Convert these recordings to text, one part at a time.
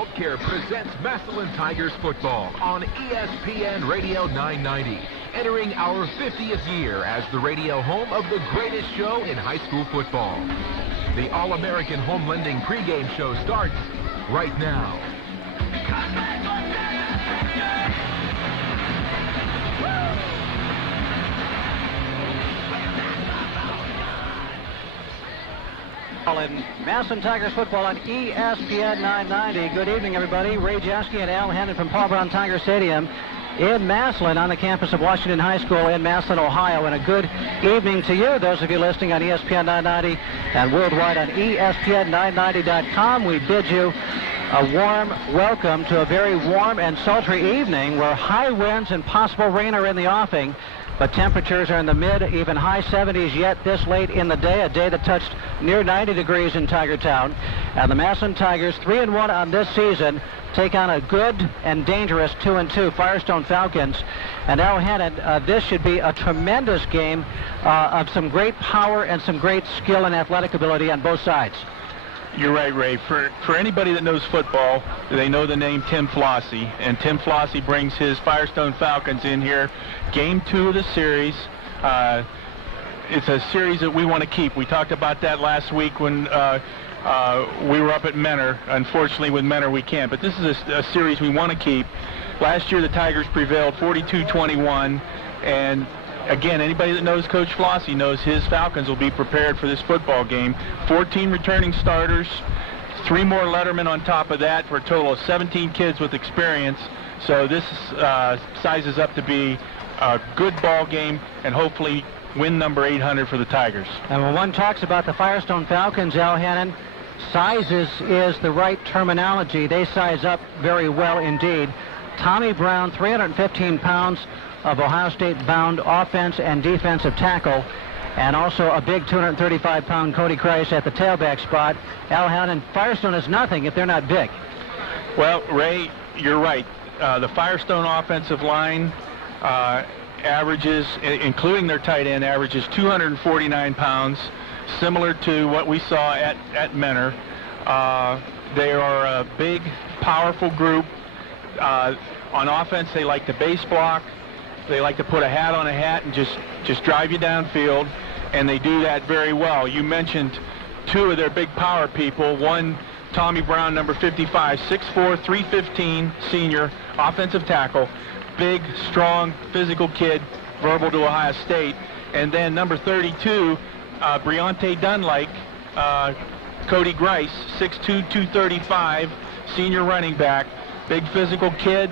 Altcare presents Massillon Tigers football on ESPN Radio 990, entering our 50th year as the radio home of the greatest show in high school football. The All-American Home Lending pregame show starts right now. In Massillon Tigers football on ESPN 990. Good evening, everybody. Ray Jaski and Al Hannon from Paul Brown Tiger Stadium in Massillon on the campus of Washington High School in Massillon, Ohio. And a good evening to you, those of you listening on ESPN 990 and worldwide on ESPN990.com. We bid you a warm welcome to a very warm and sultry evening where high winds and possible rain are in the offing. But temperatures are in the mid, even high 70s yet this late in the day, a day that touched near 90 degrees in Tiger Town. And the Massillon Tigers, 3-1 on this season, take on a good and dangerous 2-2 Firestone Falcons. And Al Hannon, this should be a tremendous game of some great power and some great skill and athletic ability on both sides. You're right, Ray. For anybody that knows football, they know the name Tim Flossie. And Tim Flossie brings his Firestone Falcons in here. Game 2 of the series. It's a series that we want to keep. We talked about that last week when we were up at Menor. Unfortunately, with Menor, we can't. But this is a series we want to keep. Last year, the Tigers prevailed 42-21. And again, anybody that knows Coach Flossie knows his Falcons will be prepared for this football game. 14 returning starters, 3 more lettermen on top of that for a total of 17 kids with experience. So this sizes up to be a good ball game and hopefully win number 800 for the Tigers. And when one talks about the Firestone Falcons, Al Hannon, sizes is the right terminology. They size up very well indeed. Tommy Brown, 315 pounds of Ohio State-bound offense and defensive tackle, and also a big 235-pound Cody Grice at the tailback spot. Al Hannon, Firestone is nothing if they're not big. Well, Ray, you're right. The Firestone offensive line averages, including their tight end, averages 249 pounds, similar to what we saw at Menor. They are a big, powerful group. On offense, they like to base block. They like to put a hat on a hat and just drive you downfield, and they do that very well. You mentioned 2 of their big power people. One, Tommy Brown, number 55, 6'4", 315, senior, offensive tackle. Big, strong, physical kid, verbal to Ohio State. And then number 32, Briante Dunlake, Cody Grice, 6'2", 235, senior running back. Big physical kid.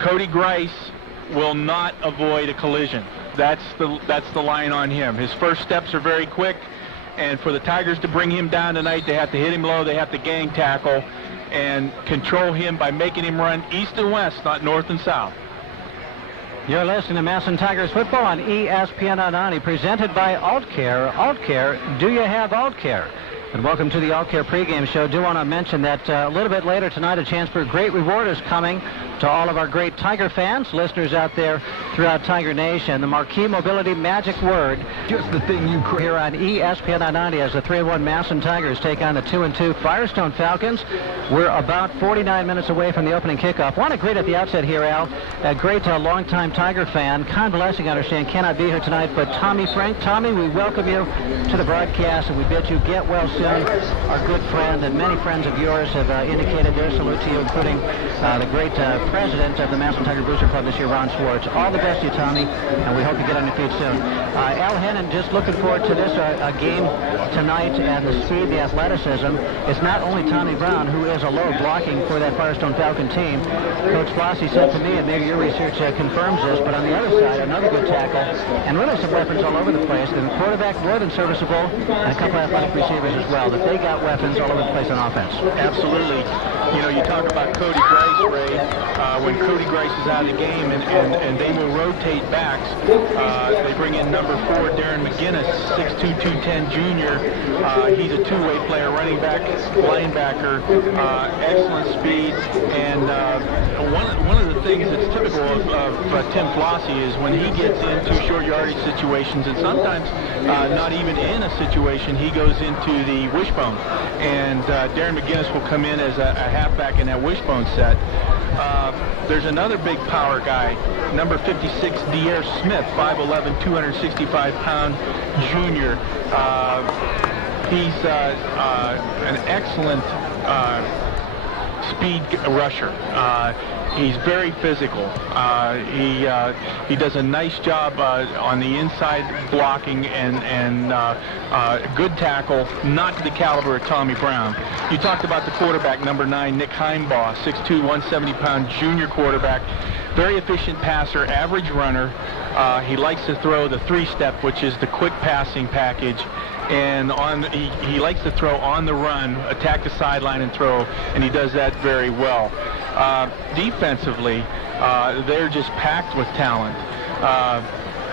Cody Grice will not avoid a collision. That's the line on him. His first steps are very quick, and for the Tigers to bring him down tonight, they have to hit him low, they have to gang tackle and control him by making him run east and west, not north and south. You're listening to Massillon Tigers football on ESPN 990, presented by Altcare. Altcare, do you have Altcare? And welcome to the Altcare pregame show. Do want to mention that a little bit later tonight, a chance for a great reward is coming to all of our great Tiger fans, listeners out there throughout Tiger Nation. The Marquee Mobility Magic Word. Just the thing you create. Here on ESPN 990 as the 3-1 Massillon Tigers take on the 2-2 Firestone Falcons. We're about 49 minutes away from the opening kickoff. Want to greet at the outset here, Al, a great longtime Tiger fan, convalescing, I understand, cannot be here tonight, but Tommy Frank. Tommy, we welcome you to the broadcast, and we bid you get well soon. Our good friend and many friends of yours have indicated their salute to you, including the great president of the Massillon Tiger Booster Club this year, Ron Schwartz. All the best to you, Tommy, and we hope you get on your feet soon. Al Hannon, just looking forward to this game tonight, and the speed, the athleticism. It's not only Tommy Brown, who is a load blocking for that Firestone Falcon team. Coach Flossie said to me, and maybe your research confirms this, but on the other side, another good tackle, and really some weapons all over the place. The quarterback more than serviceable, and a couple athletic receivers as well. That they got weapons all over the place on offense. Absolutely. You know, you talk about Cody Grice, Ray. When Cody Grice is out of the game and they will rotate backs, they bring in number 4, Darren McGinnis, 6'2", 210 junior. He's a two-way player, running back, linebacker, excellent speed. And one of the things that's typical of Tim Flossie is when he gets into short yardage situations, and sometimes not even in a situation, he goes into the wishbone. And Darren McGinnis will come in as a halfback in that wishbone set. There's another big power guy, number 56, De'Air Smith, 5'11", 265-pound junior. He's an excellent speed rusher. He's very physical. He does a nice job on the inside blocking and good tackle, not to the caliber of Tommy Brown. You talked about the quarterback, number 9, Nick Heimbaugh, 6'2", 170-pound junior quarterback. Very efficient passer, average runner. He likes to throw the 3-step, which is the quick passing package. And he likes to throw on the run, attack the sideline and throw, and he does that very well. Defensively, they're just packed with talent.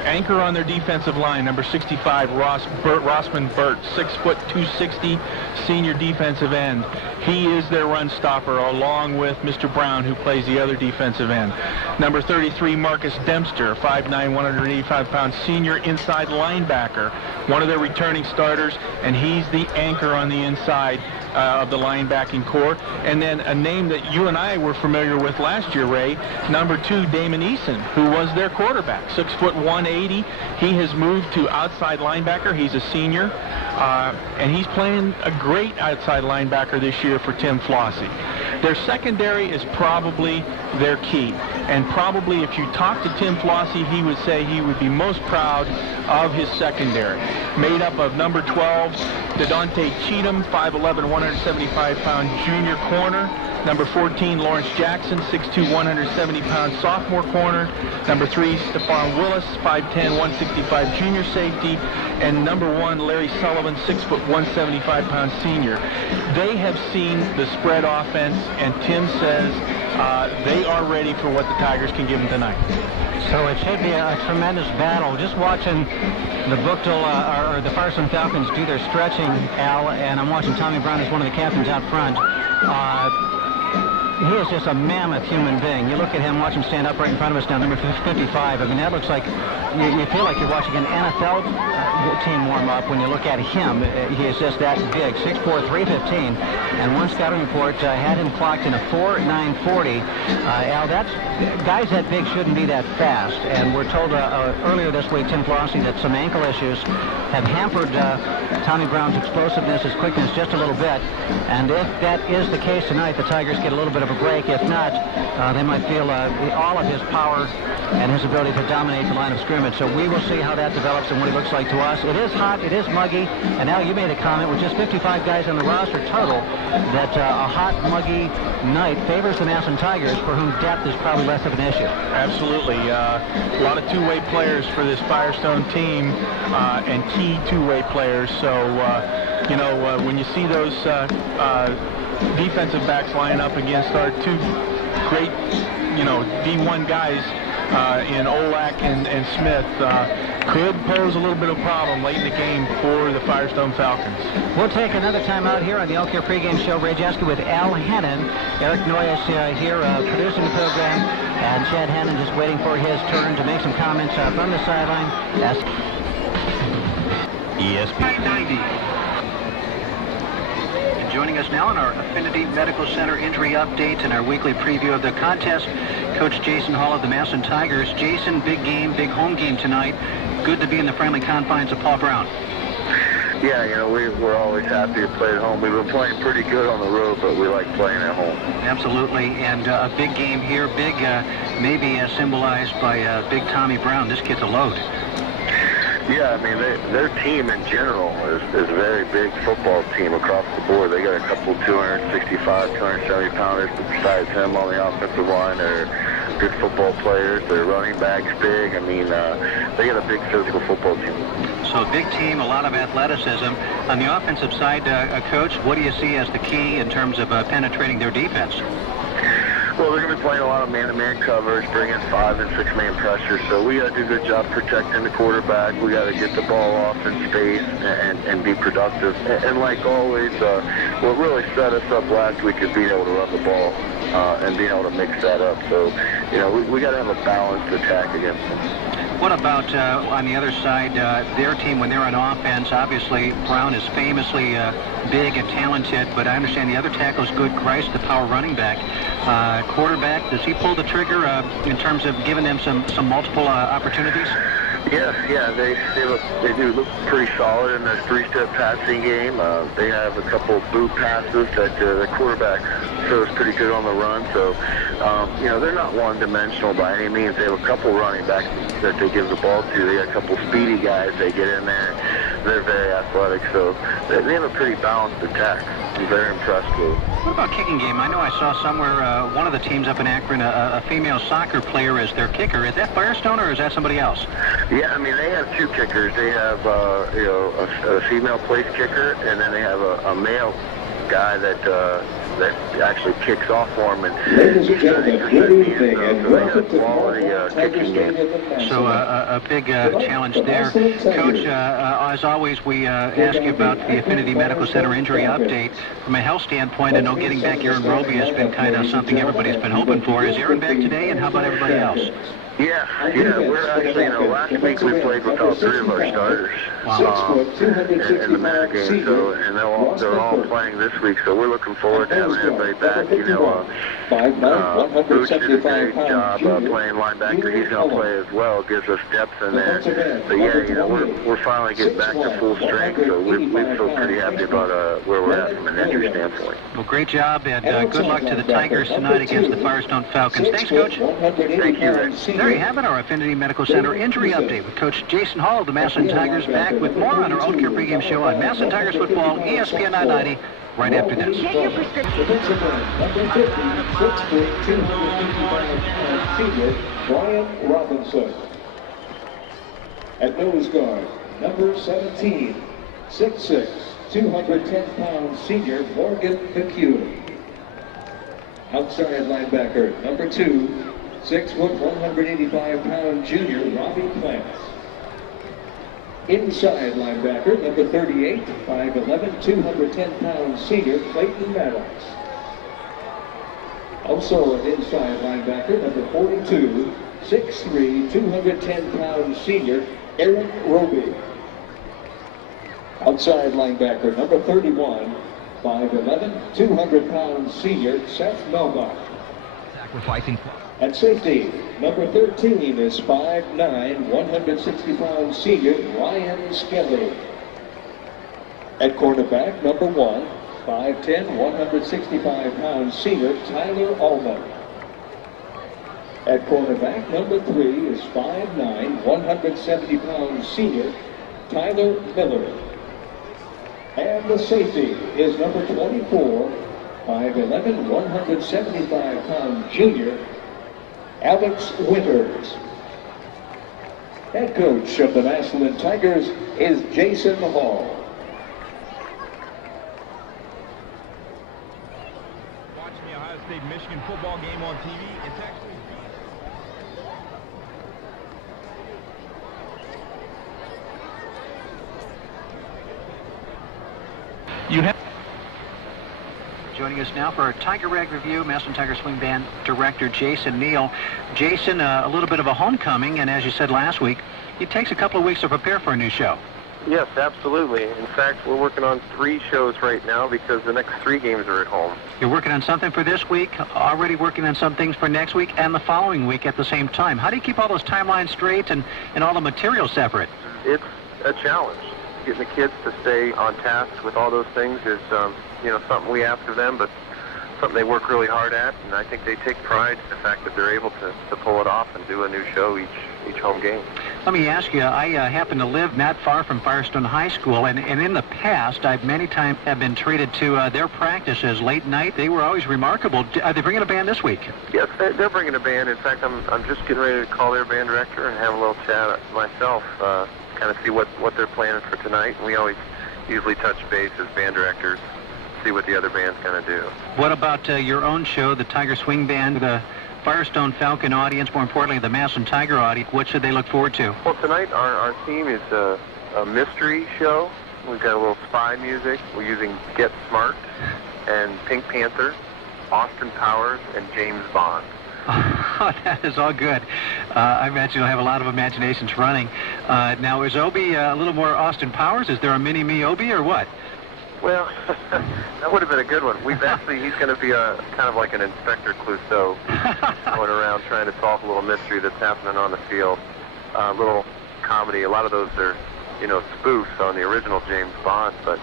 Anchor on their defensive line, number 65, Rossman Burt, 6 foot 260, senior defensive end. He is their run stopper, along with Mr. Brown, who plays the other defensive end. Number 33, Marcus Dempster, 5'9", 185-pound senior inside linebacker, one of their returning starters, and he's the anchor on the inside of the linebacking core. And then a name that you and I were familiar with last year, Ray, number 2, Damon Eason, who was their quarterback, 6 foot 180. He has moved to outside linebacker. He's a senior, and he's playing a great outside linebacker this year for Tim Flossie. Their secondary is probably their key, and probably if you talk to Tim Flossie, he would say he would be most proud of his secondary, made up of number 12, Dedonte Cheatham, 5'11", 175-pound junior corner. Number 14, Lawrence Jackson, 6'2", 170-pound sophomore corner. Number 3, Stephon Willis, 5'10", 165 junior safety. And number 1, Larry Sullivan, 6 foot 175-pound senior. They have seen the spread offense, and Tim says they are ready for what the Tigers can give them tonight. So it should be a tremendous battle. Just watching the or the Firestone Falcons do their stretching, Al, and I'm watching Tommy Brown as one of the captains out front. He is just a mammoth human being. You look at him, watch him stand up right in front of us now, number 55. I mean, that looks like, you feel like you're watching an NFL team warm up when you look at him. He is just that big, 6'4", 315. And one scouting report had him clocked in a 4.940. Al, guys that big shouldn't be that fast. And we're told earlier this week, Tim Flossie, that some ankle issues have hampered Tommy Brown's explosiveness, his quickness just a little bit. And if that is the case tonight, the Tigers get a little bit of a break. If not, they might feel all of his power and his ability to dominate the line of scrimmage. So we will see how that develops and what he looks like to us. It is hot, it is muggy, and now you made a comment with just 55 guys on the roster total that a hot, muggy night favors the Massillon Tigers, for whom depth is probably less of an issue. Absolutely. A lot of two-way players for this Firestone team, and key two-way players. So, when you see those defensive backs line up against our two great, D1 guys in Olak and Smith, could pose a little bit of a problem late in the game for the Firestone Falcons. We'll take another time out here on the Elk Here pregame show. Ray Jeske with Al Hannon. Eric Noyes here producing the program, and Chad Hannon just waiting for his turn to make some comments from the sideline. That's ESPN 90. Joining us now on our Affinity Medical Center injury update and our weekly preview of the contest, Coach Jason Hall of the Massillon Tigers. Jason, big game, big home game tonight. Good to be in the friendly confines of Paul Brown. Yeah, we're always happy to play at home. We've been playing pretty good on the road, but we like playing at home. Absolutely, and a big game here, big, maybe symbolized by big Tommy Brown. This kid's a load. Yeah, I mean, their team in general is a very big football team across the board. They got a couple 265, 270 pounders besides him on the offensive line. They're good football players. Their running back's big. I mean, they got a big physical football team. So big team, a lot of athleticism. On the offensive side, Coach, what do you see as the key in terms of penetrating their defense? Well, they're going to be playing a lot of man-to-man coverage, bringing 5- and 6-man pressure. So we got to do a good job protecting the quarterback. We got to get the ball off in space and be productive. And like always, what really set us up last week is being able to run the ball and being able to mix that up. So, we got to have a balanced attack against them. What about on the other side, their team when they're on offense? Obviously, Brown is famously big and talented, but I understand the other tackle is good. Christ, the power running back. Quarterback, does he pull the trigger in terms of giving them some multiple opportunities? Yeah, they do look pretty solid in their three-step passing game. They have a couple of boot passes that the quarterback throws pretty good on the run. So, they're not one-dimensional by any means. They have a couple running backs that they give the ball to. They got a couple speedy guys they get in there. They're very athletic, so they have a pretty balanced attack. I'm very impressed with. What about kicking game? I know I saw somewhere one of the teams up in Akron, a female soccer player as their kicker. Is that Firestone or is that somebody else? Yeah, they have two kickers. They have, a female place kicker, and then they have a male guy that actually kicks off for them. And ladies and gentlemen, good evening, and welcome to quality kicking game. So a big challenge there. Coach, as always, we ask you about the Affinity Medical Center injury update. From a health standpoint, I know getting back Aaron Roby has been kind of something everybody's been hoping for. Is Aaron back today, and how about everybody else? Yeah, we're actually, last week we played without three of our starters in the matter game, so, and they're all playing this week, so we're looking forward to having everybody back. Boots did a great job playing linebacker. He's going to play as well, gives us depth in there. But yeah, we're finally getting back to full strength, so we feel pretty happy about where we're at from an injury standpoint. Well, great job, and good luck to the Tigers tonight against the Firestone Falcons. Thanks, Coach. Thank you, Rick. There you have it, our Affinity Medical Center injury update with Coach Jason Hall of the Massillon Tigers, back with more on our Old Care pregame show on Massillon Tigers football, ESPN 990, right after this. The defensive end, number 50, 6'2", 255-pound senior, Brian Robinson. At nose guard, number 17, 6'6", 210-pound senior, Morgan McHugh. Outside linebacker, number 2, 6', 185-pound junior, Robbie Plants. Inside linebacker, number 38, 5'11", 210-pound senior, Clayton Maddox. Also an inside linebacker, number 42, 6'3", 210-pound senior, Eric Roby. Outside linebacker, number 31, 5'11", 200-pound senior, Seth Melbach. Sacrificing. At safety, number 13 is 5'9", 160-pound senior, Ryan Skelly. At cornerback, number 1, 5'10", 165-pound senior, Tyler Allman. At cornerback, number 3 is 5'9", 170-pound senior, Tyler Miller. And the safety is number 24, 5'11", 175-pound junior, Alex Winters. Head coach of the Massillon Tigers is Jason Hall. Watching the Ohio State-Michigan football game on TV, it's actually... You have... Joining us now for our Tiger Rag review, Massillon Tiger Swing Band director Jason Neal. Jason, a little bit of a homecoming, and as you said last week, it takes a couple of weeks to prepare for a new show. Yes, absolutely. In fact, we're working on 3 shows right now because the next 3 games are at home. You're working on something for this week, already working on some things for next week and the following week at the same time. How do you keep all those timelines straight and all the material separate? It's a challenge. Getting the kids to stay on task with all those things is, something we ask of them, but something they work really hard at, and I think they take pride in the fact that they're able to pull it off and do a new show each home game. Let me ask you, I happen to live not far from Firestone High School, and in the past, I've many times have been treated to their practices late night. They were always remarkable. Are they bringing a band this week? Yes, they're bringing a band. In fact, I'm just getting ready to call their band director and have a little chat myself, kind of see what they're planning for tonight. And we always usually touch base as band directors, see what the other band's going to do. What about your own show, the Tiger Swing Band, the Firestone Falcon audience, more importantly, the Massillon Tiger audience? What should they look forward to? Well, tonight our theme is a mystery show. We've got a little spy music. We're using Get Smart and Pink Panther, Austin Powers, and James Bond. Oh, that is all good. I imagine you'll have a lot of imaginations running. Now, is Obi a little more Austin Powers? Is there a mini-me Obi or what? Well, that would have been a good one. He's going to be kind of like an Inspector Clouseau, going around trying to solve a little mystery that's happening on the field. A little comedy. A lot of those are, spoofs on the original James Bond, but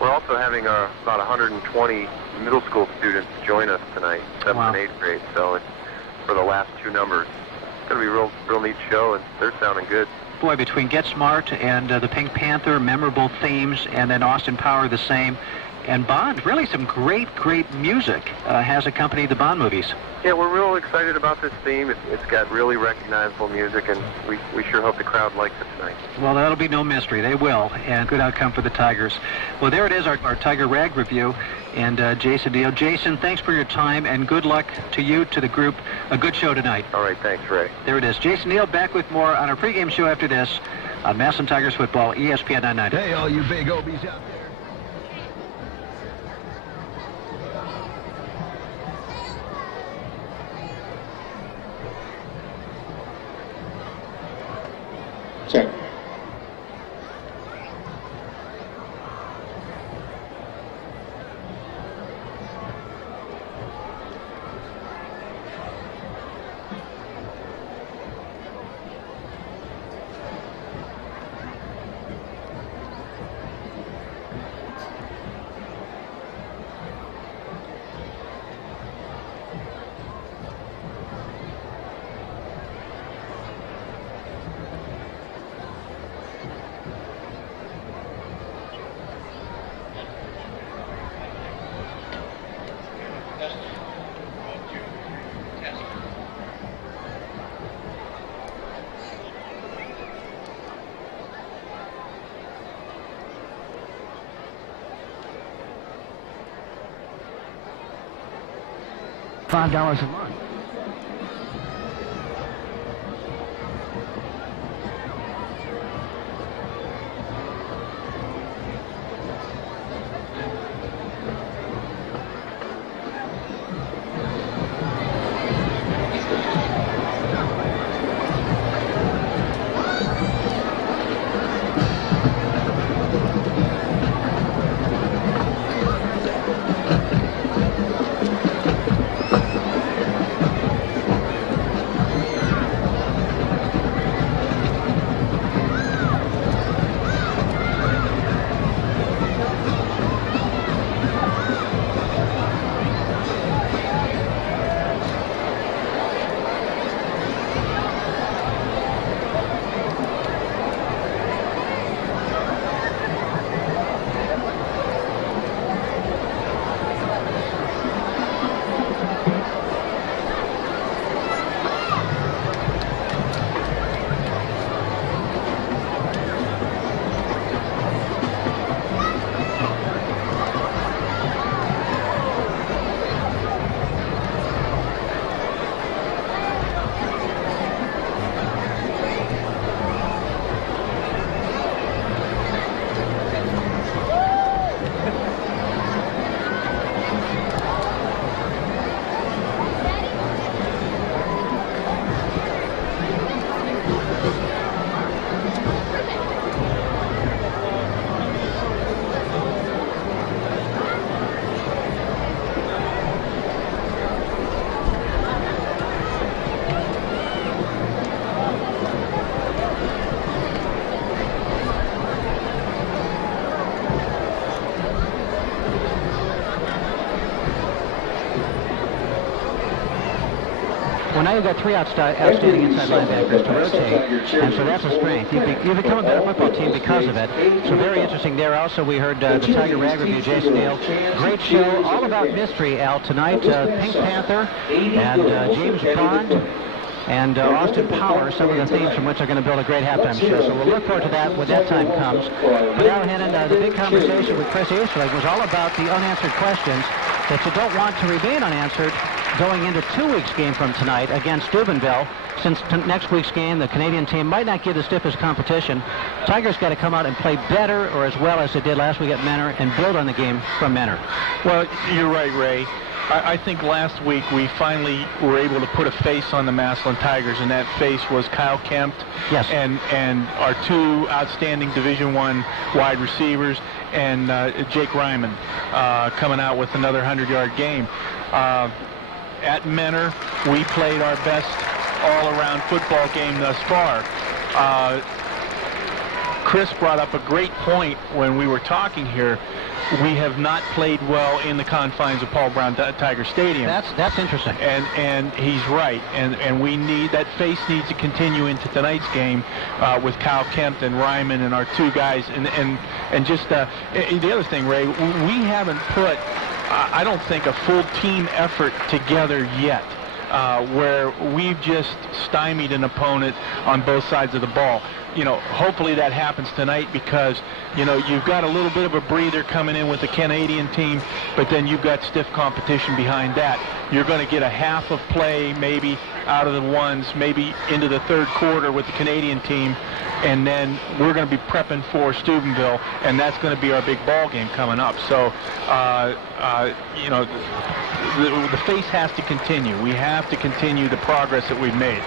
we're also having about 120 middle school students join us tonight, 7th and 8th grade, so it's for the last 2 numbers. It's going to be a real neat show, and they're sounding good. Boy, between Get Smart and the Pink Panther, memorable themes, and then Austin Power the same, and Bond, really some great music has accompanied the Bond movies. Yeah, we're real excited about this theme. It's got really recognizable music, and we sure hope the crowd likes it tonight. Well, that'll be no mystery. They will, and good outcome for the Tigers. Well, there it is, our Tiger Rag review, and Jason Deal. Jason, thanks for your time, and good luck to you, to the group. A good show tonight. All right, thanks, Ray. There it is. Jason Deal back with more on our pregame show after this on Massillon Tigers football, ESPN 990. Hey, all you big Obies out there. Check. $5 a month. Well, now you've got 3 outstanding inside linebackers to rotate, and so that's a strength. You become a better football team because of it. So very interesting there. Also, we heard the Tiger Rag review, Jason Neal. Great show, all about mystery, Al, tonight. Pink Panther and James Bond and Austin Power, some of the themes from which are going to build a great halftime show. So we'll look forward to that when that time comes. But Al Hannon, the big conversation with Chris Easterling was all about the unanswered questions that you don't want to remain unanswered going into 2 weeks game from tonight against Steubenville. Since next week's game, the Canadian team might not give the stiffest competition. Tigers got to come out and play better or as well as they did last week at Menor and build on the game from Menor. Well, you're right, Ray. I think last week we finally were able to put a face on the Massillon Tigers, and that face was Kyle Kemp, yes, and our two outstanding Division I wide receivers, and Jake Ryman coming out with another 100-yard game. At Menor, we played our best all-around football game thus far. Chris brought up a great point when we were talking here. We have not played well in the confines of Paul Brown Tiger Stadium. That's interesting. And he's right. And we need that face needs to continue into tonight's game with Kyle Kemp and Ryman and our two guys. And just the other thing, Ray, we haven't put, I don't think, a full team effort together yet. Where we've just stymied an opponent on both sides of the ball. You know, hopefully that happens tonight because, you know, you've got a little bit of a breather coming in with the Canadian team, but then you've got stiff competition behind that. You're going to get a half of play maybe out of the ones, maybe into the third quarter with the Canadian team, and then we're going to be prepping for Steubenville, and that's going to be our big ball game coming up. So, you know, the face has to continue. We have to continue the progress that we've made.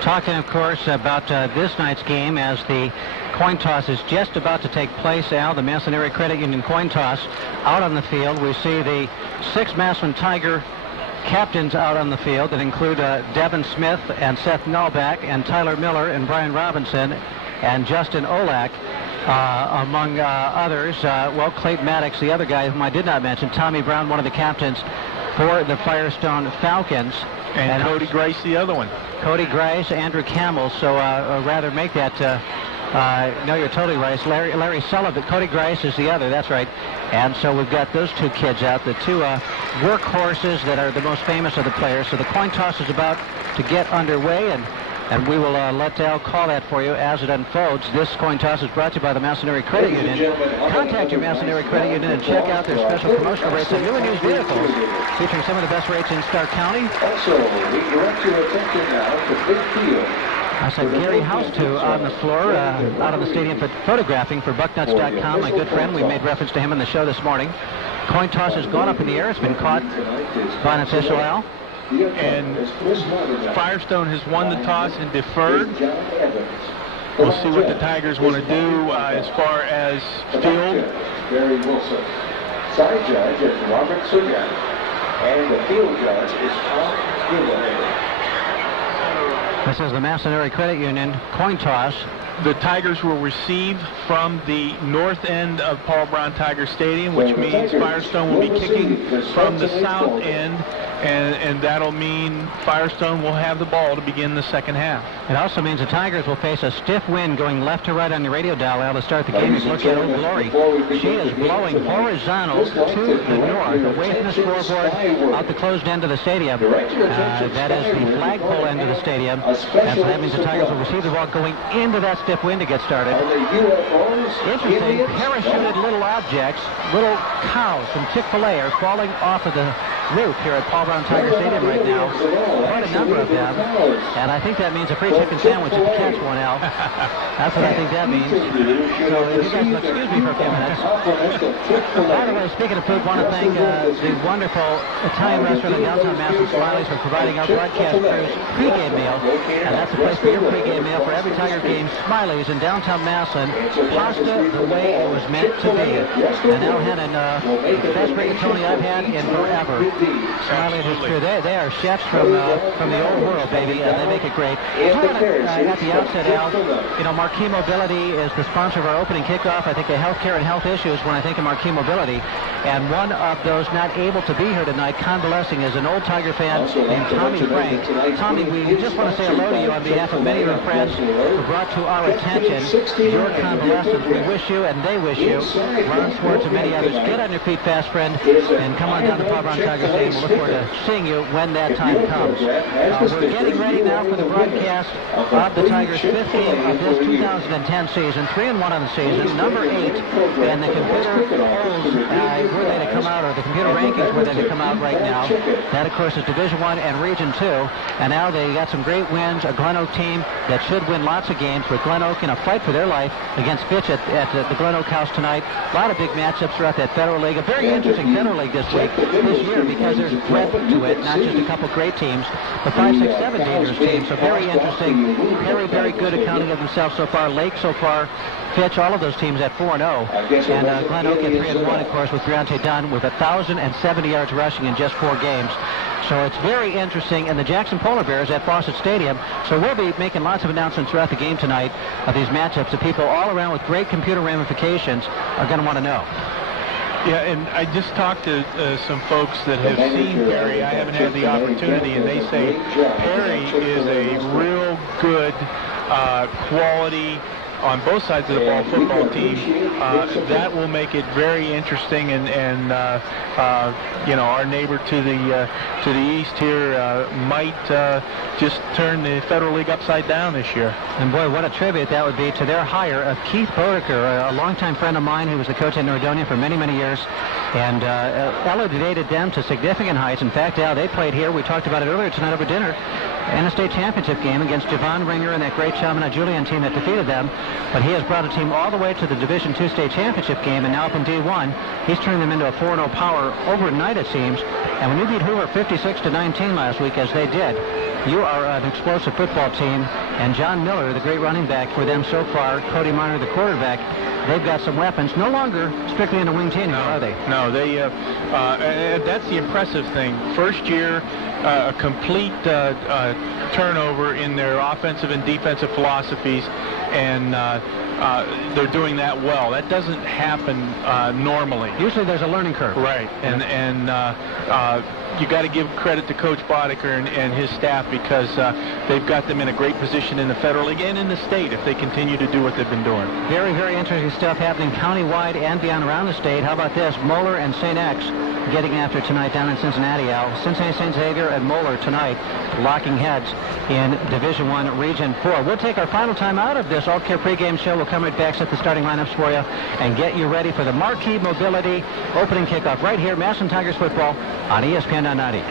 Talking, of course, about this night's game as the coin toss is just about to take place, Al. The Massillon Area Credit Union coin toss out on the field. We see the 6 Massillon Tiger captains out on the field that include Devin Smith and Seth Nullback and Tyler Miller and Brian Robinson and Justin Olak, among others. Well, Clayton Maddox, the other guy whom I did not mention, Tommy Brown, one of the captains for the Firestone Falcons. And Cody Grice, the other one. Cody Grice, Andrew Campbell. So rather make that, no, you're totally right. Larry Sullivan. Cody Grice is the other, that's right. And so we've got those two kids out, the two workhorses that are the most famous of the players. So the coin toss is about to get underway, and we will let Al call that for you as it unfolds. This coin toss is brought to you by the Massillon Area Credit Union. Contact your Massillon Area Credit Union and check out their special promotional rates on new and used vehicles, featuring some of the best rates in Stark County. Also, we direct your attention now to Big Field. I said Gary House-to on the floor, out of the stadium for photographing for Bucknuts.com, my good friend. We made reference to him in the show this morning. Coin toss has gone up in the air. It's been caught by an official, Al. And Firestone has won the toss and deferred. We'll see what the Tigers want to do as far as field. Barry Wilson. Side judge is Robert Sugat. And the field judge is Tom Gilliland. This is the Massillon Area Credit Union coin toss. The Tigers will receive from the north end of Paul Brown Tiger Stadium, which means Firestone will be kicking from the south end, and that'll mean Firestone will have the ball to begin the second half. It also means the Tigers will face a stiff wind going left to right on the radio dial to start the game. Look at Old Glory. She is blowing horizontal to the north, away from the scoreboard, out the closed end of the stadium. That is the flagpole end of the stadium. And so that means the Tigers will receive the ball going into that stiff wind to get started. Interesting, parachuted little objects, little cows from Chick-fil-A are falling off of the roof here at Paul Brown Tiger Stadium right now. Quite a number of them. And I think that means a free chicken sandwich if you catch one, Al. That's what I think that means. So if you guys will excuse me for a few minutes. By the way, speaking of food, I want to thank the wonderful Italian restaurant in downtown Massillon, Smiley's, for providing our broadcast crew's pregame meal. And that's the place for your pregame meal for every Tiger game. Smiley's in downtown Massillon. Pasta the way it was meant to be. And Al Hennon, the best rigatoni I've had in forever. Smiley and his crew, they are chefs from the old world, baby, and they make it great. At the outset, Al, you know, Marquis Mobility is the sponsor of our opening kickoff. I think of healthcare and health issues when I think of Marquis Mobility. And one of those not able to be here tonight, convalescing, is an old Tiger fan named Tommy Frank. Tommy, we just want to say hello to you on behalf of many of our friends who brought to our attention your convalescence. We wish you, and they wish you, Ron Swartz and many others, get on your feet fast, friend, and come on down to Paul Brown Tiger Stadium. We'll look forward to seeing you when that time comes. We're getting ready now for the broadcast of the Tigers' 5th game of this 2010 season. 3-1 on the season, number 8, and the computer polls were they to come come out, or the computer rankings were there to come out right now. That, of course, is Division I and Region 2. And now they got some great wins, a Glen Oak team that should win lots of games, with Glen Oak in a fight for their life against Fitch at the Glen Oak House tonight. A lot of big matchups throughout that Federal League. A very interesting Federal League this year, because there's breadth to it, not just a couple great teams, but 5, 6, 7 dangerous teams. So very interesting. Very, very good accounting of themselves so far. Lake so far. Fitch, all of those teams at 4-0. And Glen Oak at 3-1, of course, with Briante Dunn with 1,070 yards rushing in just 4 games. So it's very interesting. And the Jackson Polar Bears at Fawcett Stadium. So we'll be making lots of announcements throughout the game tonight of these matchups that people all around with great computer ramifications are going to want to know. Yeah, and I just talked to some folks that have seen Perry. I haven't had the opportunity, and they say Perry is a real good quality on both sides of the ball football team. That will make it very interesting, and you know, our neighbor to the east here might just turn the Federal League upside down this year. And boy, what a tribute that would be to their hire of Keith Bodeker, a longtime friend of mine who was the coach at Nordonia for many, many years, and elevated them to significant heights. In fact, Al, they played here. We talked about it earlier tonight over dinner. In a state championship game against Javon Ringer and that great Chaminade Julian team that defeated them. But he has brought a team all the way to the Division II state championship game, and now up in D1, he's turning them into a 4-0 power overnight, it seems. And when you beat Hoover 56-19 last week, as they did, you are an explosive football team. And John Miller, the great running back for them so far, Cody Marner, the quarterback, they've got some weapons. No longer strictly in the wing team, are they? No, they. That's the impressive thing. First year, a complete turnover in their offensive and defensive philosophies, and they're doing that well. That doesn't happen normally. Usually there's a learning curve. Right, and you got to give credit to Coach Bodeker and his staff, because they've got them in a great position in the Federal League and in the state if they continue to do what they've been doing. Very, very interesting stuff happening countywide and beyond around the state. How about this? Moeller and St. X getting after tonight down in Cincinnati, Al. Cincinnati St. Xavier and Moeller tonight locking heads in Division I Region 4. We'll take our final time out of this All-Care pregame show. We'll come right back, set the starting lineups for you, and get you ready for the Marquee Mobility opening kickoff right here, Massillon Tigers football on ESPN 990.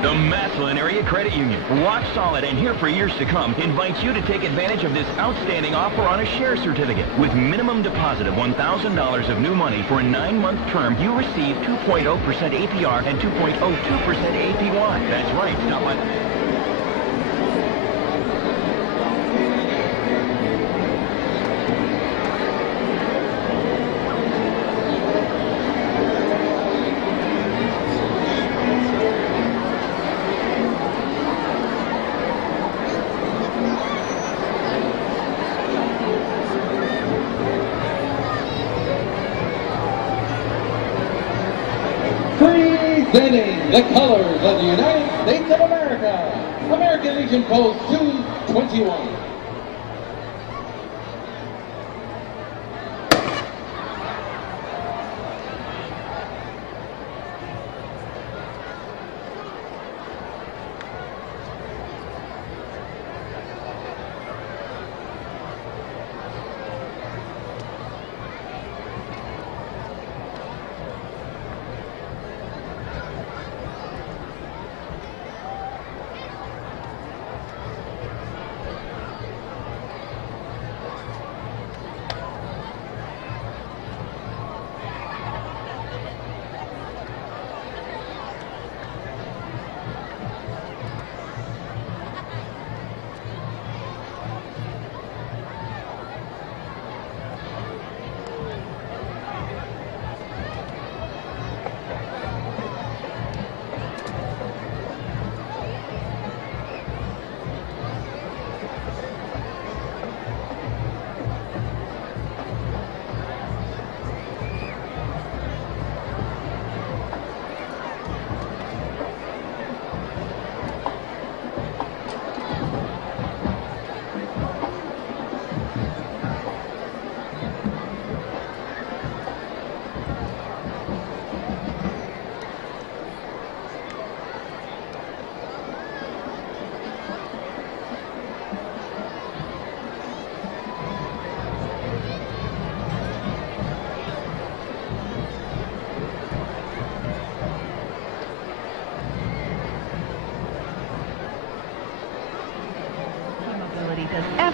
The Massillon Area Credit Union, rock solid and here for years to come, invites you to take advantage of this outstanding offer on a share certificate. With minimum deposit of $1,000 of new money for a 9-month term, you receive 2.0% APR and 2.02% APY. That's right. Stop by. Presenting the colors of the United States of America, American Legion Post 221.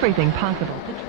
everything possible to try.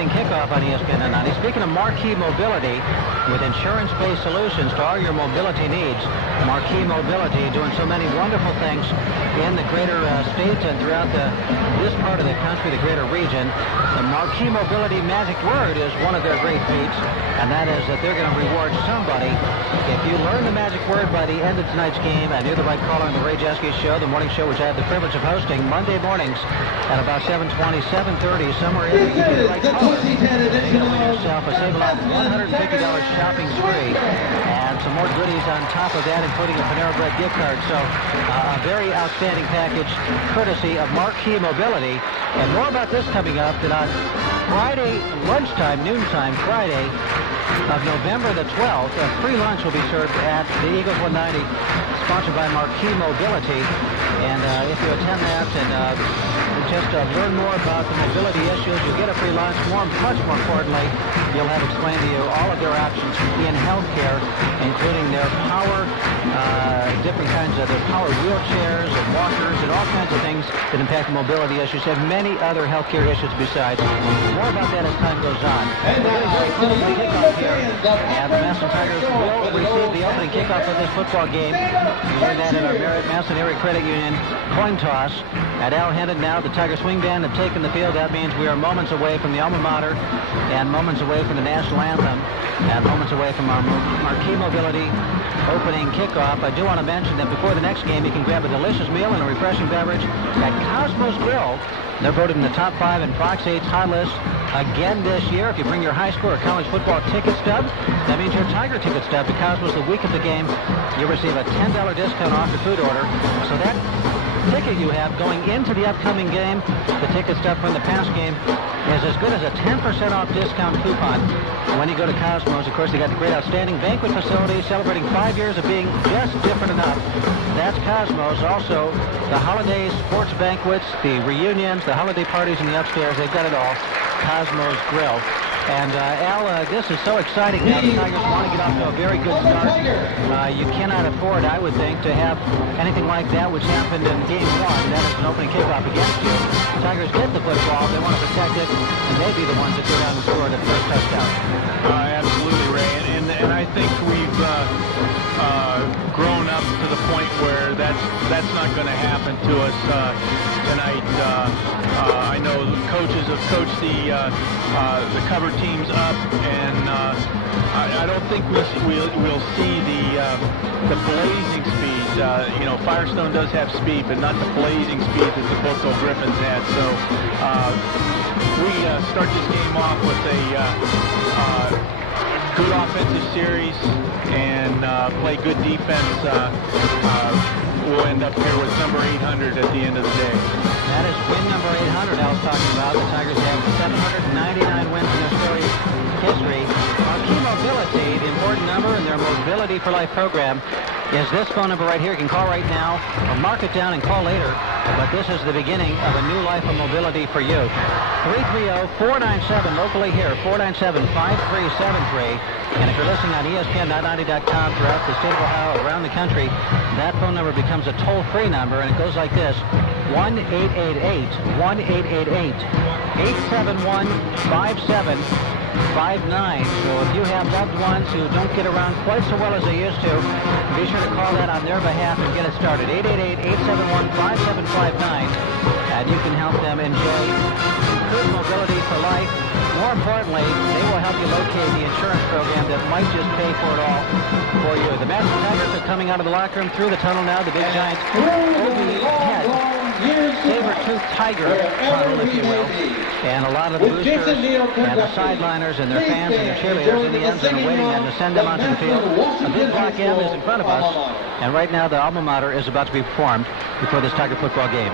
Kickoff on ESPN 90. Speaking of Marquee Mobility, with insurance-based solutions to all your mobility needs, Marquee Mobility doing so many wonderful things in the greater states and throughout this part of the country, the greater region. The Marquee Mobility magic word is one of their great feats, and that is that they're going to reward somebody. If you learn the magic word by the end of tonight's game and you're the right caller on the Ray Jeske Show, the morning show, which I have the privilege of hosting Monday mornings at about 7:20, 7:30, somewhere in there, you get the right caller. You'll win yourself a Save-A-Lot $150 shopping spree and some more goodies on top of that, including a Panera Bread gift card. So a very outstanding package courtesy of Marquee Mobility. And more about this coming up that on Friday lunchtime, noontime, Friday of November the 12th, a free lunch will be served at the Eagles 190, sponsored by Marquee Mobility. And if you attend that and just learn more about the mobility issues, you'll get a free lunch. Much more importantly, you'll have explained to you all of their options in healthcare, including their power, different kinds of their power wheelchairs and walkers and all kinds of things that impact the mobility issues and many other healthcare issues besides. More about that as time goes on. Very close to the kickoff here, and the Massillon Tigers will receive the opening kickoff of this football game. We learned that in our Massillon Area Credit Union coin toss. At Al Hendon now, the Tiger Swing Band have taken the field. That means we are moments away from the alma mater and moments away from the national anthem and moments away from our Marquee Mobility opening kickoff. I do want to mention that before the next game, you can grab a delicious meal and a refreshing beverage at Cosmos Grill. They're voted in the top 5 in Fox 8's hot list again this year. If you bring your high school or college football ticket stub, that means your Tiger ticket stub to Cosmos the week of the game, you'll receive a $10 discount off your food order. So that ticket you have going into the upcoming game, the ticket stub from the past game, is as good as a 10% off discount coupon when you go to Cosmos. Of course, they got the great outstanding banquet facility celebrating 5 years of being just different enough. That's Cosmos. Also, the holiday sports banquets, the reunions, the holiday parties in the upstairs, they've got it all. Cosmos Grill. And Al, this is so exciting now. The Tigers want to get off to a very good start. You cannot afford, I would think, to have anything like that which happened in Game 1. That is an opening kickoff against you. The Tigers get the football. They want to protect it, and they be the ones that go down and score the first touchdown. Absolutely, Ray. And I think we've grown up to the point where that's not going to happen to us tonight. I know the coaches have coached the cover teams up, and I don't think we'll see the blazing speed. Firestone does have speed, but not the blazing speed that the Buffalo Griffins had. So we start this game off with a good offensive series and play good defense. We'll end up here with number 800 at the end of the day. That is win number 800 I was talking about. The Tigers have 799 wins in their series history. Key Mobility, the important number in their Mobility for Life program, is this phone number right here. You can call right now or mark it down and call later. But this is the beginning of a new life of mobility for you. 330-497, locally here, 497-5373. And if you're listening on ESPN990.com throughout the state of Ohio, around the country, that phone number becomes a toll-free number, and it goes like this: 1-888-5759. So if you have loved ones who don't get around quite so well as they used to, be sure to call that on their behalf and get it started. 888-871-5759. And you can help them enjoy improved mobility for life. More importantly, they will help you locate the insurance program that might just pay for it all for you. The Massillon Tigers are coming out of the locker room through the tunnel now. The big Giants overhead saber-toothed tiger tunnel, if you will. And a lot of the boosters and the sideliners and their fans and their cheerleaders in the end zone are waiting them to send them onto the field. A big black M is in front of us, and right now the alma mater is about to be performed before this Tiger football game.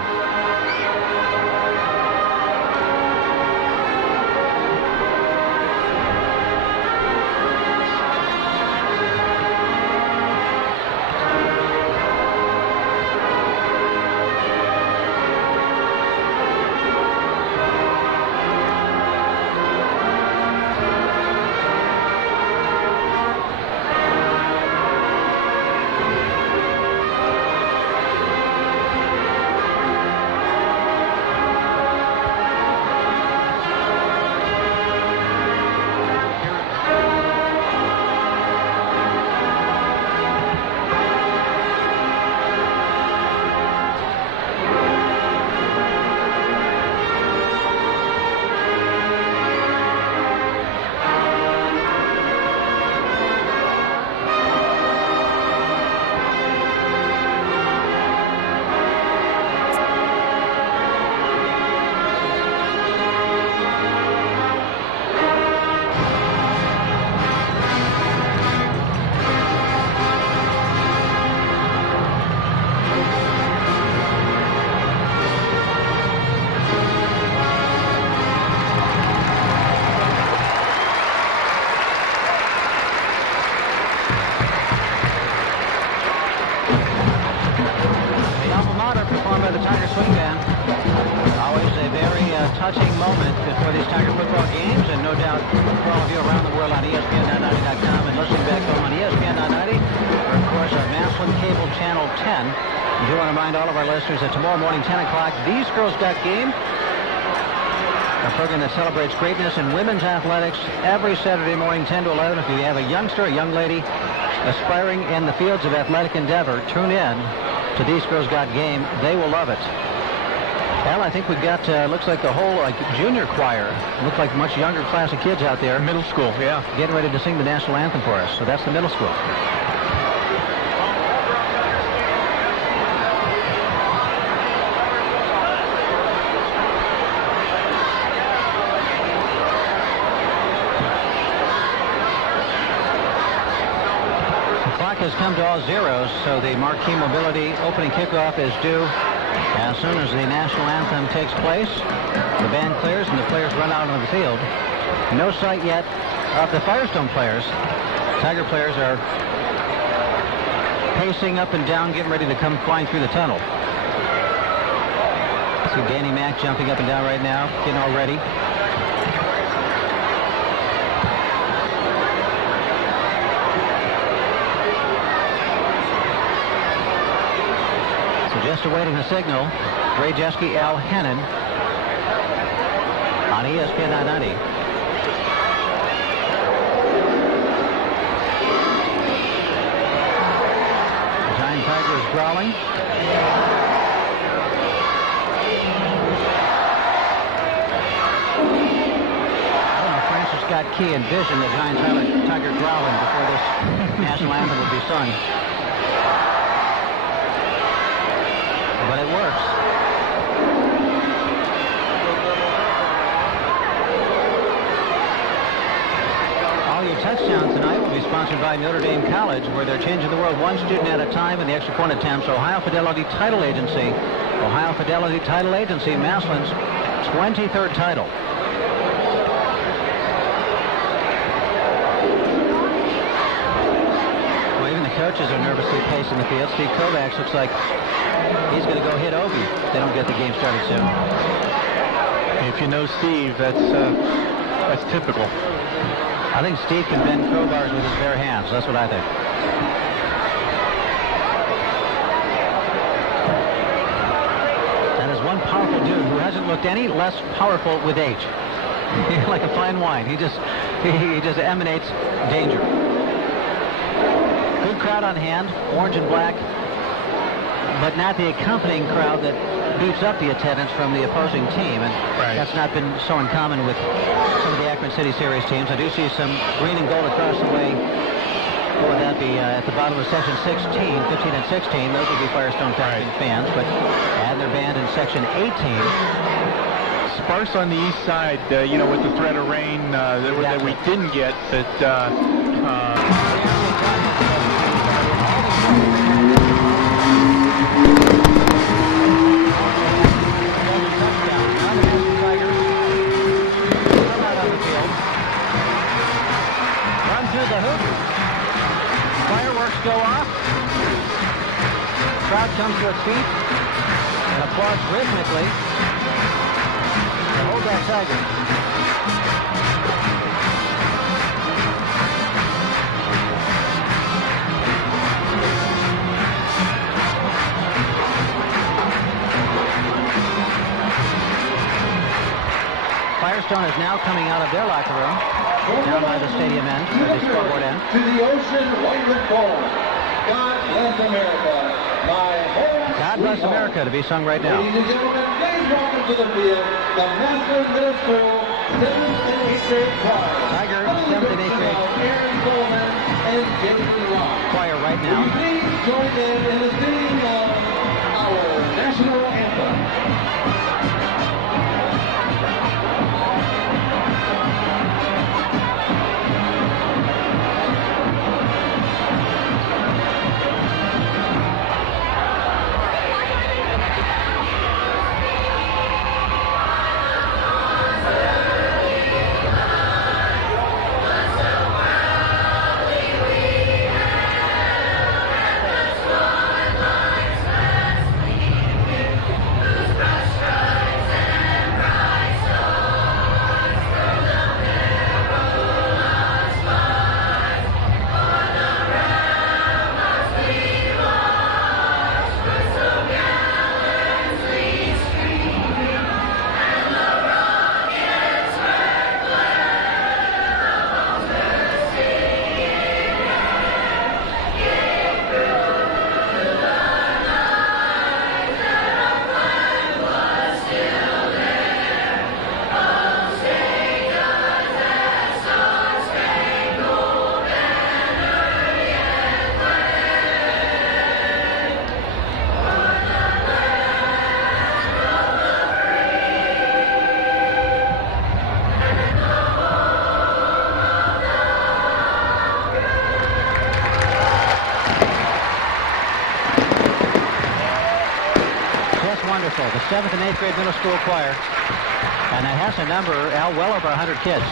Touching moment before these Tiger football games, and no doubt for all of you around the world on ESPN990.com and listening back home on ESPN990, or of course our Massillon Cable Channel 10. I do want to remind all of our listeners that tomorrow morning, 10 o'clock, These Girls Got Game, a program that celebrates greatness in women's athletics every Saturday morning, 10 to 11. If you have a youngster, a young lady aspiring in the fields of athletic endeavor, tune in to These Girls Got Game. They will love it. Well, I think we've got, looks like the whole junior choir. Looks like a much younger class of kids out there. Middle school, yeah. Getting ready to sing the national anthem for us. So that's the middle school. The clock has come to all zeros, so the Marquee Mobility opening kickoff is due as soon as the national anthem takes place. The band clears and the players run out on the field. No sight yet of the Firestone players. Tiger players are pacing up and down, getting ready to come flying through the tunnel. See Danny Mack jumping up and down right now, getting all ready. Just awaiting the signal, Ray Jeske, Al Hannon on ESPN 990. The Giant Tiger is growling. I don't know if Francis Scott Key envisioned the Giant Tiger growling before this national anthem would be sung. But it works. All your touchdowns tonight will be sponsored by Notre Dame College, where they're changing the world one student at a time in the extra point attempts. Ohio Fidelity Title Agency. Ohio Fidelity Title Agency, Massillon's 23rd title. coaches are nervously pacing the field. Steve Kovacs looks like he's going to go hit Obi if they don't get the game started soon. If you know Steve, that's typical. I think Steve can bend crowbars with his bare hands. That's what I think. That is one powerful dude who hasn't looked any less powerful with age. Like a fine wine. He just emanates danger. Good crowd on hand, orange and black, but not the accompanying crowd that beats up the attendance from the opposing team, and that's not been so uncommon with some of the Akron City Series teams. I do see some green and gold across the way. What would that be at the bottom of section 16, 15 and 16? Those would be Firestone Falcon fans, but add their band in section 18. Sparse on the east side, with the threat of rain that we didn't get, but the hoop. Fireworks go off. Crowd comes to its feet and applauds rhythmically to hold that Tiger. Firestone is now coming out of their locker room. Down by the stadium end, or the scoreboard end. To the ocean, white reform. God bless America, my home. God bless America to be sung right now. Ladies and gentlemen, please welcome to the field the Massillon Middle School 7th and 8th grade choir. Tiger, 7th and 8th grade. Aaron Coleman and Jason Rock. Choir right now. Will you please join them in the singing of our national anthem. The 7th and 8th grade middle school choir. And it has a number, Al, well over 100 kids.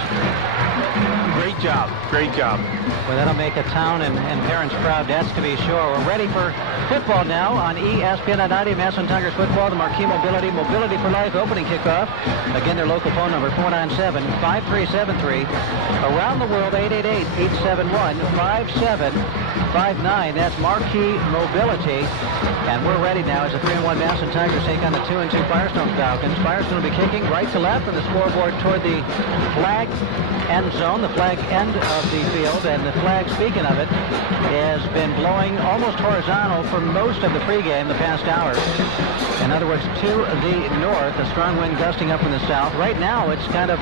Great job. Great job. Well, that'll make a town and parents proud, that's to be sure. We're ready for football now on ESPN 90. Massillon Tigers football, the Marquee Mobility for Life opening kickoff. Again, their local phone number, 497-5373. Around the world, 888-871-5759. That's Marquee Mobility. And we're ready now as the 3-1 Massillon Tigers take on the 2-2 Firestone Falcons. Firestone will be kicking right to left on the scoreboard toward the flag end zone, the flag end of the field. And the flag, speaking of it, has been blowing almost horizontal for most of the pregame the past hour. In other words, to the north, a strong wind gusting up from the south. Right now, it's kind of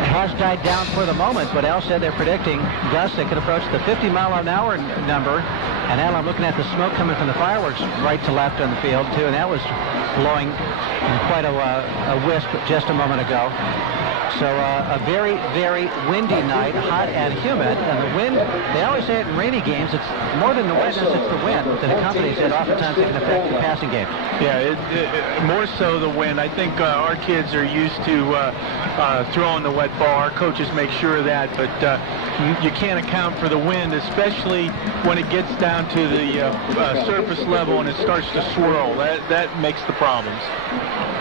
has died down for the moment, but Al said they're predicting gusts that could approach the 50-mile-an-hour number. And Al, I'm looking at the smoke coming from the fireworks right to left on the field, too, and that was blowing in quite a wisp just a moment ago. So a very, very windy night, hot and humid. And the wind, they always say it in rainy games, it's more than the wetness, it's the wind that accompanies it. Oftentimes it can affect the passing game. Yeah, more so the wind. I think our kids are used to throwing the wet ball. Our coaches make sure of that, but you can't account for the wind, especially when it gets down to the surface level and it starts to swirl. That makes the problems.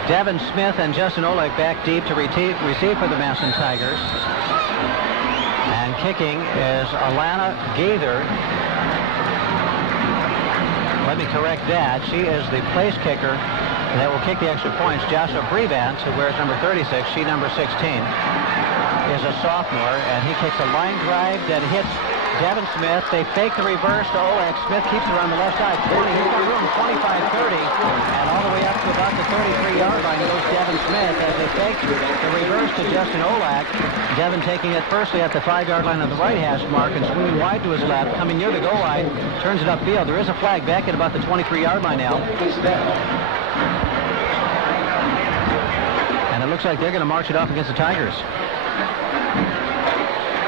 Devin Smith and Justin Oleg back deep to receive for the Massillon Tigers. And kicking is Alana Gaither. Let me correct that. She is the place kicker that will kick the extra points. Joshua Brevance, who wears number 36, she number 16, is a sophomore, and he kicks a line drive that hits Devin Smith. They fake the reverse to Oleg. Smith keeps it on the left side. 40, he's got room, 25-30, and all the way up to about the 33-yard line goes Devin Smith as they fake the reverse to Justin Oleg. Devin taking it firstly at the 5-yard line on the right hash mark and swinging wide to his left, coming near the goal line, turns it upfield. There is a flag back at about the 23-yard line now. And it looks like they're going to march it off against the Tigers.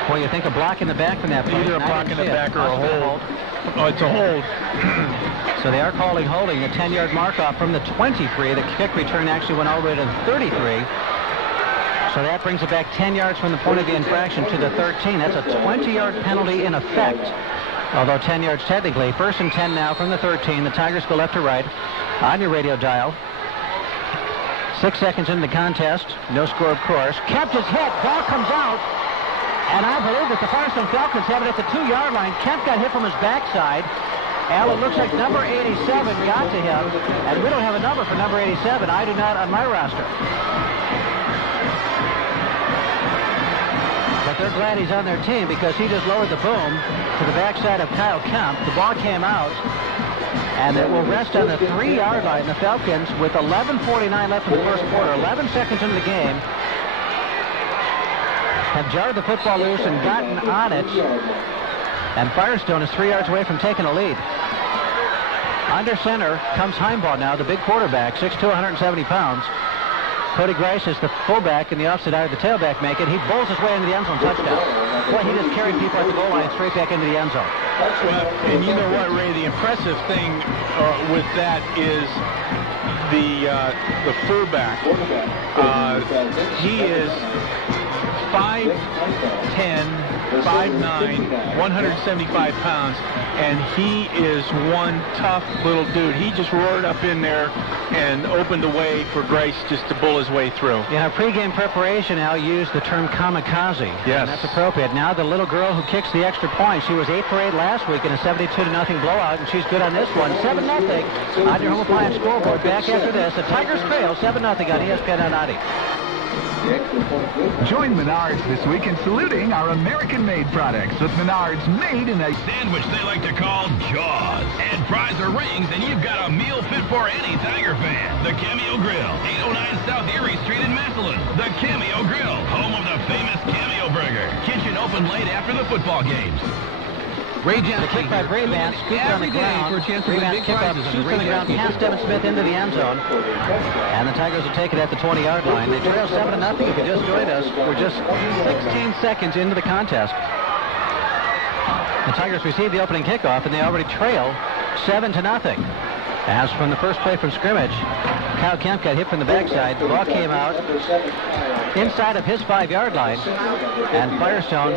Well, you think a block in the back from that play. Either a block in the back or a hold. Oh, it's a hold. So they are calling holding. The 10-yard mark off from the 23. The kick return actually went all the way to the 33. So that brings it back 10 yards from the point of the infraction to the 13. That's a 20-yard penalty in effect, although 10 yards technically. 1st and 10 now from the 13. The Tigers go left to right on your radio dial. 6 seconds into the contest. No score, of course. Kept his hit. Ball comes out. And I believe that the Firestone Falcons have it at the 2-yard line. Kemp got hit from his backside. Al, it looks like number 87 got to him. And we don't have a number for number 87. I do not on my roster. But they're glad he's on their team because he just lowered the boom to the backside of Kyle Kemp. The ball came out. And it will rest on the 3-yard line. The Falcons, with 11:49 left in the first quarter, 11 seconds into the game, have jarred the football loose and gotten on it. And Firestone is 3 yards away from taking a lead. Under center comes Heimbaugh now, the big quarterback, 6'2", 170 pounds. Cody Grice is the fullback, and the offside eye of the tailback make it. He bowls his way into the end zone, touchdown. Boy, he just carried people at the goal line straight back into the end zone. Well, and you know what, Ray? The impressive thing with that is the fullback. He is 5'10", 5'9", 175 pounds, and he is one tough little dude. He just roared up in there and opened the way for Grace just to bull his way through. In our pregame preparation, Al used the term kamikaze. Yes. And that's appropriate. Now the little girl who kicks the extra point, she was 8 for 8 last week in a 72-0 blowout, and she's good on this one. 7-0 on your home appliance scoreboard. Back after this, the Tigers trail 7-0 on ESPN Donati. Join Menards this week in saluting our American-made products with Menards made in a sandwich they like to call Jaws. Add fries or rings and you've got a meal fit for any Tiger fan. The Cameo Grill, 809 South Erie Street in Massillon. The Cameo Grill, home of the famous Cameo Burger. Kitchen open late after the football games. The kick by Brevance, scooped on the ground. Brevance kick up, shoots on the ground, past Devin Smith into the end zone. And the Tigers will take it at the 20-yard line. They trail 7-0 if you just joined us. We're just 16 seconds into the contest. The Tigers receive the opening kickoff, and they already trail 7-0. As from the first play from scrimmage, Kyle Kemp got hit from the backside. The ball came out inside of his 5-yard line, and Firestone,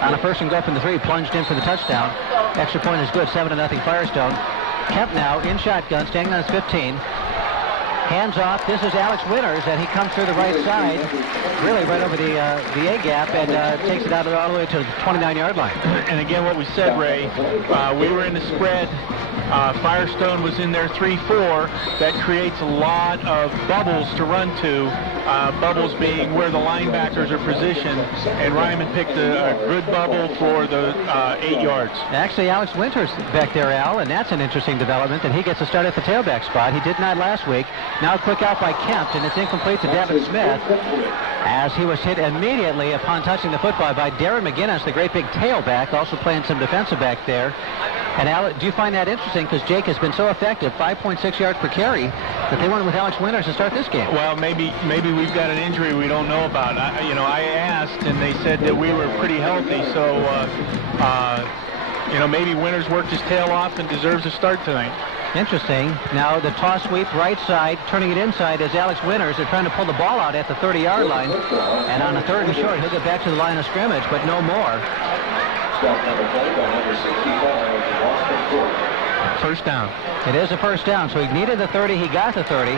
on a 1st and goal from the 3, plunged in for the touchdown. Extra point is good, 7-0 Firestone. Kemp now in shotgun, standing on his 15. Hands off. This is Alex Winters, and he comes through the right side, really right over the A-gap, and takes it out all the way to the 29-yard line. And again, what we said, Ray, we were in the spread. Firestone was in there 3-4. That creates a lot of bubbles to run to, bubbles being where the linebackers are positioned, and Ryman picked a good bubble for the 8 yards. Actually, Alex Winters back there, Al, and that's an interesting development, and he gets a start at the tailback spot. He did not last week. Now a quick out by Kemp, and it's incomplete to Devin Smith, as he was hit immediately upon touching the football by Darren McGinnis, the great big tailback, also playing some defensive back there. And Al, do you find that interesting? Because Jake has been so effective, 5.6 yards per carry, that they went with Alex Winters to start this game. Well, maybe we've got an injury we don't know about. I asked, and they said that we were pretty healthy. So, maybe Winters worked his tail off and deserves a start tonight. Interesting. Now the toss sweep right side, turning it inside is Alex Winters. They're trying to pull the ball out at the 30-yard line. And on a 3rd and short, he'll get back to the line of scrimmage, but no more. First down. It is a first down. So he needed the 30. He got the 30.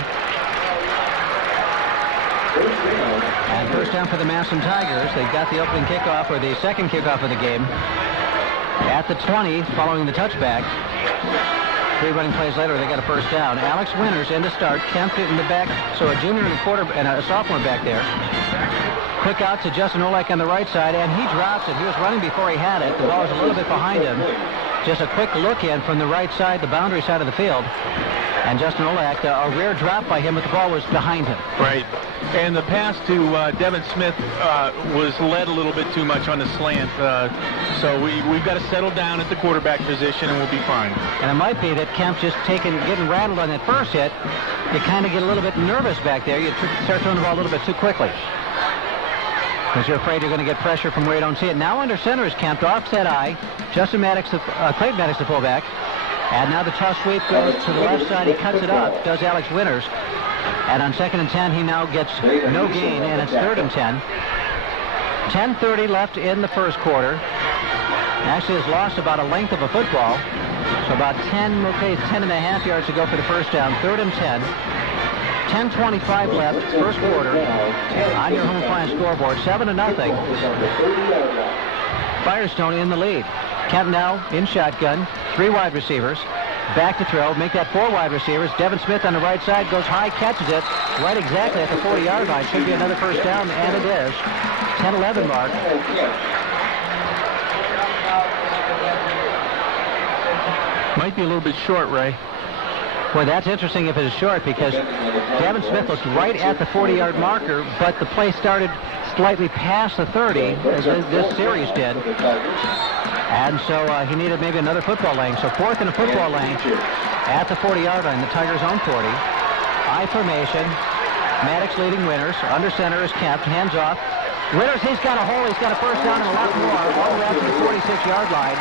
And first down for the Massillon Tigers. They got the opening kickoff, or the second kickoff of the game, at the 20 following the touchback. 3 running plays later, they got a first down. Alex Winters in to start. Kemp in the back, so a junior and a sophomore back there. Quick out to Justin Olek on the right side, and he drops it. He was running before he had it. The ball was a little bit behind him. Just a quick look in from the right side, the boundary side of the field. And Justin Olek, a rare drop by him, but the ball was behind him. Right. And the pass to Devin Smith was led a little bit too much on the slant. So we've got to settle down at the quarterback position, and we'll be fine. And it might be that Kemp just getting rattled on that first hit. You kind of get a little bit nervous back there. You start throwing the ball a little bit too quickly, because you're afraid you're going to get pressure from where you don't see it. Now under center is Kemp, offset eye. Clayton Maddox, the fullback. And now the toss sweep goes to the left side. He cuts it up, does Alex Winters. And on 2nd and 10, he now gets no gain, and it's 3rd and 10. 10:30 left in the first quarter. Actually has lost about a length of a football. So about 10 and a half yards to go for the first down. 3rd and 10. 10:25 left, first quarter. On your home fine scoreboard, 7-0. Firestone in the lead. Kemp now in shotgun. 3 wide receivers. Back to throw. Make that 4 wide receivers. Devin Smith on the right side goes high, catches it right exactly at the 40-yard line. Should be another first down, and it is. 10-11 mark. Might be a little bit short, Ray. Well, that's interesting if it is short, because Devin Smith looked right at the 40-yard marker, but the play started slightly past the 30, as this series did. And so he needed maybe another football length. So 4th and a football length at the 40-yard line, the Tigers' own 40. I formation. Maddox leading Winters. Under center is Kemp. Hands off. Winters, he's got a hole. He's got a first down and a lot more, all the way up to the 46-yard line.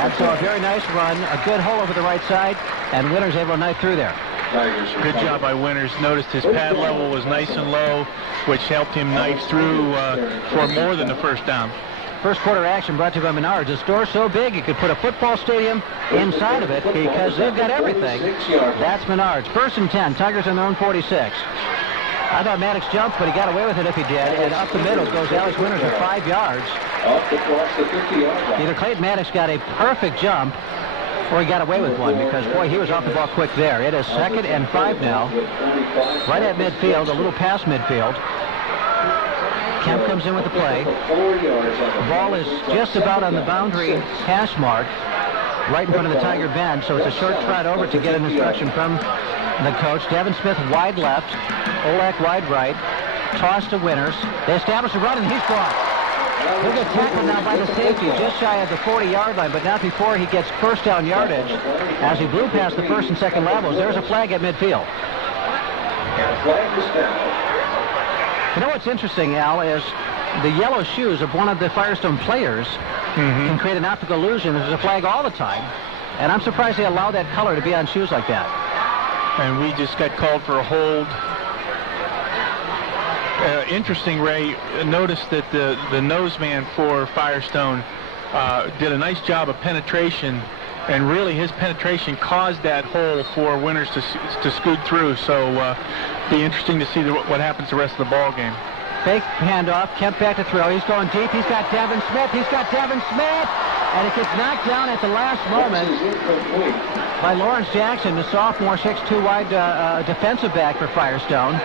And so a very nice run. A good hole over the right side, and Winters able to knife through there. Good job by Winters. Noticed his pad level was nice and low, which helped him knife through for more than the first down. First quarter action brought to you by Menards. The store's so big you could put a football stadium inside of it, because they've got everything. That's Menards. 1st and 10. Tigers on their own 46. I thought Maddox jumped, but he got away with it if he did. And up the middle goes Alex Winters at 5 yards. Either Clayton Maddox got a perfect jump, or he got away with one, because, boy, he was off the ball quick there. It is 2nd and 5 now. Right at midfield, a little past midfield. Kemp comes in with the play. The ball is just about on the boundary hash mark, right in front of the Tiger bench, so it's a short trot over to get an instruction from the coach. Devin Smith wide left, Olek wide right, toss to Winters. They establish a run, and he's gone. He'll get tackled now by the safety just shy of the 40-yard line, but not before he gets first down yardage as he blew past the 1st and 2nd levels. There's a flag at midfield. You know what's interesting, Al, is the yellow shoes of one of the Firestone players can create an optical illusion. There's a flag all the time, and I'm surprised they allow that color to be on shoes like that. And we just got called for a hold. Interesting, Ray, notice that the noseman for Firestone did a nice job of penetration, and really his penetration caused that hole for Winters to scoot through. So be interesting to see what happens the rest of the ball game. Fake handoff, Kemp back to throw. He's going deep. He's got Devin Smith. And it gets knocked down at the last moment by Lawrence Jackson, the sophomore 6'2" wide defensive back for Firestone.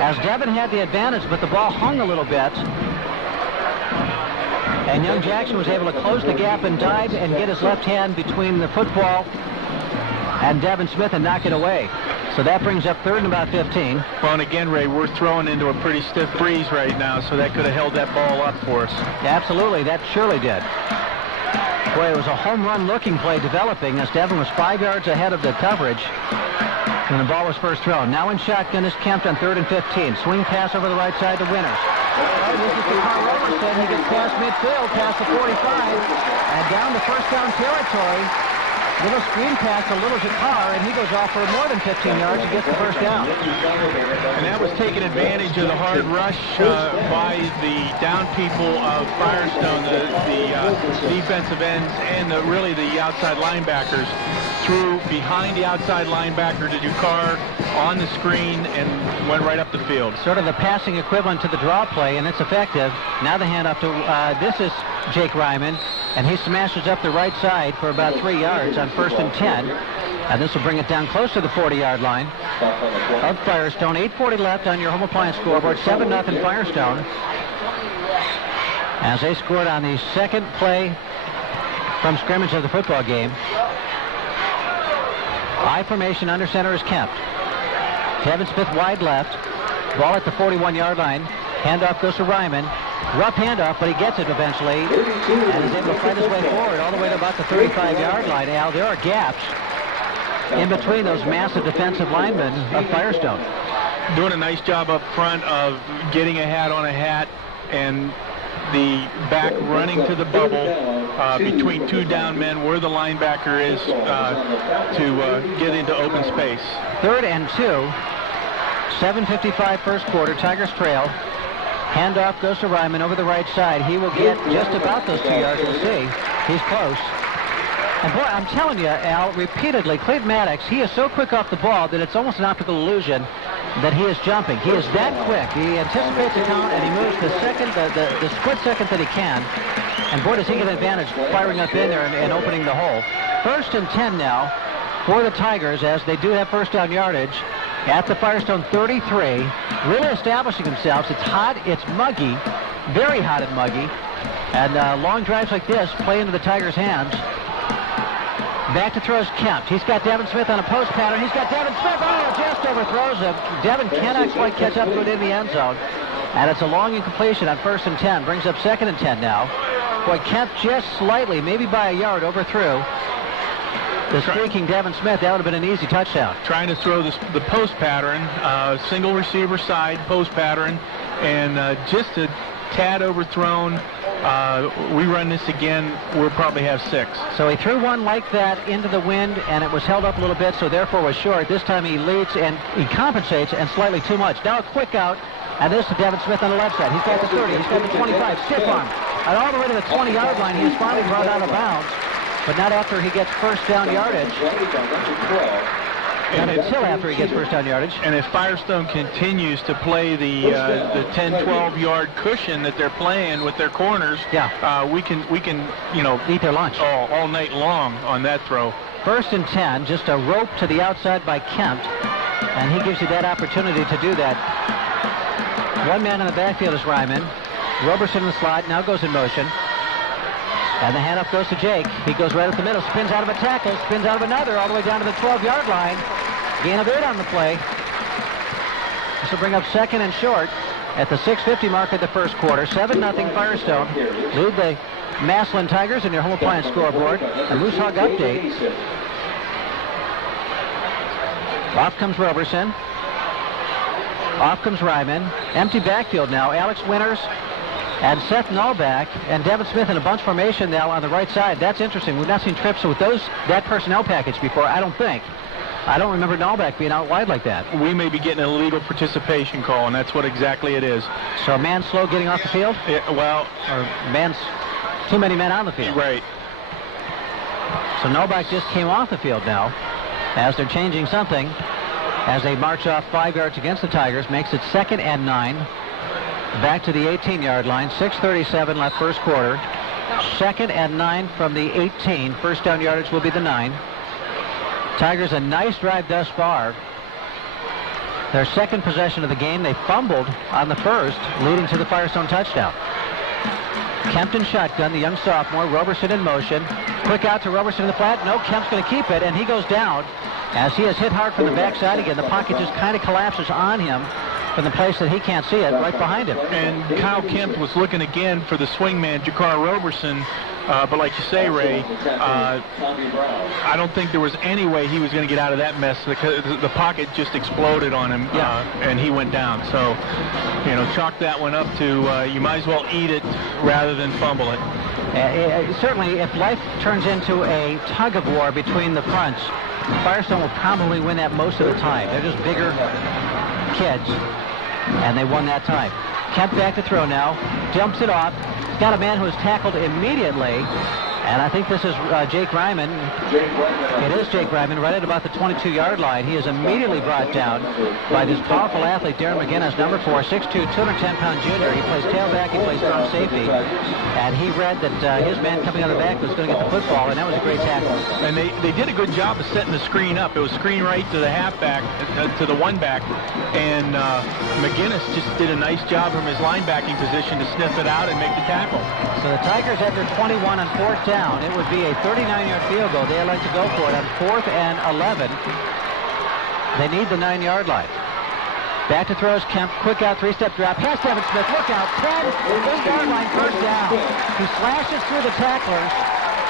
As Devin had the advantage, but the ball hung a little bit. And young Jackson was able to close the gap and dive and get his left hand between the football and Devin Smith and knock it away. So that brings up 3rd and about 15. Well, and again, Ray, we're throwing into a pretty stiff breeze right now, so that could have held that ball up for us. Yeah, absolutely, that surely did. Boy, it was a home run looking play developing as Devin was 5 yards ahead of the coverage. And the ball was first thrown. Now in shotgun is Kempt on 3rd and 15. Swing pass over the right side to Winters. Oh, this is the Carl Roberson. He gets past midfield, past the 45, and down to first down territory. Little screen pass to Little Jakar, and he goes off for more than 15 yards and gets the first down. And that was taking advantage of the hard rush by the down people of Firestone, the defensive ends, and really the outside linebackers. Threw behind the outside linebacker to Jakar on the screen and went right up the field. Sort of the passing equivalent to the draw play, and it's effective. Now the handoff to, this is Jake Ryman, and he smashes up the right side for about 3 yards on 1st and 10. And this will bring it down close to the 40-yard line of Firestone. 8:40 left on your home appliance scoreboard. 7-0 Firestone. As they scored on the second play from scrimmage of the football game. I formation under center is Kempt. Kevin Smith wide left. Ball at the 41-yard line. Handoff goes to Ryman. Rough handoff, but he gets it eventually and is able to fight his way forward all the way to about the 35-yard line. Al, there are gaps in between those massive defensive linemen of Firestone. Doing a nice job up front of getting a hat on a hat and the back running to the bubble between two down men where the linebacker is to get into open space. 3rd and 2. 7:55 first quarter. Tigers trail. Handoff goes to Ryman over the right side. He will get just about those 2 yards. We'll see. He's close. And boy, I'm telling you, Al, repeatedly, Clayton Maddox, he is so quick off the ball that it's almost an optical illusion that he is jumping. He is that quick. He anticipates the count, and he moves the second, the split second that he can. And boy, does he get an advantage firing up in there and opening the hole. 1st and 10 now for the Tigers, as they do have first down yardage at the Firestone 33. Really establishing themselves. It's hot, it's muggy, very hot and muggy. And long drives like this play into the Tigers' hands. Back to throws Kempt. He's got Devin Smith on a post pattern. He's got Devin Smith. Oh, just overthrows him. Devin cannot quite catch up to it in the end zone. And it's a long incompletion on 1st and 10. Brings up 2nd and 10 now. Boy, Kempt just slightly, maybe by a yard, overthrew the streaking Devin Smith. That would have been an easy touchdown. Trying to throw the post pattern, single receiver side post pattern, and just a tad overthrown. We run this again, we'll probably have 6. So he threw one like that into the wind, and it was held up a little bit, so therefore was short. This time he leads, and he compensates, and slightly too much. Now a quick out, and this is Devin Smith on the left side. He's got the 30, he's got the 25, stiff arm. And all the way to the 20-yard line, he is finally brought out of bounds, but not after he gets first down yardage. And until after he gets first down yardage. And if Firestone continues to play the 10-12-yard cushion that they're playing with their corners, we can eat their lunch all night long on that throw. 1st and 10, just a rope to the outside by Kempt, and he gives you that opportunity to do that. One man in the backfield is Ryman. Roberson in the slot, now goes in motion. And the handoff goes to Jake. He goes right up the middle, spins out of a tackle, spins out of another, all the way down to the 12-yard line. Gain of 8 on the play. This will bring up 2nd and short at the 6:50 mark of the first quarter. 7-0 Firestone. Lead the Massillon Tigers in your home appliance scoreboard. A Moose Hog update. Off comes Roberson. Off comes Ryman. Empty backfield now. Alex Winters and Seth Nallback and Devin Smith in a bunch formation now on the right side. That's interesting. We've not seen trips with that personnel package before, I don't think. I don't remember Nallback being out wide like that. We may be getting an illegal participation call, and that's what exactly it is. So man slow getting off the field? Yeah, well, or man's too many men on the field. Right. So Nallback just came off the field now as they're changing something as they march off 5 yards against the Tigers. Makes it 2nd and 9. Back to the 18-yard line. 6:37 left first quarter. 2nd and 9 from the 18. First down yardage will be the 9. Tigers a nice drive thus far. Their second possession of the game. They fumbled on the first, leading to the Firestone touchdown. Kempt in shotgun, the young sophomore. Roberson in motion. Quick out to Roberson in the flat. No, Kemp's going to keep it, and he goes down as he is hit hard from the backside again. The pocket just kind of collapses on him. from the place that he can't see it, right behind him. And Kyle Kemp was looking again for the swingman, Jakar Roberson. But like you say, Ray, I don't think there was any way he was going to get out of that mess. The pocket just exploded on him, and he went down. So, chalk that one up to you might as well eat it rather than fumble it. Certainly, if life turns into a tug-of-war between the fronts, Firestone will probably win that most of the time. They're just bigger kids, and they won that time. Kemp back to throw now, dumps it off. He's got a man who is tackled immediately, and I think this is Jake Ryman. It is Jake Ryman, right at about the 22-yard line. He is immediately brought down by this powerful athlete, Darren McGinnis, number 4, 6'2", 210-pound junior. He plays tailback, he plays strong safety, and he read that his man coming on the back was going to get the football, and that was a great tackle. And they did a good job of setting the screen up. It was screen right to the halfback, to the one-back, and McGinnis just did a nice job from his linebacking position to sniff it out and make the tackle. So the Tigers have their 21 on 4th down. It would be a 39-yard field goal. They like to go for it on 4th and 11. They need the 9-yard line. Back to throws Kemp. Quick out, 3-step drop. Pass Devin Smith. Look out. 10, 8-yard line, first down. He slashes through the tacklers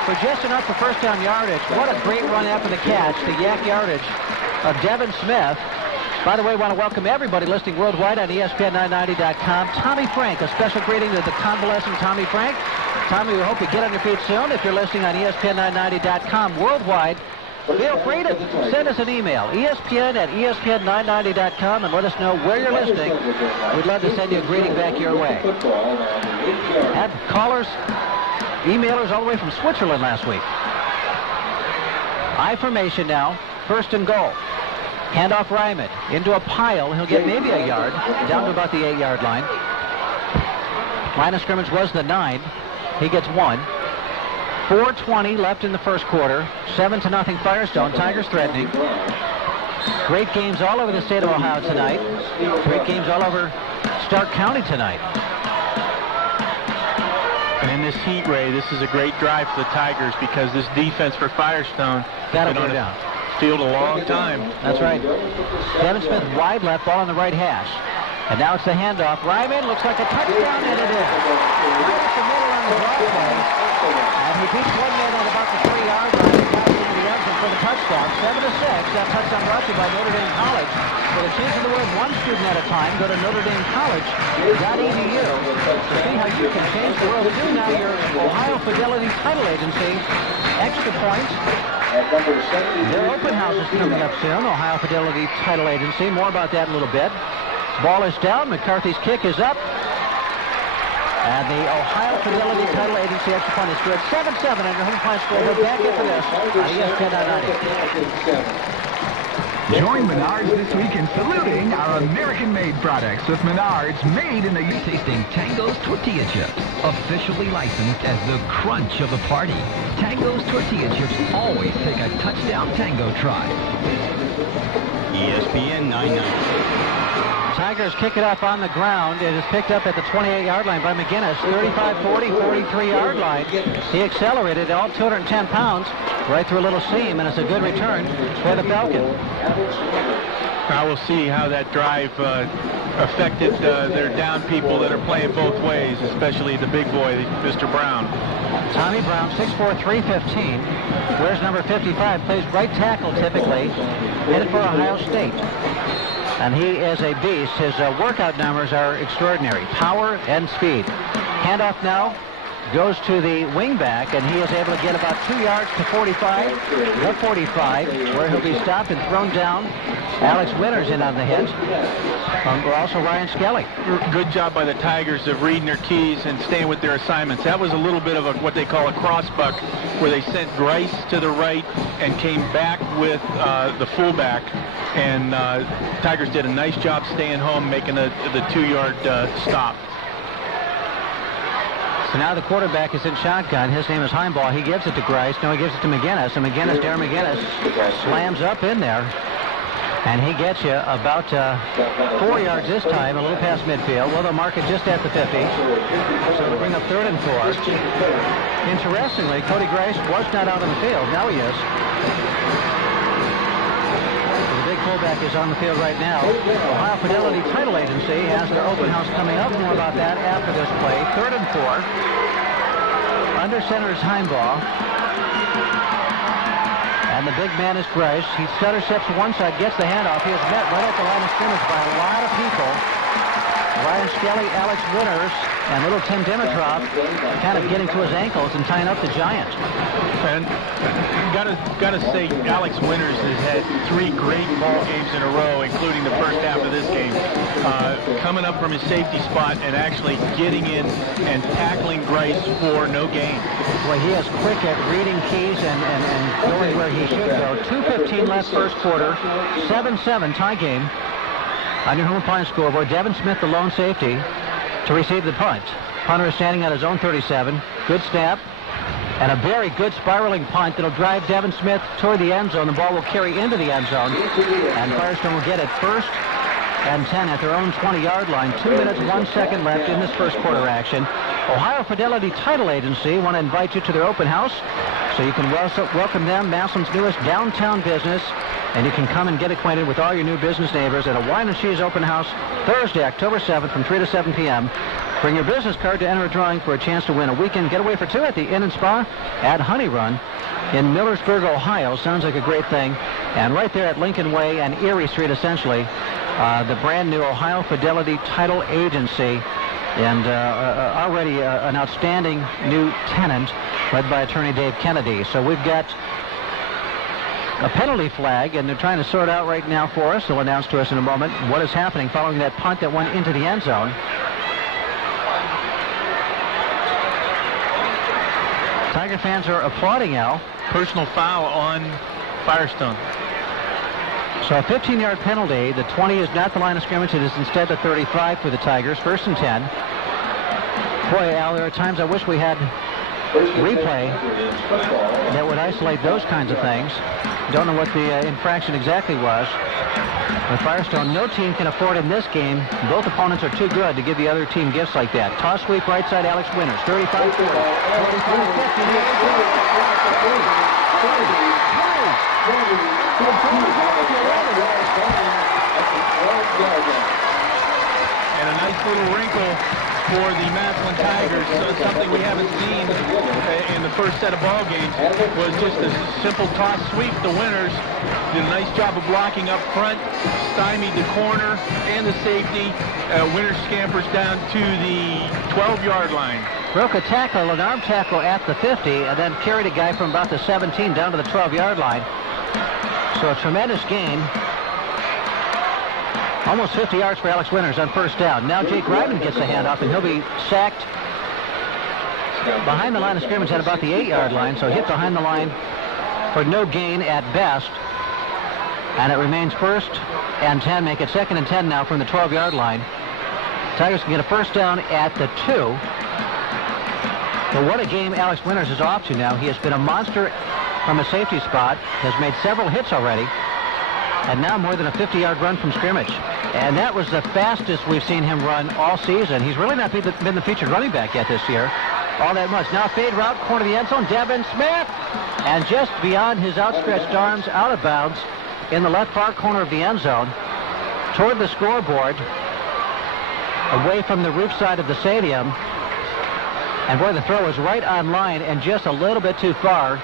for just enough for first down yardage. What a great run after the catch. The yak yardage of Devin Smith. By the way, I want to welcome everybody listening worldwide on ESPN990.com. Tommy Frank, a special greeting to the convalescent Tommy Frank. Tommy, we hope you get on your feet soon. If you're listening on ESPN990.com worldwide, feel free to send us an email, ESPN@ESPN990.com, and let us know where you're listening. We'd love to send you a greeting back your way. Had callers, emailers all the way from Switzerland last week. I formation now, 1st and goal. Handoff Ryman into a pile. He'll get maybe a yard, down to about the 8-yard line. Line of scrimmage was the 9. He gets 1. 4:20 left in the first quarter. 7-0 Firestone. Tigers threatening. Great games all over the state of Ohio tonight. Great games all over Stark County tonight. And in this heat, Ray, this is a great drive for the Tigers because this defense for Firestone That'll go down. Field a long time. That's right. Devin Smith wide left, ball on the right hash. And now it's the handoff. Ryman looks like a touchdown, and it is. Right at the middle on the draw play. And he beats one man on about the 3-yard line and got into the end zone for the touchdown. 7-6. That touchdown brought to you by Notre Dame College. For the chance of the word one student at a time, go to NotreDameCollege.edu to see how you can change the world. Do now your Ohio Fidelity Title Agency. Extra points. Their open house is coming up soon. Ohio Fidelity Title Agency. More about that in a little bit. Ball is down. McCarthy's kick is up. And the Ohio Fidelity Title Agency extra point is good. 7-7 on your home point score. We're back into this on ESPN 990. Join Menards this week in saluting our American-made products with Menards made in the... Tasting Tango's tortilla chips, officially licensed as the crunch of the party. Tango's tortilla chips always take a touchdown tango try. ESPN 990. Tigers kick it up on the ground. It is picked up at the 28-yard line by McGinnis. 35-40, 43-yard line. He accelerated all 210 pounds right through a little seam, and it's a good return for the Falcons. Now we'll see how that drive affected their down people that are playing both ways, especially the big boy, Mr. Brown. Tommy Brown, 6'4", 315. Wears number 55, plays right tackle typically. Headed for Ohio State. And he is a beast. His workout numbers are extraordinary. Power and speed. Handoff now goes to the wingback, and he is able to get about 2 yards to 45. The 45, where he'll be stopped and thrown down. Alex Winters in on the hit. Also Ryan Skelly. Good job by the Tigers of reading their keys and staying with their assignments. That was a little bit of what they call a crossbuck, where they sent Grice to the right and came back with the fullback. And Tigers did a nice job staying home, making the 2-yard stop. So now the quarterback is in shotgun. His name is Heimbaugh. He gives it to Grice. No, he gives it to McGinnis. And McGinnis, Darren McGinnis, slams up in there. And he gets you about 4 yards this time, a little past midfield. Well, they'll mark it just at the 50. So they'll bring up 3rd and 4. Interestingly, Cody Grice was not out on the field. Now he is. big fullback is on the field right now. Ohio Fidelity Title Agency has an open house coming up. More about that after this play. 3rd and 4. Under center is Heimbaugh. And the big man is Grice. He stutter steps to one side, gets the handoff. He is met right at the line of scrimmage by a lot of people. Ryan Skelly, Alex Winters, and little Tim Dimitrov kind of getting to his ankles and tying up the Giant. And gotta say, Alex Winters has had 3 great ball games in a row, including the first half of this game. Coming up from his safety spot and actually getting in and tackling Grice for no gain. Well, he is quick at reading keys and going where he should go. 2:15 left first quarter, 7-7 tie game. On your home appliance scoreboard, Devin Smith, the lone safety, to receive the punt. Punter is standing at his own 37. Good snap. And a very good spiraling punt that'll drive Devin Smith toward the end zone. The ball will carry into the end zone. And Firestone will get it 1st and 10 at their own 20-yard line. 2 minutes, 1 second left in this first quarter action. Ohio Fidelity Title Agency want to invite you to their open house so you can welcome them, Massillon's newest downtown business. And you can come and get acquainted with all your new business neighbors at a wine and cheese open house Thursday, October 7th from 3 to 7 p.m. Bring your business card to enter a drawing for a chance to win a weekend getaway for 2 at the Inn and Spa at Honey Run in Millersburg, Ohio. Sounds like a great thing. And right there at Lincoln Way and Erie Street, essentially, the brand new Ohio Fidelity Title Agency. And already an outstanding new tenant led by attorney Dave Kennedy. So we've got a penalty flag, and they're trying to sort out right now for us. They'll announce to us in a moment what is happening following that punt that went into the end zone. Tiger fans are applauding, Al. Personal foul on Firestone. So a 15-yard penalty. The 20 is not the line of scrimmage. It is instead the 35 for the Tigers. 1st and 10. Boy, Al, there are times I wish we had replay that would isolate those kinds of things. Don't know what the infraction exactly was. But Firestone, no team can afford in this game. Both opponents are too good to give the other team gifts like that. Toss sweep right side, Alex Winters. 35-40. 45-50. And a nice little wrinkle for the Massillon Tigers. Something we haven't seen in the first set of ball games was just a simple toss sweep. The Winters did a nice job of blocking up front, stymied the corner and the safety. Winters scampers down to the 12-yard line. Broke a tackle, an arm tackle at the 50, and then carried a guy from about the 17 down to the 12-yard line. So a tremendous gain. Almost 50 yards for Alex Winters on 1st down. Now Jake Ryman gets a handoff, and he'll be sacked behind the line of scrimmage at about the 8-yard line. So hit behind the line for no gain at best. And it remains 1st and 10. Make it 2nd and 10 now from the 12-yard line. Tigers can get a 1st down at the 2. But what a game Alex Winters is off to now. He has been a monster from a safety spot, has made several hits already, and now more than a 50-yard run from scrimmage. And that was the fastest we've seen him run all season. He's really not been the featured running back yet this year, all that much. Now fade route, corner of the end zone, Devin Smith. And just beyond his outstretched arms, out of bounds, in the left far corner of the end zone, toward the scoreboard, away from the roof side of the stadium. And boy, the throw is right on line and just a little bit too far.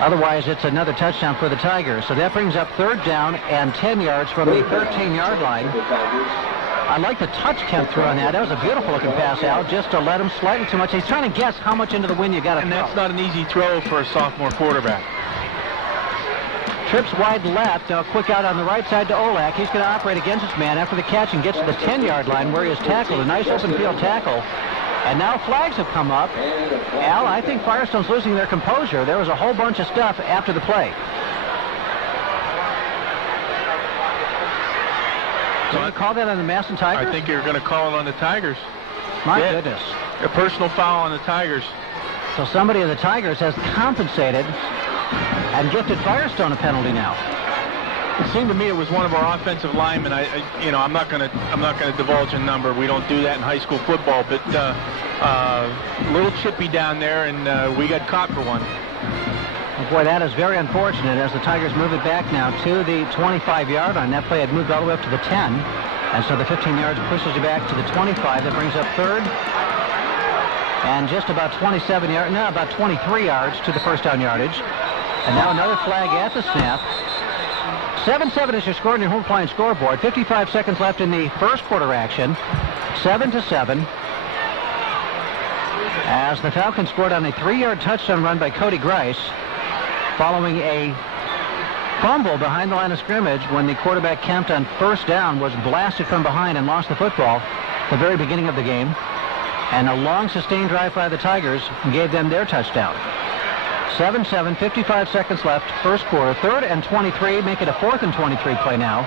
Otherwise, it's another touchdown for the Tigers. So that brings up 3rd down and 10 yards from the 13-yard line. I like the touch Kemp threw on that. That was a beautiful-looking pass out, just to let him slightly too much. He's trying to guess how much into the wind you got to throw. And that's not an easy throw for a sophomore quarterback. Trips wide left. Quick out on the right side to Olak. He's going to operate against his man after the catch and gets to the 10-yard line where he is tackled. A nice open field tackle. And now flags have come up. Al, I think Firestone's losing their composure. There was a whole bunch of stuff after the play. So you call that on the Massillon Tigers? I think you're going to call it on the Tigers. My goodness. A personal foul on the Tigers. So somebody of the Tigers has compensated and gifted Firestone a penalty now. It seemed to me it was one of our offensive linemen. I'm not going to divulge a number. We don't do that in high school football. But a little chippy down there, and we got caught for one. Well, Boy, that is very unfortunate as the Tigers move it back now to the 25-yard line. That play had moved all the way up to the 10. And so the 15 yards pushes you back to the 25. That brings up third. And just about 27 yards, no, about 23 yards to the first down yardage. And now another flag at the snap. 7-7 is your score on your home line scoreboard. 55 seconds left in the first quarter action. 7-7. As the Falcons scored on a 3-yard touchdown run by Cody Grice, following a fumble behind the line of scrimmage when the quarterback Kempt on first down was blasted from behind and lost the football at the very beginning of the game. And a long sustained drive by the Tigers gave them their touchdown. 7-7, 55 seconds left, first quarter. 3rd and 23, make it a 4th and 23 play now.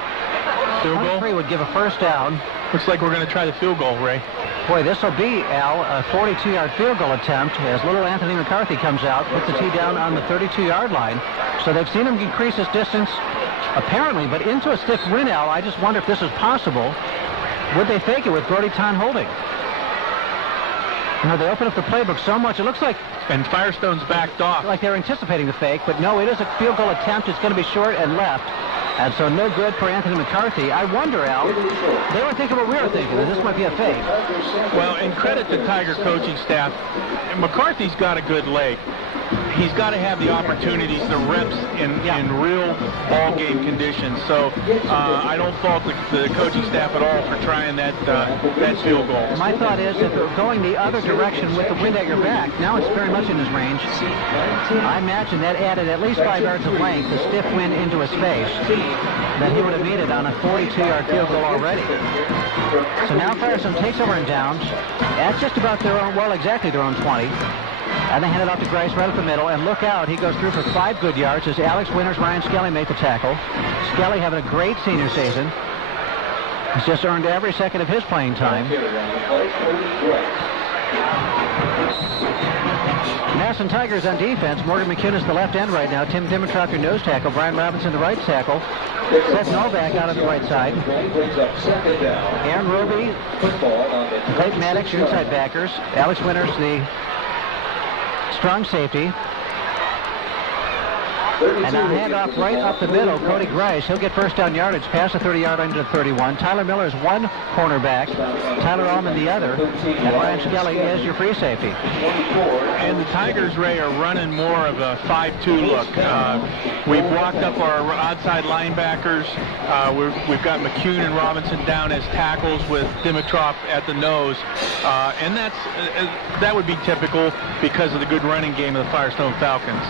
Field goal? 23 would give a first down. Looks like we're going to try the field goal, Ray. Boy, this will be, Al, a 42-yard field goal attempt as little Anthony McCarthy comes out, puts the tee down on the 32-yard line. So they've seen him increase his distance, apparently, but into a stiff wind, Al. I just wonder if this is possible. Would they fake it with Brody Ton holding? You know, they open up the playbook so much, it looks like... And Firestone's backed off. Like they're anticipating the fake, but no, it is a field goal attempt. It's going to be short and left. And so no good for Anthony McCarthy. I wonder, Al, they were thinking what we were thinking, that this might be a fake. Well, and credit the Tiger coaching staff. McCarthy's got a good leg. He's got to have the opportunities, the reps in real ball game conditions. So I don't fault the coaching staff at all for trying that field goal. My thought is if they're going the other direction with the wind at your back, now it's very much in his range. I imagine that added at least 5 yards of length, the stiff wind into his face, that he would have made it on a 42-yard field goal already. So now Firestone takes over in downs at just about their own, well, exactly their own 20. And they hand it off to Grice right up the middle. And look out, he goes through for 5 good yards as Alex Winters, Ryan Skelly make the tackle. Skelly having a great senior season. He's just earned every second of his playing time. Massillon Tigers on defense. Morgan McInnes the left end right now. Tim Dimitrov your nose tackle. Brian Robinson the right tackle. Seth Novak out on the right side. Aaron Roby, Clayton Maddox your inside backers. Alex Winters the strong safety. And now hand off right up the middle, Cody Grice. He'll get first down yardage past the 30-yard line to the 31. Tyler Miller is one cornerback. Tyler Allman the other. And Ryan Skelly is your free safety. And the Tigers, Ray, are running more of a 5-2 look. We've walked up our outside linebackers. We've got McCune and Robinson down as tackles with Dimitrov at the nose. And that would be typical because of the good running game of the Firestone Falcons.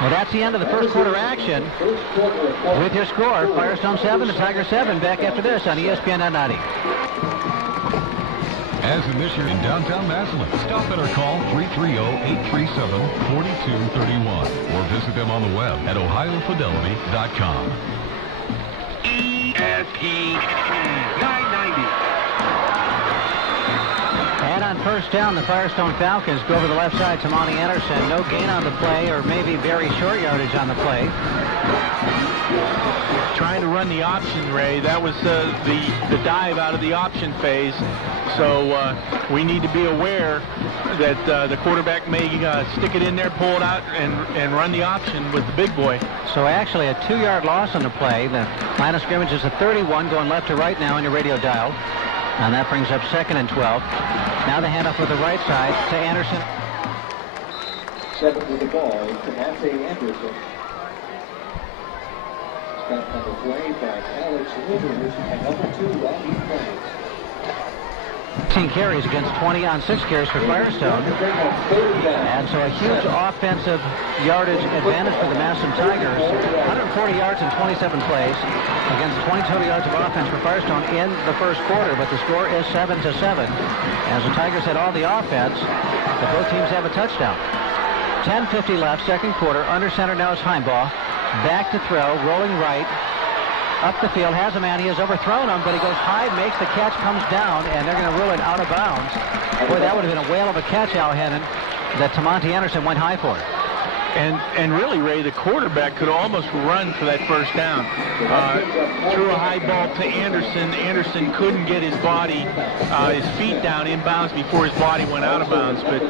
Well, that's the end of the first quarter action. With your score, Firestone 7, the Tigers 7. Back after this on ESPN 990. As a mission in downtown Massillon, stop at or call 330-837-4231 or visit them on the web at ohiofidelity.com. ESPN 990. And on first down, the Firestone Falcons go over the left side to Monty Anderson. No gain on the play, or maybe very short yardage on the play. Trying to run the option, Ray. That was the dive out of the option phase. So we need to be aware that the quarterback may stick it in there, pull it out, and run the option with the big boy. So actually a 2-yard loss on the play. The line of scrimmage is a 31 going left to right now on your radio dial. And that brings up 2nd and 12. Now the handoff with the right side to Anderson. 7 with the ball to Monte Anderson. Stop on the play by Alex Winters and number 2 Rodney Franks. 18 carries against 20 on 6 carries for Firestone. And so a huge offensive yardage advantage for the Massillon Tigers. 140 yards in 27 plays against 20 total yards of offense for Firestone in the first quarter, but the score is 7-7. As the Tigers had all the offense, but both teams have a touchdown. 10:50 left, second quarter. Under center now is Heimbaugh. Back to throw, rolling right. Up the field, has a man, he has overthrown him, but he goes high, makes the catch, comes down, and they're going to rule it out of bounds. Boy, that would have been a whale of a catch, Al Hennon, that Tamonte Anderson went high for. And really, Ray, the quarterback could almost run for that first down. Threw a high ball to Anderson. Anderson couldn't get his feet down inbounds before his body went out of bounds. But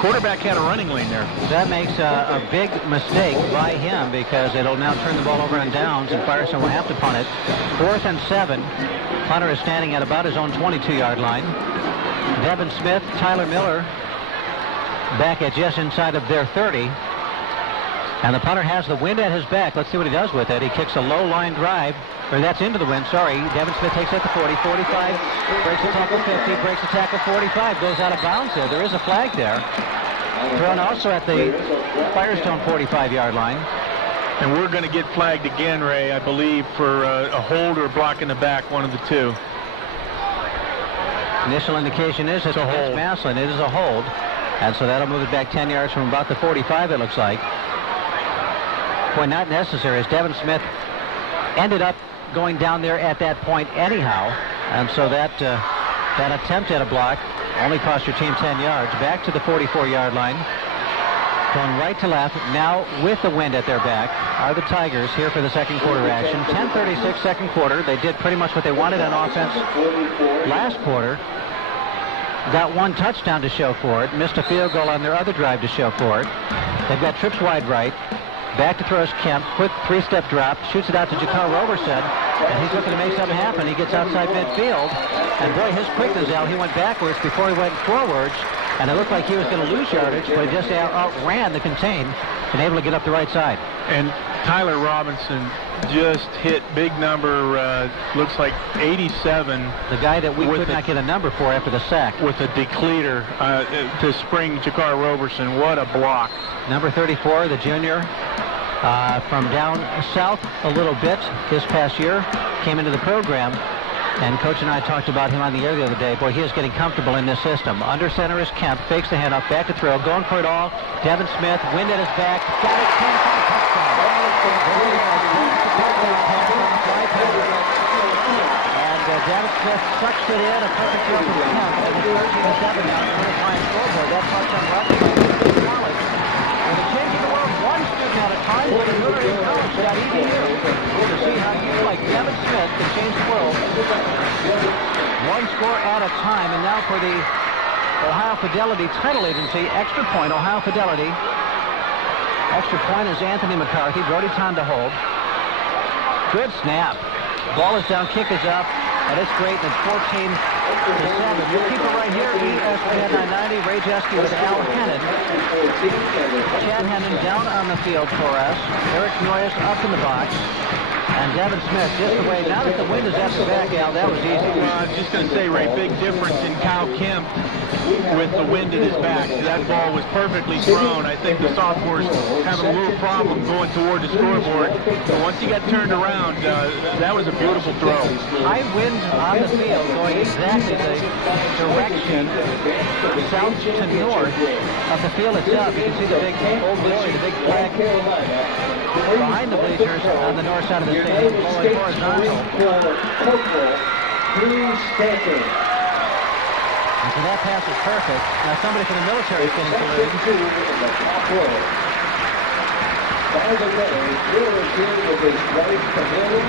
quarterback had a running lane there. That makes a big mistake by him because it'll now turn the ball over on downs, and Firestone will have to punt it. 4th and 7. Punter is standing at about his own 22-yard line. Devin Smith, Tyler Miller back at just inside of their 30. And the punter has the wind at his back. Let's see what he does with it. He kicks a low line drive. Or that's into the wind, sorry. Devin Smith takes it to 40, 45, breaks the tackle 50, breaks the tackle 45, goes out of bounds there. There is a flag there. Thrown also at the Firestone 45-yard line. And we're going to get flagged again, Ray, I believe, for a hold or a block in the back, one of the two. Initial indication is it's against Massillon. It is a hold. And so that'll move it back 10 yards from about the 45, it looks like. Boy, not necessary, as Devin Smith ended up going down there at that point anyhow. And so that attempt at a block only cost your team 10 yards. Back to the 44-yard line. Going right to left. Now with the wind at their back are the Tigers here for the second quarter action. 10:36 second quarter. They did pretty much what they wanted on offense last quarter. Got one touchdown to show for it. Missed a field goal on their other drive to show for it. They've got trips wide right. Back to throws Kemp. Quick three-step drop. Shoots it out to Jakar Roberson. And he's looking to make something happen. He gets outside midfield. And boy, his quickness, Al, he went backwards before he went forwards. And it looked like he was going to lose yardage, but he just outran the contain and able to get up the right side. And Tyler Robinson just hit big number, looks like 87. The guy that we could not get a number for after the sack. With a decleater to spring Jakar Roberson. What a block. Number 34, the junior, from down south a little bit this past year, came into the program. And Coach and I talked about him on the air the other day. Boy, he is getting comfortable in this system. Under center is Kemp. Fakes the handoff. Back to throw. Going for it all. Devin Smith. Wind at his back. Got it. 10 for the touchdown. And Devin Smith sucks it in. A perfect throw from Kemp. And it's 13-7 now for the Flying scoreboard. That touchdown right by college. With a change in the world, one student at a time with a Notre Dame college. Got EDU to see how you like Devin Smith can change the world. One score at a time, and now for the Ohio Fidelity Title Agency, extra point, Ohio Fidelity. Extra point is Anthony McCarthy. Brody Ton to hold. Good snap. Ball is down, kick is up, and it's great. And it's 14-7. We'll keep it right here. ESPN 990. Ray Jeske with Al Hennon. Chad Hennon down on the field for us. Eric Noyes up in the box. And Devin Smith just away. Now that the wind is at the back, Al, that was easy. Well, I was just going to say, Ray, big difference in Kyle Kemp with the wind at his back. That ball was perfectly thrown. I think the sophomores having a little problem going toward the scoreboard. But once he got turned around, that was a beautiful throw. High wind on the field going exactly the direction south to north of the field itself. You can see the big Old Glory, the big flag behind the bleachers on the north side of the stadium, blowing horizontal. And so that pass is perfect. Now somebody from the military is getting saluted. By the way, here is here with his wife Camille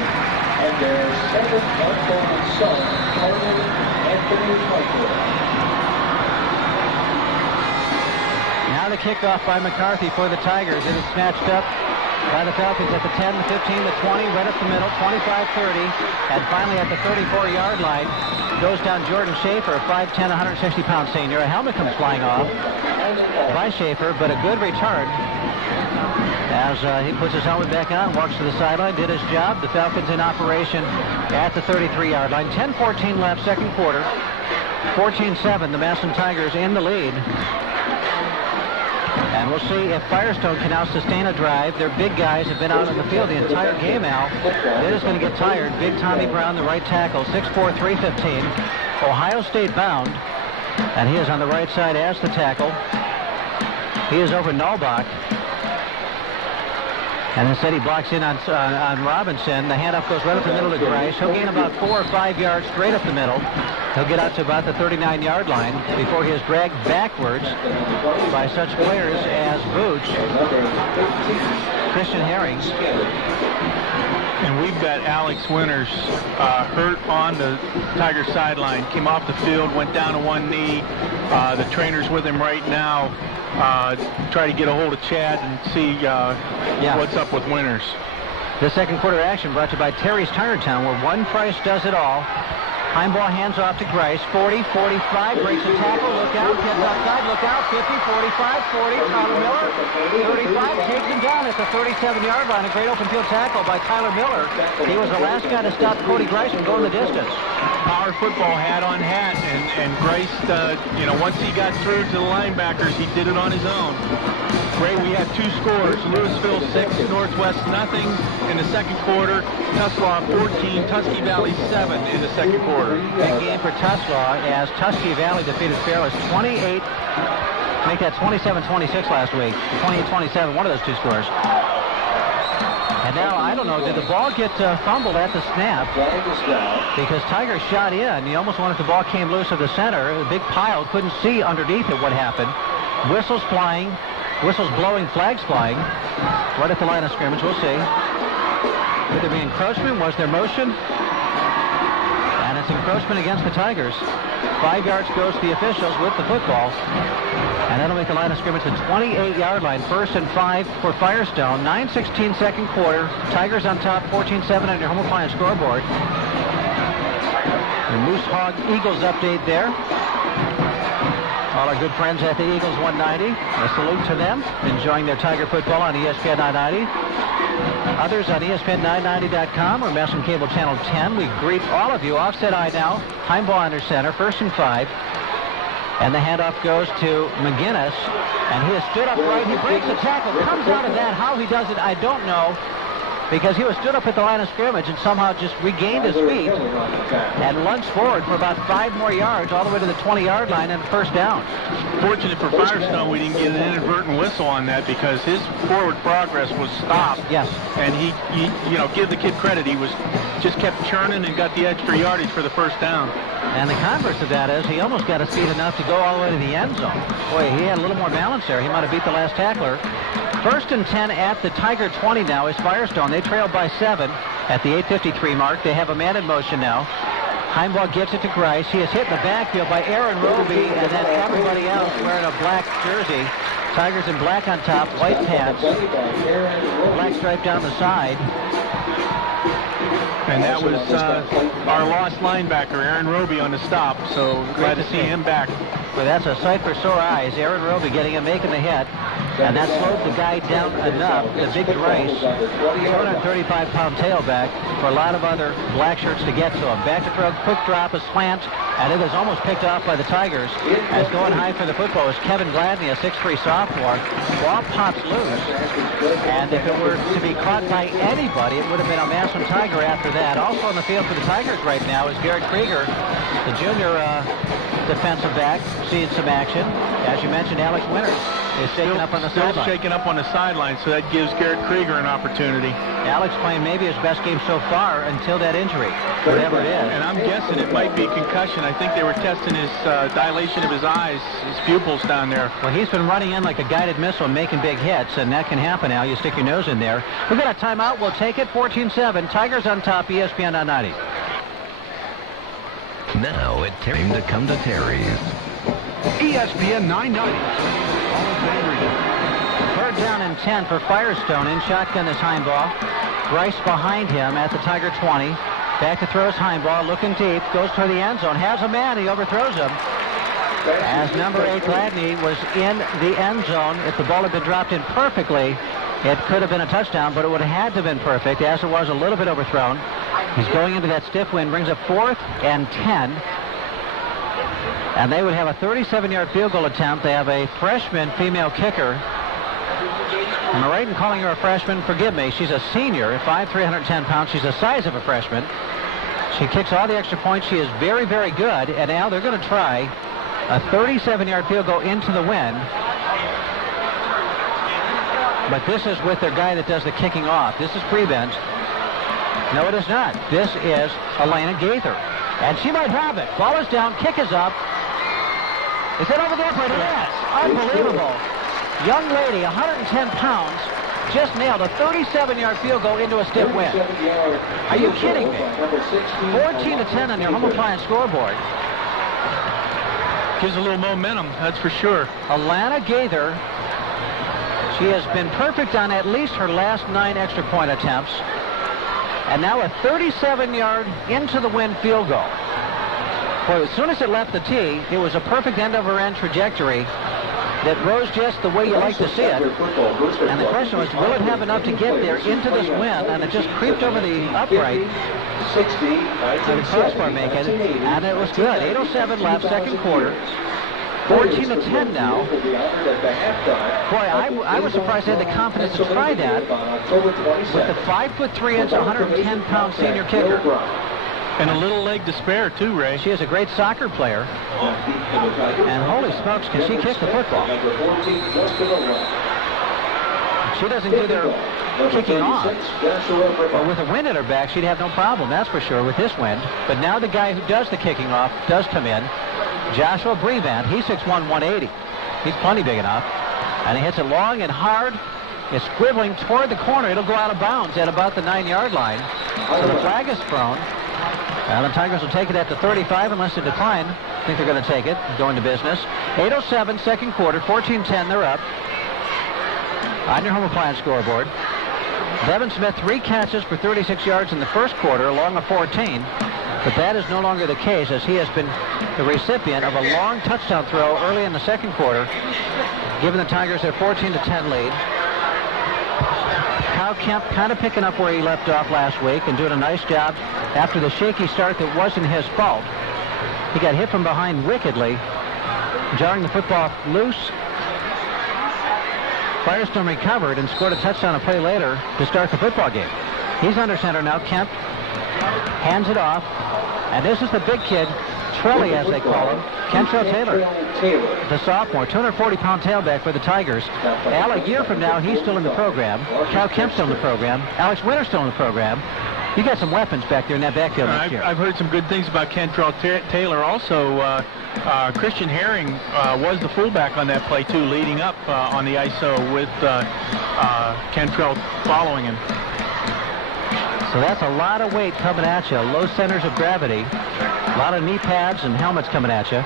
and their 7-month-old son, Carmen Anthony Michael. Now the kickoff by McCarthy for the Tigers. It is snatched up by the Falcons at the 10, the 15, the 20, right up the middle, 25-30, and finally at the 34-yard line goes down Jordan Schaefer, a 5'10", 160-pound senior. A helmet comes flying off by Schaefer, but a good return as he puts his helmet back on, walks to the sideline, did his job. The Falcons in operation at the 33-yard line. 10:14 left, second quarter. 14-7, the Massillon Tigers in the lead. And we'll see if Firestone can now sustain a drive. Their big guys have been out on the field the entire game, Al. They're just going to get tired. Big Tommy Brown, the right tackle, 6'4", 315. Ohio State bound. And he is on the right side as the tackle. He is over Nullbach. And instead he blocks in on Robinson. The handoff goes right up the middle to Grice. He'll gain about 4 or 5 yards straight up the middle. He'll get out to about the 39-yard line before he is dragged backwards by such players as Booch, Christian Herring. And we've got Alex Winters hurt on the Tiger sideline. Came off the field, went down to one knee. The trainer's with him right now. Try to get a hold of Chad and see what's up with Winters. The second quarter action brought to you by Terry's Tire Town, where one price does it all. Heimball hands off to Grice. 40, 45, breaks a tackle. Look out, gets outside. Look out, 50, 45, 40. Tyler Miller, 35, takes him down at the 37-yard line. A great open field tackle by Tyler Miller. He was the last guy to stop Cody Grice from going the distance. Power football, hat on hat, and Grice, once he got through to the linebackers, he did it on his own. Ray, we had two scores. Louisville 6, Northwest nothing in the second quarter. Tuslaw 14, Tusky Valley 7 in the second quarter. Big game for Tuslaw as Tusky Valley defeated Fairless 28. Make that 27-26 last week. 28-27, one of those two scores. And now, I don't know, did the ball get fumbled at the snap? Because Tiger shot in. You almost wanted the ball came loose of the center. A big pile, couldn't see underneath it what happened. Whistles flying. Whistles blowing, flags flying. Right at the line of scrimmage, we'll see. Could there be encroachment? Was there motion? And it's encroachment against the Tigers. 5 yards goes to the officials with the football. And that'll make the line of scrimmage the 28-yard line. 1st and 5 for Firestone. 9:16 second quarter. Tigers on top, 14-7 on your home appliance scoreboard. The Moose Hog Eagles update there. All our good friends at the Eagles 190. A salute to them, enjoying their Tiger football on ESPN 990. Others on ESPN990.com or Massillon Cable Channel 10. We greet all of you. Offset eye now. Heimball under center. 1st and 5. And the handoff goes to McGinnis. And he has stood upright. He breaks the tackle. Comes out of that. How he does it, I don't know. Because he was stood up at the line of scrimmage and somehow just regained his feet and lunged forward for about 5 more yards all the way to the 20-yard line and first down. Fortunate for Firestone, we didn't get an inadvertent whistle on that because his forward progress was stopped. Yes. And he give the kid credit. He was just kept churning and got the extra yardage for the first down. And the converse of that is he almost got his feet enough to go all the way to the end zone. Boy, he had a little more balance there. He might have beat the last tackler. 1st and 10 at the Tiger 20 now is Firestone. They trail by 7 at the 8:53 mark. They have a man in motion now. Heimball gets it to Grice. He is hit in the backfield by Aaron Roby, and then everybody else wearing a black jersey. Tigers in black on top, white pants, black stripe down the side. And that was our lost linebacker, Aaron Roby, on the stop. So glad to see him back. Well, that's a sight for sore eyes. Aaron Roby making the hit. And that slowed the guy down enough, the big Grice, 235-pound tailback, for a lot of other black shirts to get to him. Back to throw, quick drop, a slant, and it was almost picked off by the Tigers. As going high for the football is Kevin Gladney, a 6'3 sophomore. Ball pops loose. And if it were to be caught by anybody, it would have been a Massillon Tiger after that. Also on the field for the Tigers right now is Garrett Krieger, the junior defensive back, seeing some action. As you mentioned, Alex Winters is shaking up on the sideline. Still shaking up on the sideline, so that gives Garrett Krieger an opportunity. Alex playing maybe his best game so far until that injury, whatever it is. And I'm guessing it might be concussion. I think they were testing his dilation of his eyes, his pupils down there. Well, he's been running in like a guided missile, making big hits, and that can happen now. You stick your nose in there. We've got a timeout. We'll take it. 14-7. Tigers on top, ESPN 990. Now it's time to come to Terry's. ESPN 990. Third down and 10 for Firestone. In shotgun is Heimball. Grice behind him at the Tiger 20. Back to throws Heimball, looking deep, goes toward the end zone, has a man, he overthrows him. As number 8 Gladney was in the end zone, if the ball had been dropped in perfectly, it could have been a touchdown, but it would have had to have been perfect, as it was a little bit overthrown. He's going into that stiff wind, brings up 4th and 10. And they would have a 37-yard field goal attempt. They have a freshman female kicker. Am I right in calling her a freshman? Forgive me. She's a senior, 5'3", 310 pounds. She's the size of a freshman. She kicks all the extra points. She is very, very good. And now they're going to try a 37-yard field goal into the wind. But this is with their guy that does the kicking off. This is pre-bench. No, it is not. This is Elena Gaither. And she might have it. Ball is down, kick is up. Is it over the upright? It is. Unbelievable. Young lady, 110 pounds, just nailed a 37-yard field goal into a stiff wind. Are you kidding me? 14-10 on your home appliance scoreboard. Gives a little momentum, that's for sure. Alana Gaither, she has been perfect on at least her last 9 extra point attempts. And now a 37-yard into the wind field goal. Well, as soon as it left the tee, it was a perfect end-over-end trajectory that rose just the way you like to see it. And the question was, will it have enough to get there into this wind? And it just creeped over the upright. And the crossbar make it, and it was good. 8:07 left, second quarter. 14-10 now. Boy, I was surprised they had the confidence to try that with the 5'3", 110-pound senior kicker. And a little leg to spare, too, Ray. She is a great soccer player. And holy smokes, can she kick the football? She doesn't do their kicking off. But with the wind at her back, she'd have no problem, that's for sure, with this wind. But now the guy who does the kicking off does come in. Joshua Brevant, he's 6'1", 180. He's plenty big enough. And he hits it long and hard. It's squibbling toward the corner. It'll go out of bounds at about the 9-yard line. So the flag is thrown. And the Tigers will take it at the 35 unless they decline. I think they're going to take it, go into business. 8:07, second quarter, 14-10, they're up. On your home appliance scoreboard. Devin Smith, 3 catches for 36 yards in the first quarter, along a 14. But that is no longer the case, as he has been the recipient of a long touchdown throw early in the second quarter, giving the Tigers their 14-10 lead. Kyle Kemp kind of picking up where he left off last week and doing a nice job after the shaky start that wasn't his fault. He got hit from behind wickedly, jarring the football loose. Firestone recovered and scored a touchdown a play later to start the football game. He's under center now. Kemp hands it off, and this is the big kid, Trelly as they call him, Kentrell Taylor, the sophomore, 240-pound tailback for the Tigers. Al, a year from now, he's still in the program. Cal Kemp's still in the program. Alex Winter's still in the program. You got some weapons back there in that backfield next year. I've heard some good things about Kentrell Taylor. Also, Christian Herring was the fullback on that play, too, leading up on the ISO with Kentrell following him. So that's a lot of weight coming at you, low centers of gravity, a lot of knee pads and helmets coming at you.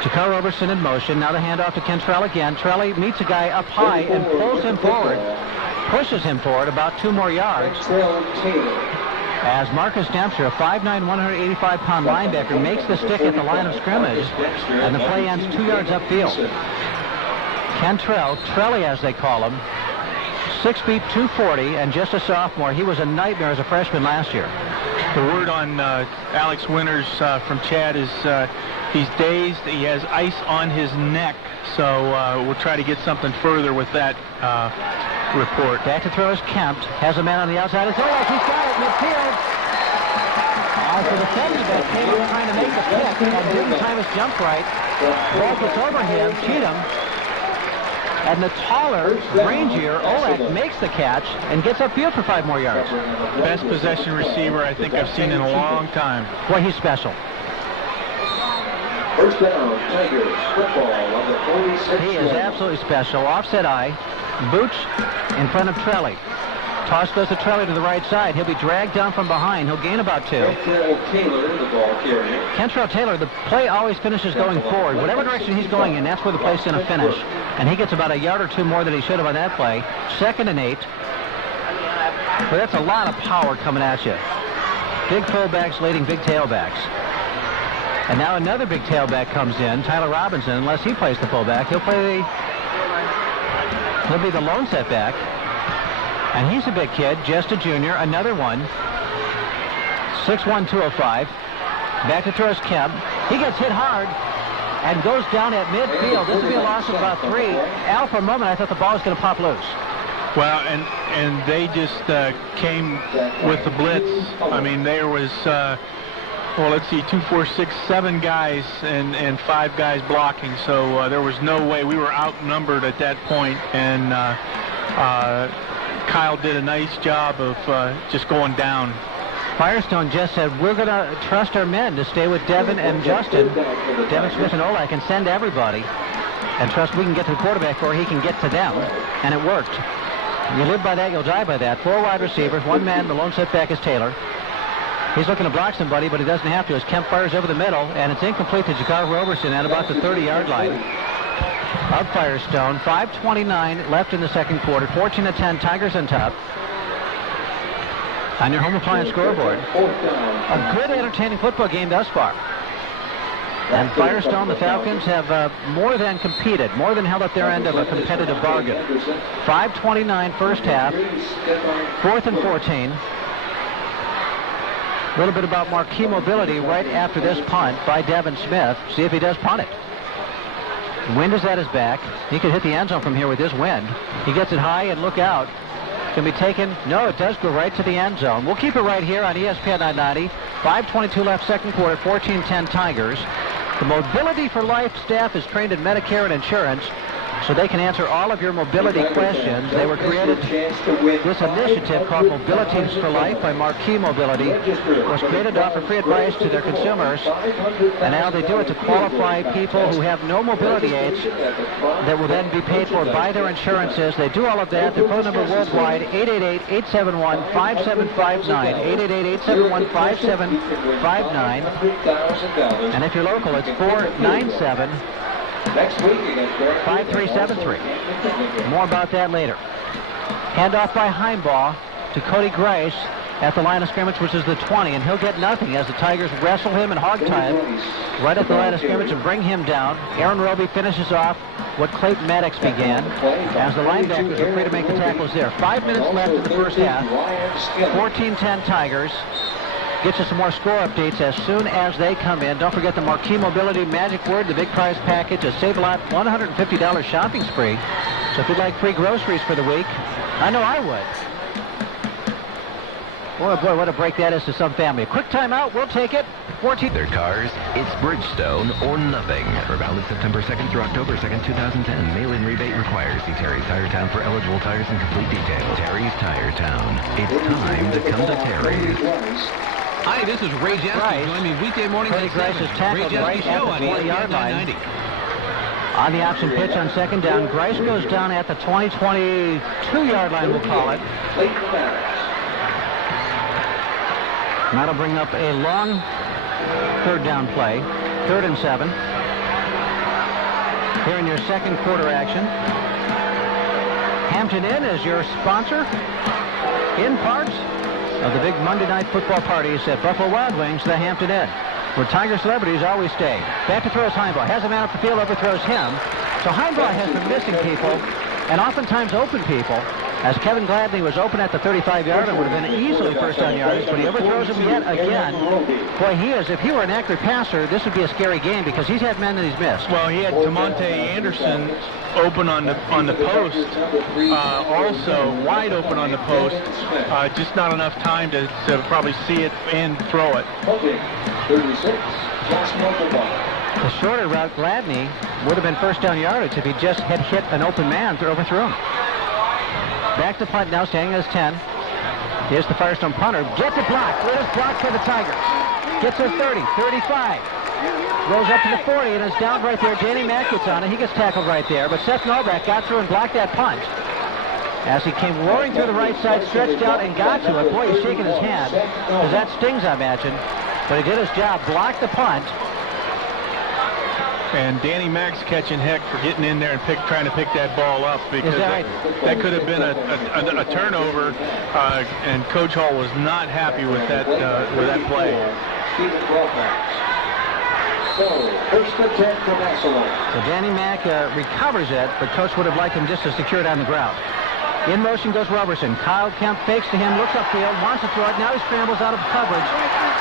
Jakar Roberson in motion. Now the handoff to Kentrell again. Trelly meets a guy up high and pulls him forward, pushes him forward about 2 more yards. As Marcus Dempster, a 5'9", 185-pound linebacker, makes the stick at the line of scrimmage, and the play ends 2 yards upfield. Kentrell, Trelly as they call him, 6 feet, 240, and just a sophomore. He was a nightmare as a freshman last year. The word on Alex Winters from Chad is he's dazed. He has ice on his neck, so we'll try to get something further with that report. Back to throw is Kemp. Has a man on the outside. It's Elias. He's got it midfield. As the defender back, Taylor trying to make the pick and didn't time his jump right. Ball gets over him. Cheatham. And the taller, rangier Olak makes the catch and gets upfield for 5 more yards. Best possession receiver I think I've seen in a long time. Boy, he's special. First down, Tigers football on the 46. He is absolutely special. Offset eye. Boots in front of Trelly. Toss goes to Trelly to the right side. He'll be dragged down from behind. He'll gain about 2. Kentrell Taylor, the ball carrier. Kentrell Taylor, the play always finishes going forward. Whatever direction he's going in, that's where the play's going to finish. And he gets about a yard or 2 more than he should have on that play. 2nd and 8. But that's a lot of power coming at you. Big fullbacks leading big tailbacks. And now another big tailback comes in, Tyler Robinson. Unless he plays the fullback, he'll be the lone setback. And he's a big kid, just a junior, another one. 6'1", 205. Back to Torres Kemp. He gets hit hard and goes down at midfield. This will be a loss of about 3. Al, for a moment, I thought the ball was going to pop loose. Well, and they just came with the blitz. I mean, there was, well, let's see, 2, 4, 6, 7 guys and 5 guys blocking. So there was no way. We were outnumbered at that point, and Kyle did a nice job of just going down Firestone just said, we're going to trust our men to stay with Devin and Justin, Devin Smith and Olak, and send everybody, and trust we can get to the quarterback before he can get to them, and it worked. You live by that, you'll die by that. 4 wide receivers, 1 man, the lone setback is Taylor. He's looking to block somebody, but he doesn't have to as Kemp fires over the middle, and it's incomplete to Jakar Roberson at about the 30-yard line of Firestone. 5:29 left in the second quarter, 14-10, Tigers on top. On your home appliance scoreboard, a good, entertaining football game thus far. And Firestone, the Falcons, have more than competed, more than held up their end of a competitive bargain. 5:29 first half, 4th and 14. A little bit about marquee mobility right after this punt by Devin Smith. See if he does punt it. Wind is at his back. He could hit the end zone from here with this wind. He gets it high and look out. Can be taken. No, it does go right to the end zone. We'll keep it right here on ESPN 990. 5:22 left second quarter, 14-10 Tigers. The Mobility for Life staff is trained in Medicare and insurance, so they can answer all of your mobility questions. They were created, this initiative called Mobility for Life by Marquee Mobility was created to offer free advice to their consumers, and now they do it to qualify people who have no mobility aids that will then be paid for by their insurances. They do all of that. Their phone number worldwide, 888-871-5759, 888-871-5759, and if you're local, it's 497 5373. More about that later. Handoff by Heimbaugh to Cody Grice at the line of scrimmage, which is the 20, and he'll get nothing as the Tigers wrestle him and hog tie him right at the line of scrimmage and bring him down. Aaron Roby finishes off what Clayton Maddox began as the linebackers are free to make the tackles there. 5 minutes left in the first half. 14-10 Tigers. Get you some more score updates as soon as they come in. Don't forget the Marquee Mobility Magic Word, the big prize package, a Save a Lot $150 shopping spree. So if you'd like free groceries for the week, I know I would. Boy, boy, what a break that is to some family. A quick timeout, we'll take it. 14. Their cars, it's Bridgestone or nothing. For valid September 2nd through October 2nd, 2010. Mail-in rebate required. See Terry's Tire Town for eligible tires and complete details. Terry's Tire Town. It's time to come to Terry's. Hi, this is Ray Jaski. Join me weekday mornings at 7. Grice is tackled right at the 20-yard line. On the option pitch on second down, Grice goes down at the 22-yard line, we'll call it. That'll bring up a long third down play. 3rd and 7. Here in your second quarter action. Hampton Inn is your sponsor in part of the big Monday night football parties at Buffalo Wild Wings, the Hampton Inn, where Tiger celebrities always stay. Back to throws Heimbaugh. Has a man up the field, overthrows him. So Heimbaugh has been missing people, and oftentimes open people. As Kevin Gladney was open at the 35-yard line, would have been easily first down yardage, but he overthrows him yet again. Boy, he is. If he were an accurate passer, this would be a scary game because he's had men that he's missed. Well, he had Tamonte Anderson open on the post, also wide open on the post. Just not enough time to probably see it and throw it. 36. The shorter route, Gladney, would have been first down yardage if he just had hit an open man to overthrow him. Back to punt now, standing as 10. Here's the Firestone punter. Gets it blocked. It is blocked for the Tigers. Gets a 30, 35. Rolls up to the 40 and is down right there. Danny Mack gets on it. He gets tackled right there. But Seth Novak got through and blocked that punt. As he came roaring through the right side, stretched out and got to it. Boy, he's shaking his hand, because that stings, I imagine. But he did his job, blocked the punt. And Danny Mack's catching heck for getting in there and trying to pick that ball up, because that could have been a turnover, and Coach Hall was not happy with that play. So, first and 10 for Massillon. So Danny Mack recovers it, but Coach would have liked him just to secure it on the ground. In motion goes Roberson. Kyle Kemp fakes to him, looks upfield, wants to throw it. Now he scrambles out of coverage.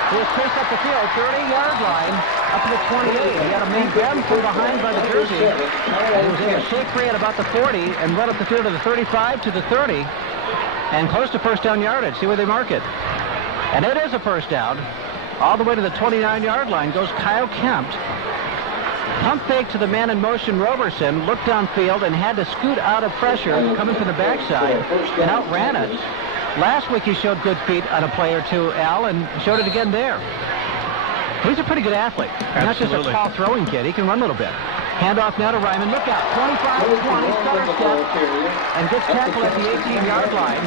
He is chased up the field, 30-yard line, up to the 28. He had a man grabbed from behind by the jersey. And he was able to shake free at about the 40 and run up the field to the 35 to the 30 and close to first down yardage. See where they mark it. And it is a first down. All the way to the 29-yard line goes Kyle Kemp. Pump fake to the man in motion, Roberson, looked downfield and had to scoot out of pressure coming from the backside and outran it. Last week he showed good feet on a play or two, Al, and showed it again there. He's a pretty good athlete. Not just a tall throwing kid. He can run a little bit. Handoff now to Ryman. Look out. 25-20. Stutter step. And gets tackled at the 18-yard line.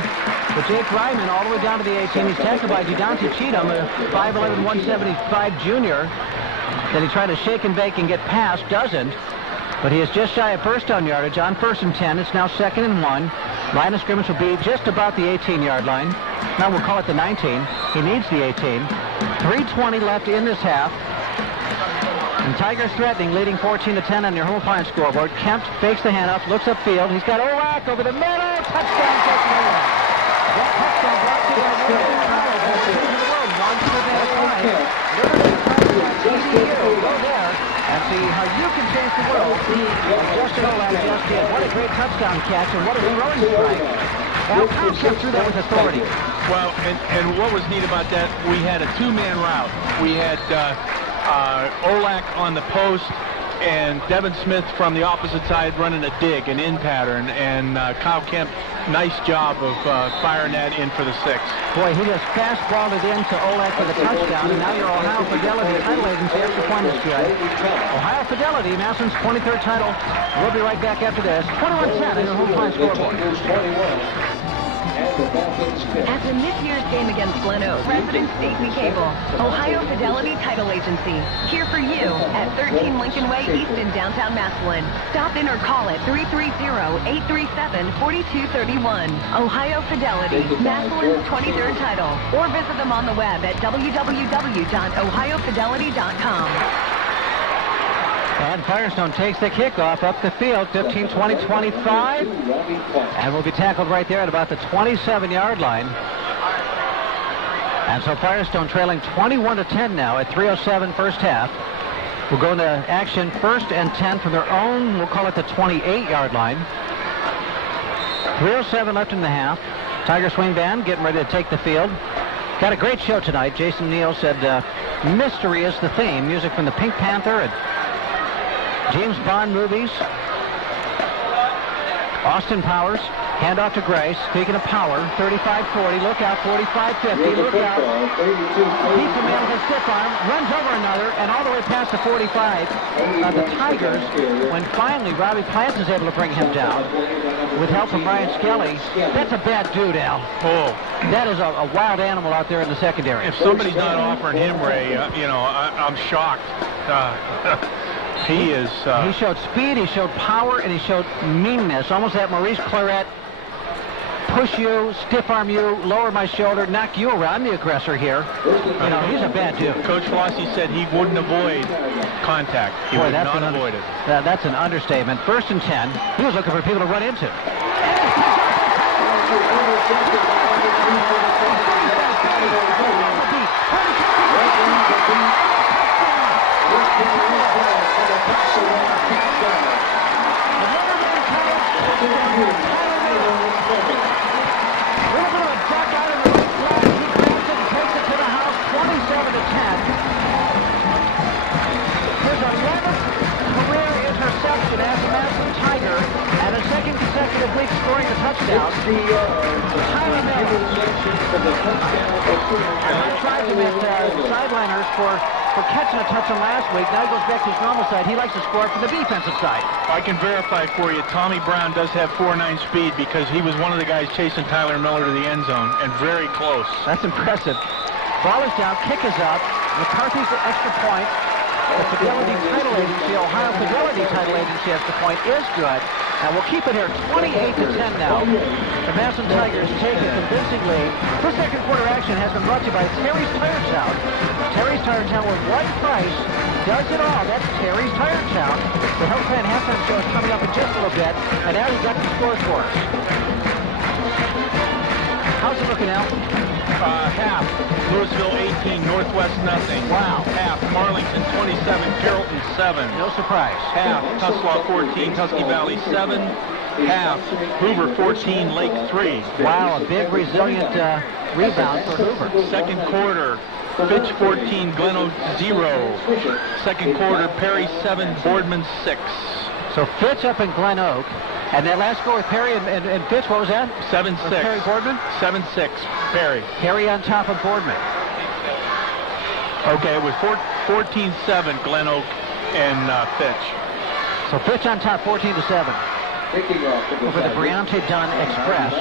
But Jake Ryman all the way down to the 18. He's tackled by Dante Cheatham, a 5'11", 175 junior. That he tried to shake and bake and get past. Doesn't. But he is just shy of first down yardage on 1st and 10. It's now 2nd and 1. Line of scrimmage will be just about the 18-yard line. Now we'll call it the 19. He needs the 18. 3:20 left in this half. And Tigers threatening, leading 14-10 on your home appliance scoreboard. Kemp fakes the handoff, looks upfield. He's got Olak over the middle. Touchdown, Jake. That touchdown brought to you by the world. One Go there and see how you can change the world. Justin Olak just did. What a great touchdown catch and what a throwing strike. Al Kemp threw that with authority. Well, and what was neat about that, we had a two-man route. We had Olak on the post and Devin Smith from the opposite side running a dig, an in pattern, and Kyle Kemp, nice job of firing that in for the 6. Boy, he just fastballed it in to Olak for the touchdown, and now your Ohio Fidelity title agency extra point is good. Ohio Fidelity, Massillon's 23rd title. We'll be right back after this. 21-10 in your home line scoreboard. After this year's game against Glen Oak, President Stacy Cable, Ohio Fidelity Title Agency, here for you at 13 Lincoln Way East in downtown Massillon. Stop in or call at 330-837-4231. Ohio Fidelity, Massillon's 23rd title. Or visit them on the web at www.ohiofidelity.com. And Firestone takes the kickoff up the field, 15, 20, 25. And will be tackled right there at about the 27-yard line. And so Firestone trailing 21-10 now at 3:07 first half. We'll go into action 1st and 10 from their own, we'll call it the 28-yard line. 3:07 left in the half. Tiger Swing Band getting ready to take the field. Got a great show tonight. Jason Neal said mystery is the theme. Music from the Pink Panther and James Bond movies. Austin Powers, handoff to Grace. Speaking of power, 35-40, look out, 45-50, look out. Beats a man with a stiff arm, runs over another, and all the way past the 45 of the Tigers, when finally Robbie Plants is able to bring him down. With help from Brian Skelly. That's a bad dude, Al. Oh. That is a wild animal out there in the secondary. If somebody's not offering him, Ray, I'm shocked. He is... He showed speed, he showed power, and he showed meanness. Almost that Maurice Claret, push you, stiff arm you, lower my shoulder, knock you around, the aggressor here. He's a bad dude. Coach Flossie said he wouldn't avoid contact. He would not avoid it. That's an understatement. 1st and 10. He was looking for people to run into. Week scoring a touchdown. Tyler Mills. I tried him at sideliners for catching a touchdown last week. Now he goes back to his normal side. He likes to score from the defensive side. I can verify for you, Tommy Brown does have 4.9 speed because he was one of the guys chasing Tyler Miller to the end zone and very close. That's impressive. Ball is down, kick is up. McCarthy's the extra point. The Fidelity Title Agency, Ohio Fidelity Title Agency extra point is good. And we'll keep it here 28-10 now. The Massillon Tigers take a convincing lead. This second quarter action has been brought to you by Terry's Tire Town. Terry's Tire Town with one price does it all. That's Terry's Tire Town. The Health Plan halftime show is coming up in just a little bit. And now you've got the scores for us. How's it looking, Al? Half. Louisville 18, Northwest nothing. Wow. Half. Marlington 27, Carrollton 7. No surprise. Half. Tuslaw 14, Tusky Valley 7. Half. Hoover 14, Lake 3. Wow, a big resilient rebound for Hoover. Second quarter, Fitch 14, Glen Oak 0. Second quarter, Perry 7, Boardman 6. So Fitch up in Glen Oak. And that last score with Perry and Fitch, what was that? 7-6. Perry Boardman? 7-6, Perry. Perry on top of Boardman. Okay, it was 14-7, Glen Oak and Fitch. So Fitch on top 14-7. Over the Briante Dunn Express.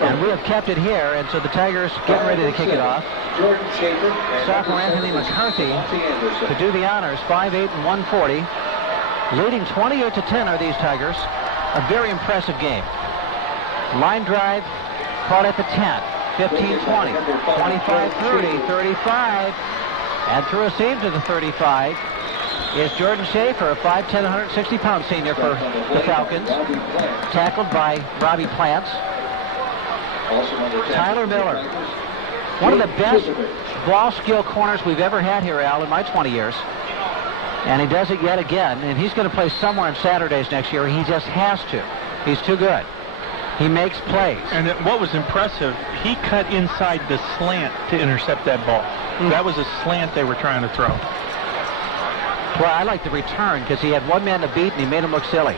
And we have kept it here, and so the Tigers getting ready to kick it off. Sophomore Anthony McCarthy to do the honors, 5'8" and 140. Leading 28-10 are these Tigers. A very impressive game. Line drive caught at the 10, 15-20, 25-30, 35, and through a seam to the 35 is Jordan Schaefer, a 5'10", 160-pound senior for the Falcons, tackled by Robbie Plants. Tyler Miller, one of the best ball skill corners we've ever had here, Al, in my 20 years. And he does it yet again, and he's going to play somewhere on Saturdays next year. He just has to. He's too good. He makes plays. And what was impressive, he cut inside the slant to intercept that ball. That was a slant they were trying to throw. Well, I like the return because he had one man to beat, and he made him look silly.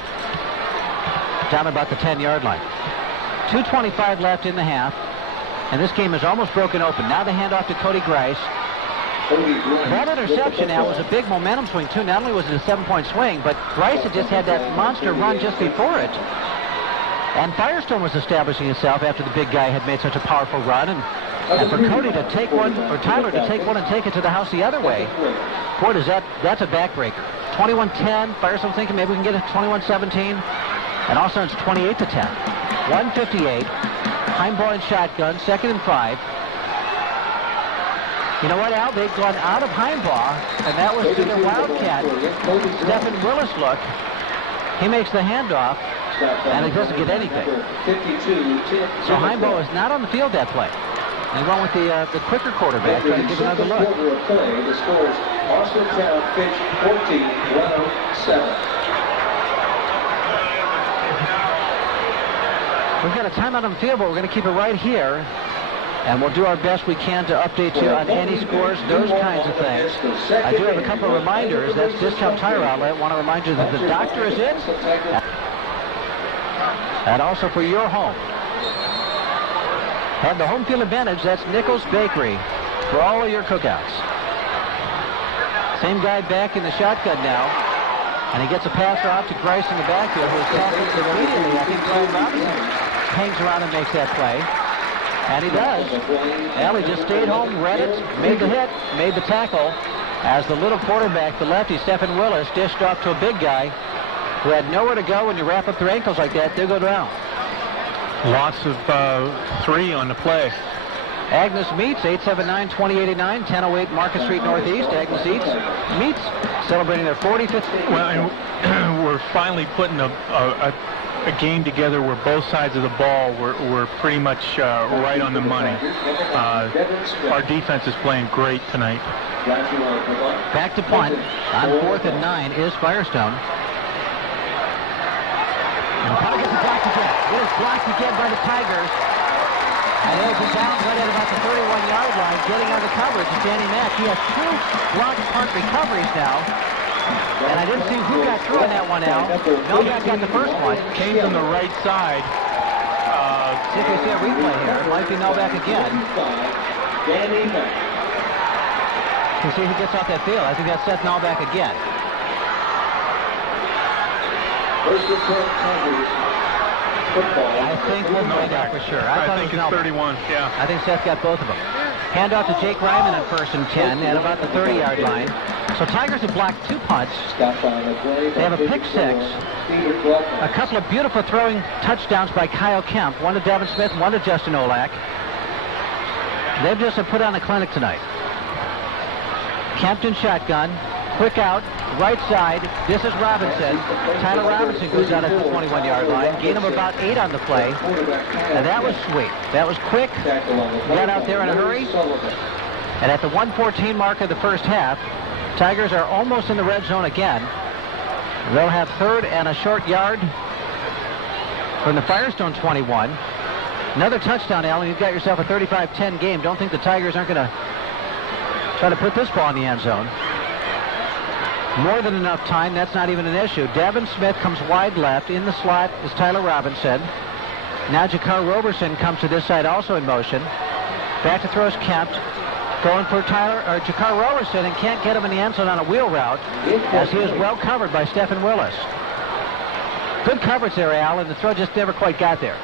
Down about the 10-yard line. 2:25 left in the half, and this game is almost broken open. Now the handoff to Cody Grice. That interception now was a big momentum swing, too. Not only was it a 7-point swing, but Grice had just had that monster run just before it. And Firestone was establishing itself after the big guy had made such a powerful run. And for Cody to take one, or Tyler to take one and take it to the house the other way, boy, that's a backbreaker. 21-10, Firestone thinking maybe we can get it 21-17. And also it's 28-10. 1:58. Heimbaugh in shotgun, 2nd and 5. You know what, Al? They've gone out of Heimbaugh, and that was to the Wildcat. Stephen Willis look. He makes the handoff, and it doesn't get anything. So Heimbaugh is not on the field that play. And he went with the quicker quarterback, trying to give another look. The score is Austintown Fitch 14, Glen Oak 7. We've got a timeout on the field, but we're going to keep it right here. And we'll do our best we can to update you on any scores, those kinds of things. I do have a couple of reminders. That's Discount Tire Outlet. I want to remind you that the doctor is in. And also for your home. Have the home field advantage. That's Nichols Bakery for all of your cookouts. Same guy back in the shotgun now. And he gets a pass off to Grice in the backfield, who is tackled immediately. I think Brian Robinson hangs around and makes that play. And he does. Well, he just stayed home, read it, made the hit, made the tackle. As the little quarterback, the lefty, Stephen Willis, dished off to a big guy who had nowhere to go. When you wrap up their ankles like that, they'll go down. Loss of 3 on the play. Agnes Meats, 879-2089, 1008 Market Street Northeast. Agnes Meats celebrating their 45th. Well, and we're finally putting a game together where both sides of the ball were pretty much right on the money. Our defense is playing great tonight. Back to punt on 4th and 9 is Firestone. And the punt gets blocked again. It is blocked again by the Tigers. And there's a bounce right at about the 31-yard line, getting out of coverage is Danny Mack. He has 2 blocked punt recoveries now. And I didn't see who got through on that one, Al. Novak got the first one. Came from the right side. See if we see a replay here. It might be Novak again. You see who gets off that field. I think that's Seth Novak again. I think we'll find out for sure. I think it's 31, yeah. I think Seth got both of them. Handoff to Jake Ryman on 1st and 10 at about the 30-yard line. So Tigers have blocked 2 punts. They have a pick 6. A couple of beautiful throwing touchdowns by Kyle Kemp. One to Devin Smith, one to Justin Olak. They've just put on a clinic tonight. Kempton shotgun. Quick out. Right side. This is Robinson. Tyler Robinson goes out at the 21-yard line. Gain him about 8 on the play. And that was sweet. That was quick. Got out there in a hurry. And at the 1:14 mark of the first half, Tigers are almost in the red zone again. They'll have 3rd and a short yard from the Firestone 21. Another touchdown, Allen. You've got yourself a 35-10 game. Don't think the Tigers aren't going to try to put this ball in the end zone. More than enough time. That's not even an issue. Devin Smith comes wide left. In the slot is Tyler Robinson. Now Jakar Roberson comes to this side also in motion. Back to throws Kemp. Going for Jakar Roberson and can't get him in the end zone on a wheel route as he is well covered by Stephen Willis. Good coverage there, Al, and the throw just never quite got there.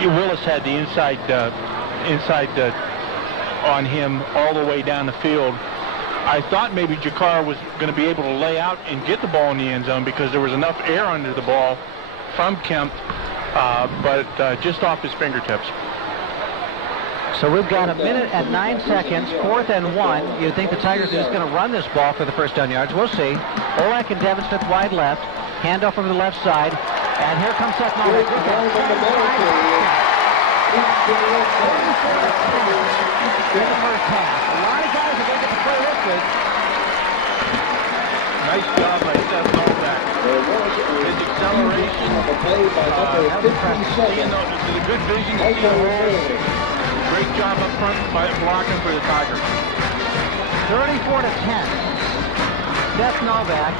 Willis had the inside on him all the way down the field. I thought maybe Jakar was going to be able to lay out and get the ball in the end zone because there was enough air under the ball from Kemp, but just off his fingertips. So we've got 1 minute and 9 seconds, 4th and 1. You'd think the Tigers are just going to run this ball for the first down yards. We'll see. Olak and Devin Smith wide left. Handoff over the left side. And here comes Seth Mullen. In the first half. A lot of guys are going to get to play this week. Nice job by Seth Mullen. His acceleration. The good vision to see the hole. Great job up front by blocking for the Tigers. 34-10. Seth Novak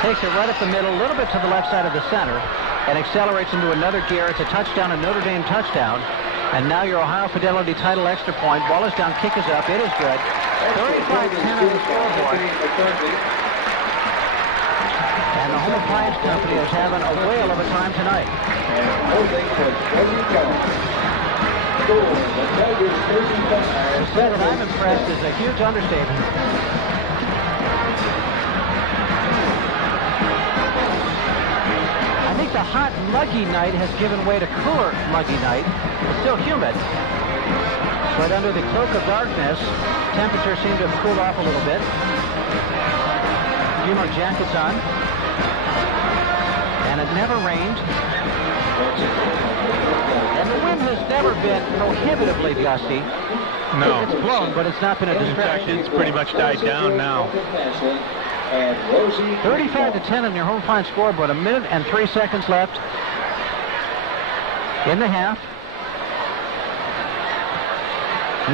takes it right up the middle, a little bit to the left side of the center, and accelerates into another gear. It's a touchdown, a Notre Dame touchdown. And now your Ohio Fidelity title extra point. Ball is down, kick is up. It is good. 35-10 on the scoreboard. And the Home Appliance Company is having a whale of a time tonight. To say that I'm impressed is a huge understatement. I think the hot, muggy night has given way to cooler, muggy night. It's still humid. But under the cloak of darkness, temperatures seem to have cooled off a little bit. A few more jackets on. And it never rained. And the wind has never been prohibitively gusty. No. It's blown, but it's not been a distraction. It's pretty much died down now. 35-10 on your Home Appliance scoreboard. 1 minute and 3 seconds left in the half.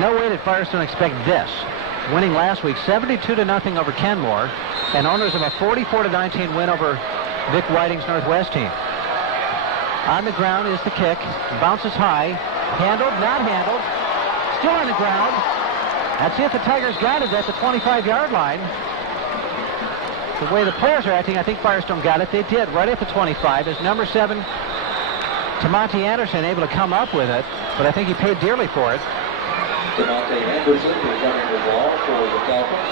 No way did Firestone expect this. Winning last week 72-0 over Kenmore, and owners of a 44-19 win over Vic Whiting's Northwest team. On the ground is the kick. Bounces high. Handled, not handled. Still on the ground. Let's see if the Tigers got it at the 25-yard line. The way the players are acting, I think Firestone got it. They did, right at the 25. As number 7, Tamonte Anderson, able to come up with it, but I think he paid dearly for it. Tamonte Anderson is running the ball for the Falcons.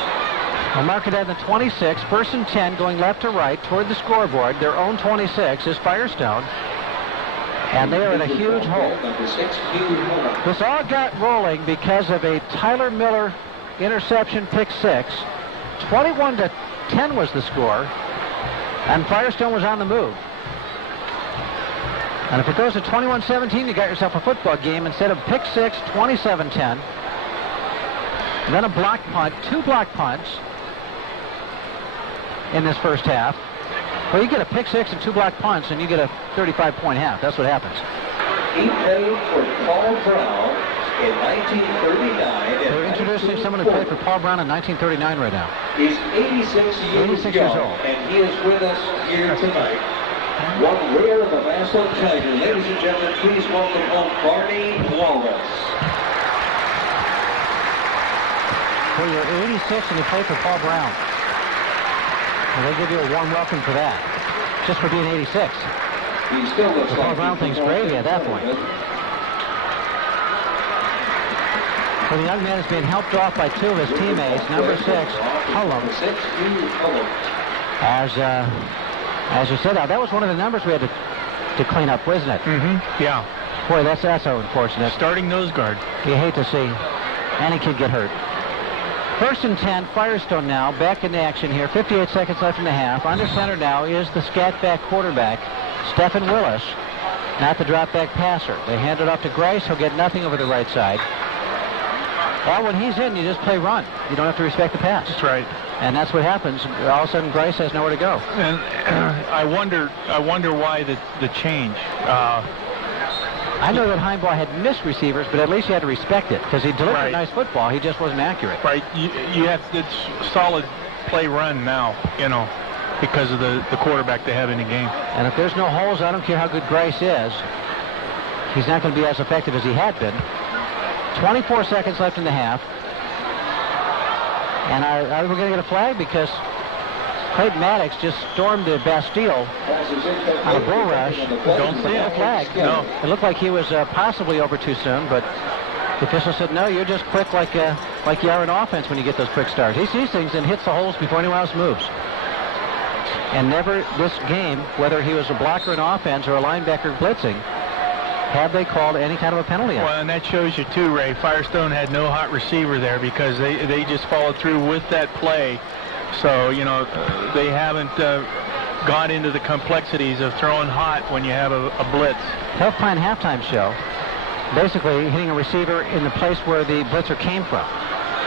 We'll mark it at the 26. 1st and 10 going left to right toward the scoreboard. Their own 26 is Firestone. And they are in a huge hole. This all got rolling because of a Tyler Miller interception pick 6. 21-10 was the score. And Firestone was on the move. And if it goes to 21-17, you got yourself a football game. Instead of pick 6, 27-10. Then a block punt, 2 block punts in this first half. Well, you get a pick 6 and 2 block punts, and you get a 35-point half. That's what happens. He played for Paul Brown in 1939. They're introducing someone who played for Paul Brown in 1939 right now. He's 86 years old, and he is with us here tonight. One rare of a Massillon Tiger. Ladies and gentlemen, please welcome home Barney Wallace. Well, you're 86 and you played for Paul Brown. And they give you a warm welcome for that, just for being 86. He still looks like Paul Brown thinks gravy at that point. Well, the young man is being helped off by 2 of his teammates. Number 6, Hullum. As you said, that was one of the numbers we had to clean up, wasn't it? Mm-hmm. Yeah. Boy, that's so unfortunate. Starting nose guard. You hate to see any kid get hurt. 1st and 10, Firestone now, back in action here. 58 seconds left in the half. Under center now is the scat-back quarterback, Stephen Willis, not the drop-back passer. They hand it off to Grice. He'll get nothing over the right side. Well, when he's in, you just play run. You don't have to respect the pass. That's right. And that's what happens. All of a sudden, Grice has nowhere to go. And I wonder why the change. I know that Heimbaugh had missed receivers, but at least you had to respect it because he delivered nice football. He just wasn't accurate. Right. You have it's solid play run now, you know, because of the quarterback they have in the game. And if there's no holes, I don't care how good Grice is, he's not going to be as effective as he had been. 24 seconds left in the half. And we're going to get a flag because Clayton Maddox just stormed the Bastille on a bull rush. Don't see a flag. No. It looked like he was possibly over too soon, but the official said, no, you're just quick like you are in offense when you get those quick starts. He sees things and hits the holes before anyone else moves. And never this game, whether he was a blocker in offense or a linebacker blitzing, have they called any kind of a penalty on? Well, and that shows you too, Ray. Firestone had no hot receiver there because they just followed through with that play. So, you know, they haven't gone into the complexities of throwing hot when you have a blitz. Health Plan halftime show, basically hitting a receiver in the place where the blitzer came from.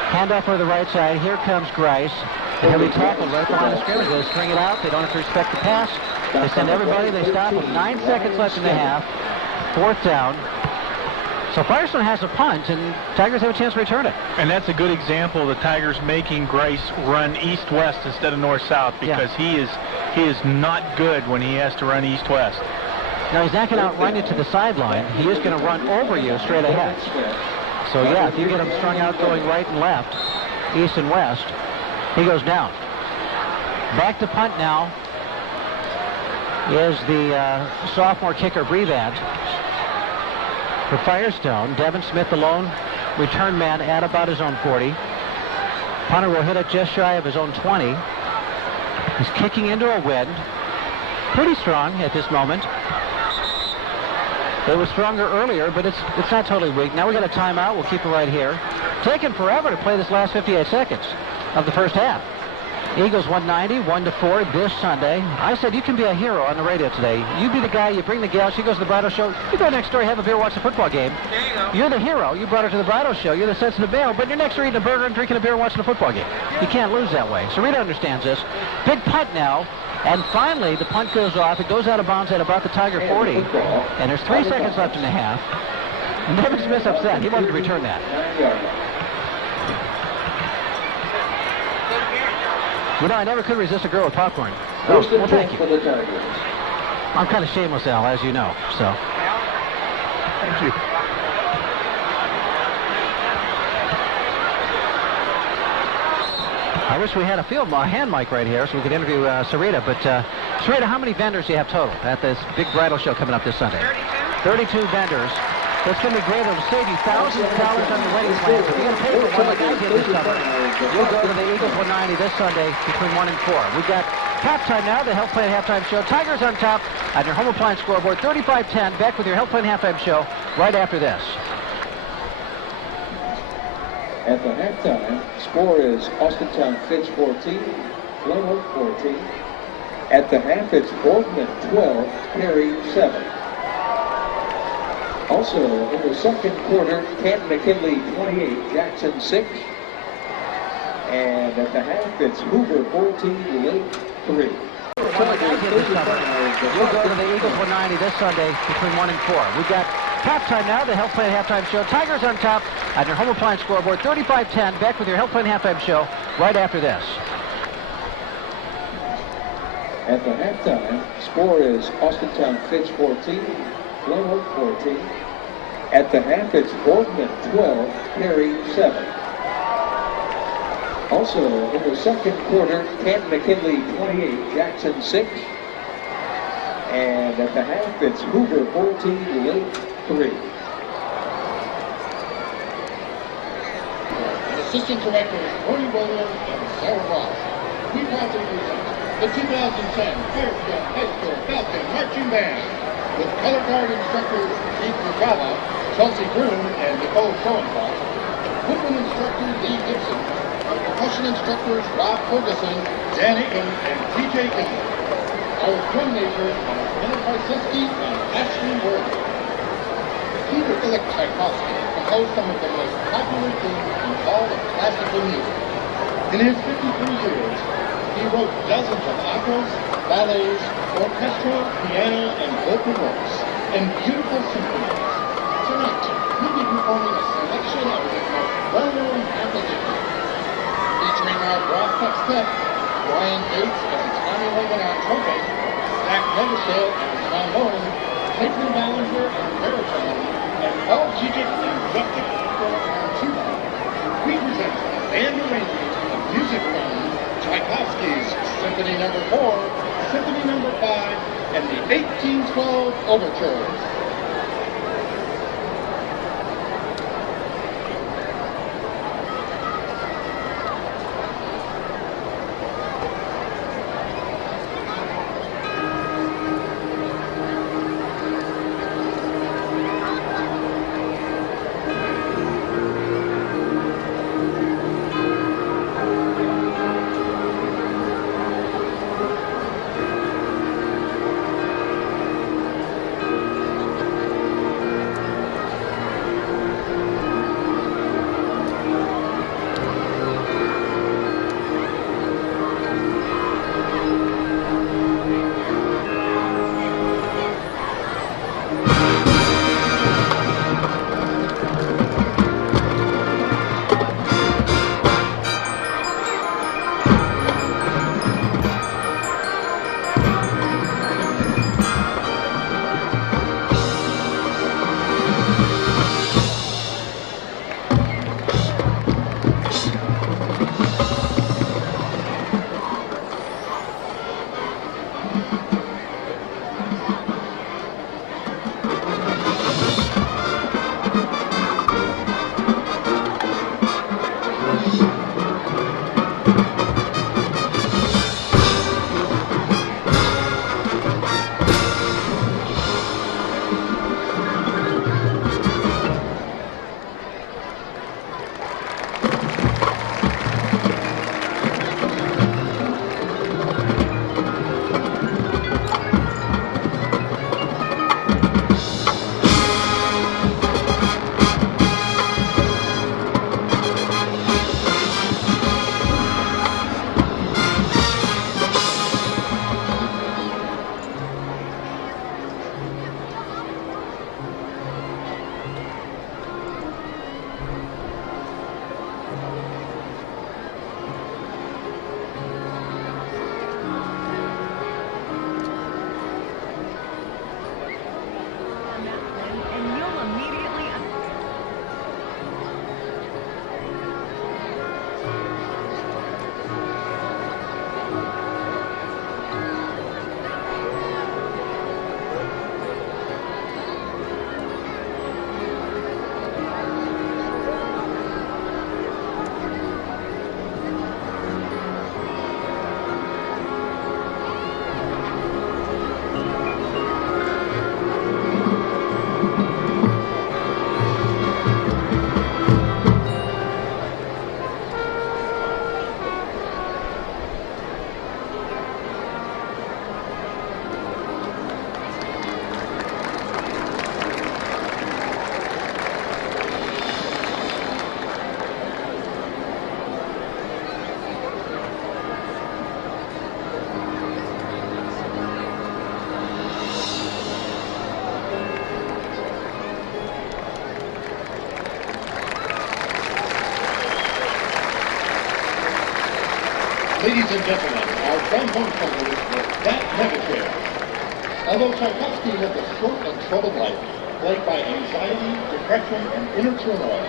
Handoff over the right side. Here comes Grice. The heavy tackle right behind the scrimmage. They string it out. They don't have to respect the pass. They send everybody. They stop with 9 seconds left in the half. 4th down. So Firestone has a punt, and Tigers have a chance to return it. And that's a good example of the Tigers making Grice run east-west instead of north-south because he is not good when he has to run east-west. Now, he's not going to outrun you to the sideline. He is going to run over you straight ahead. So, yeah, if you get him strung out going right and left, east and west, he goes down. Back to punt now is the sophomore kicker, Brevant. For Firestone, Devin Smith, the lone return man at about his own 40. Punter will hit it just shy of his own 20. He's kicking into a wind. Pretty strong at this moment. It was stronger earlier, but it's not totally weak. Now we got a timeout. We'll keep it right here. Taking forever to play this last 58 seconds of the first half. Eagles 190, 1-4 this Sunday. I said you can be a hero on the radio today. You be the guy, you bring the gal, she goes to the bridal show. You go next door, have a beer, watch the football game. There you go. You're the hero. You brought her to the bridal show. You're the sensitive male, but you're next door eating a burger and drinking a beer and watching a football game. You can't lose that way. So Rita understands this. Big punt now. And finally, the punt goes off. It goes out of bounds at about the Tiger 40. And there's 3 seconds left in the half. And Devin Smith's upset. He wanted to return that. You know, I never could resist a girl with popcorn. Oh, well, thank you. I'm kind of shameless, Al, as you know. So. Thank you. I wish we had a hand mic right here so we could interview Sarita. But, Sarita, how many vendors do you have total at this big bridal show coming up this Sunday? 32 vendors. It's going to be great. It'll save you thousands of dollars on your wedding plans. If you're going to pay for one like I did this summer, you'll go to the Eagles 190 this Sunday between 1 and 4. We've got halftime now, the Health Plan Halftime Show. Tigers on top on your home appliance scoreboard, 35-10. Back with your Health Plan Halftime Show right after this. At the halftime, score is Austintown Fitch 14, Glenwood 14. At the half, it's Boardman 12, Perry 7. Also, in the second quarter, Kent McKinley 28, Jackson 6. And at the half, it's Hoover 14, Lake 3. You'll go to the Eagles 190 this Sunday between 1 and 4. We've got halftime now, the Health Plan Halftime Show. Tigers on top on your home appliance scoreboard, 35-10. Back with your Health Plan Halftime Show right after this. At the halftime, score is Austintown Fitch 14, Glenwood 14. At the half, it's Boardman 12, Perry 7. Also, in the second quarter, Kent McKinley 28, Jackson 6. And at the half, it's Hoover 14, Lake 3. And Assistant Directors Bernie Williams and Sarah Ross. We proudly present the 2010 Firestone High School Falcon Marching Band with color guard instructors Steve Kagawa, Chelsea Broom, and Nicole Schoenbach, woodwind instructor Lee Gibson, percussion instructors Rob Ferguson, Dan Aiken, and TJ Kimball. Our drum makers are Miller Parsinski and Ashley Worthy. Peter Illich Tchaikovsky composed some of the most popular themes in all of classical music. In his 53 years, he wrote dozens of operas, ballets, orchestral, piano, and vocal works, and beautiful symphonies. Tonight, we'll be performing a selection of the most well-known compositions. Featuring our brass sextet, Brian Gates and Tommy Lincoln on trumpet, Zach Neversail on trombone, Caitlin Ballinger on baritone, and Paul Gigic and Dustin on tuba. We present a band arrangement of music from Tchaikovsky's Symphony No. 4, Symphony No. 5, and the 1812 Overtures. Ladies and gentlemen, our trombone soloist was Zach Neversail. Although Tchaikovsky lived a short and troubled life, plagued by anxiety, depression, and inner turmoil,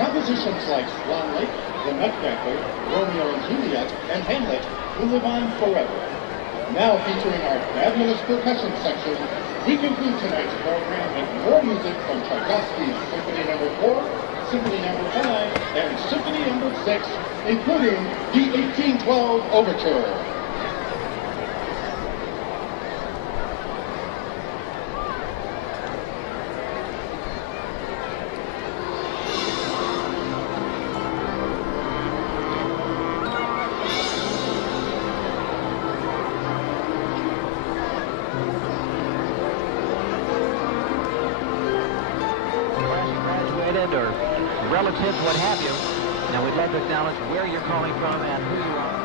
compositions like Swan Lake, The Nutcracker, Romeo and Juliet, and Hamlet will live on forever. Now featuring our fabulous percussion section, we conclude tonight's program with more music from Tchaikovsky's Symphony No. 4, Symphony No. 5, and Symphony No. 6, including the 1812 Overture. Or relatives, what have you. Now we'd love to acknowledge where you're calling from and who you are.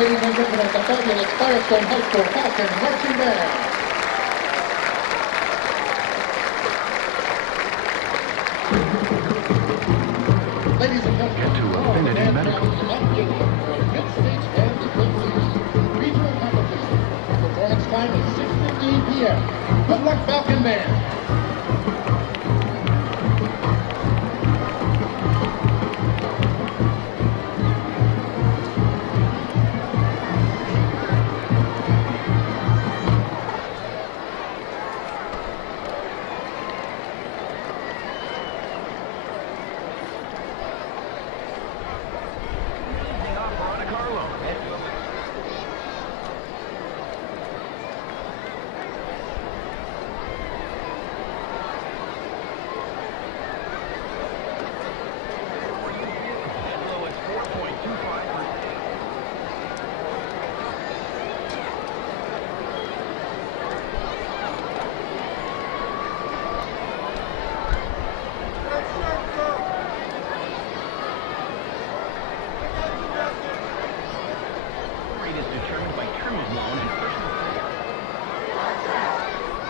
ladies and gentlemen, the fabulous Firestone High School Falcon Marching Band. Ladies and gentlemen, Get to Affinity Medical. Mid-States Bands Association Regional Competition. Performance time is 6:15 p.m. Good luck, Falcon Band.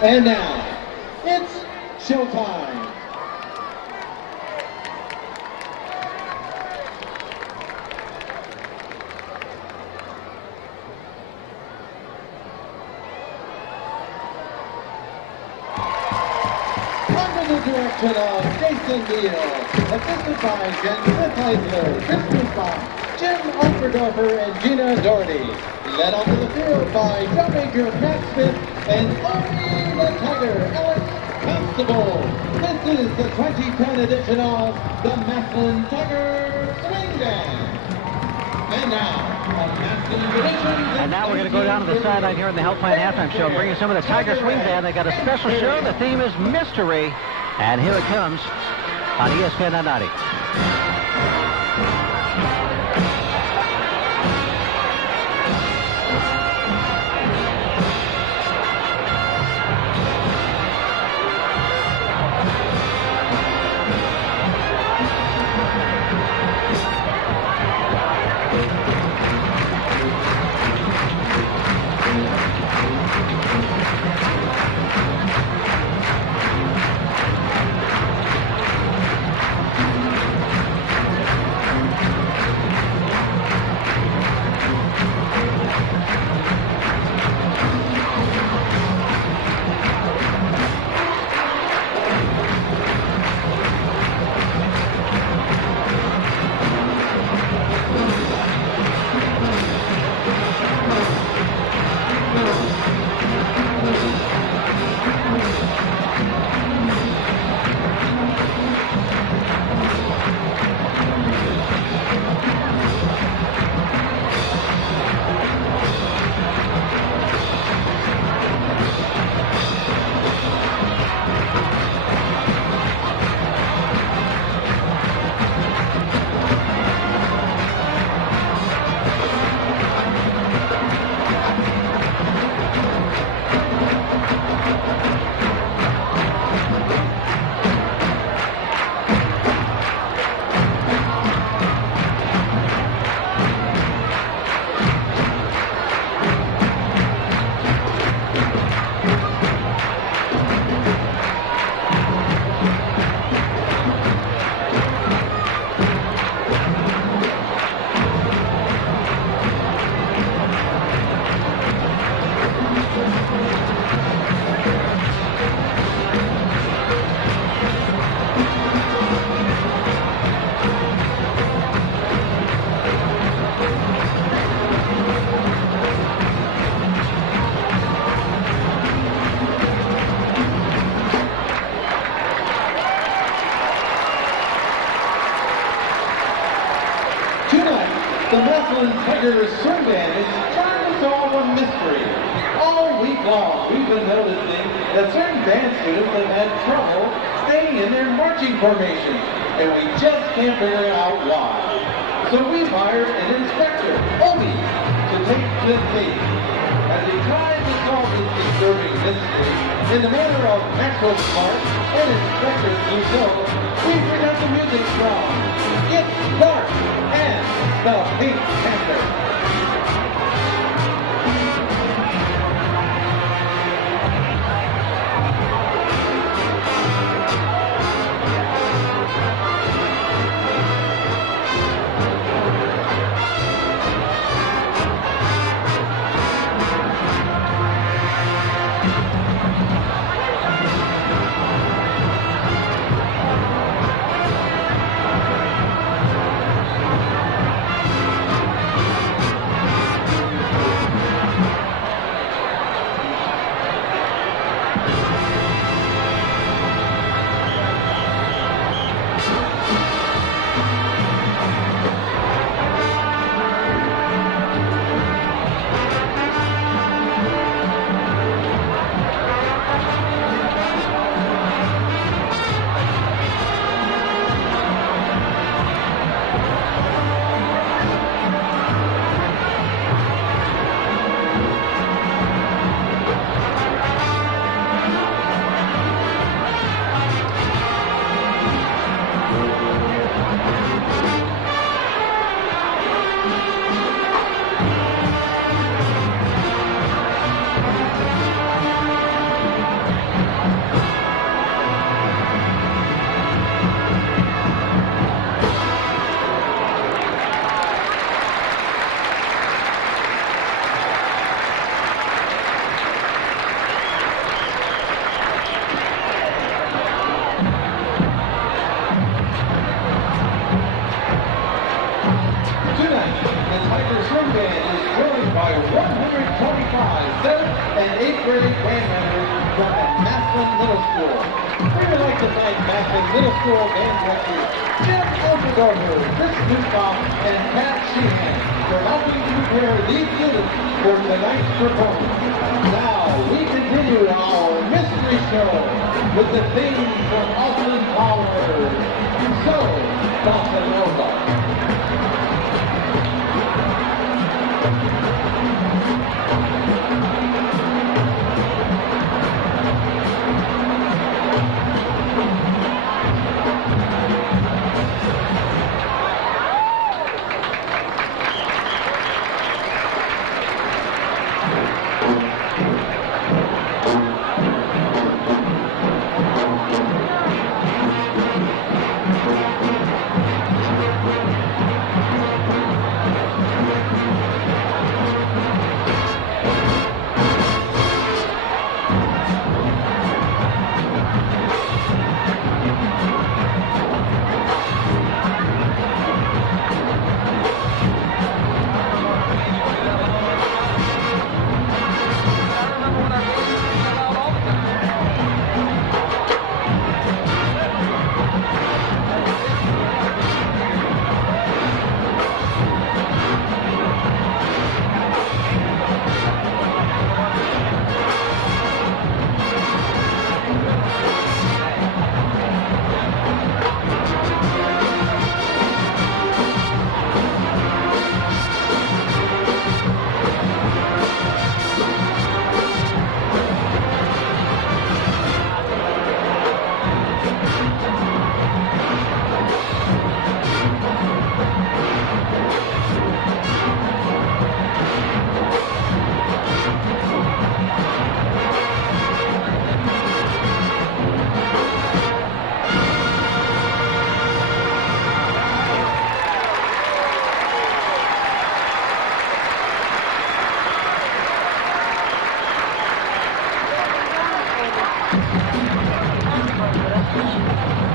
And now, it's showtime. Under the direction of Jason Neal, assisted by Jen Smith-Heisler, Christmas Box, Jim Alfredorfer, and Gina Doherty. Led onto the field by drummaker Matt Smith and Omi the Tiger, Alex Constable. This is the 2010 edition of the Massillon Tiger Swing Band. And now, on Massillon's edition... And now we're going to go down to the sideline here in the Health Plan Halftime Show and bring you some of the Tiger Swing Band. They got a special show. The theme is Mystery. And here it comes on ESPN 990. The Massillon Tigers Swing Band is trying to solve a mystery. All week long, we've been noticing that certain band students have had trouble staying in their marching formation, and we just can't figure out why. So we've hired an inspector, Obi, to take the tape. As he tries to solve this disturbing mystery in the manner of Maxwell Smart and Inspector Clouseau, we bring out the music from It's Dark and the Pink Panther. grade band members from Massillon Middle School. We would like to thank Massillon Middle School band directors Jim Oldendorfer, Chris Newcomb, and Pat Sheehan for helping to prepare these units for tonight's performance. Now we continue our mystery show with the theme from Austin Powers. So, Bossa Nova.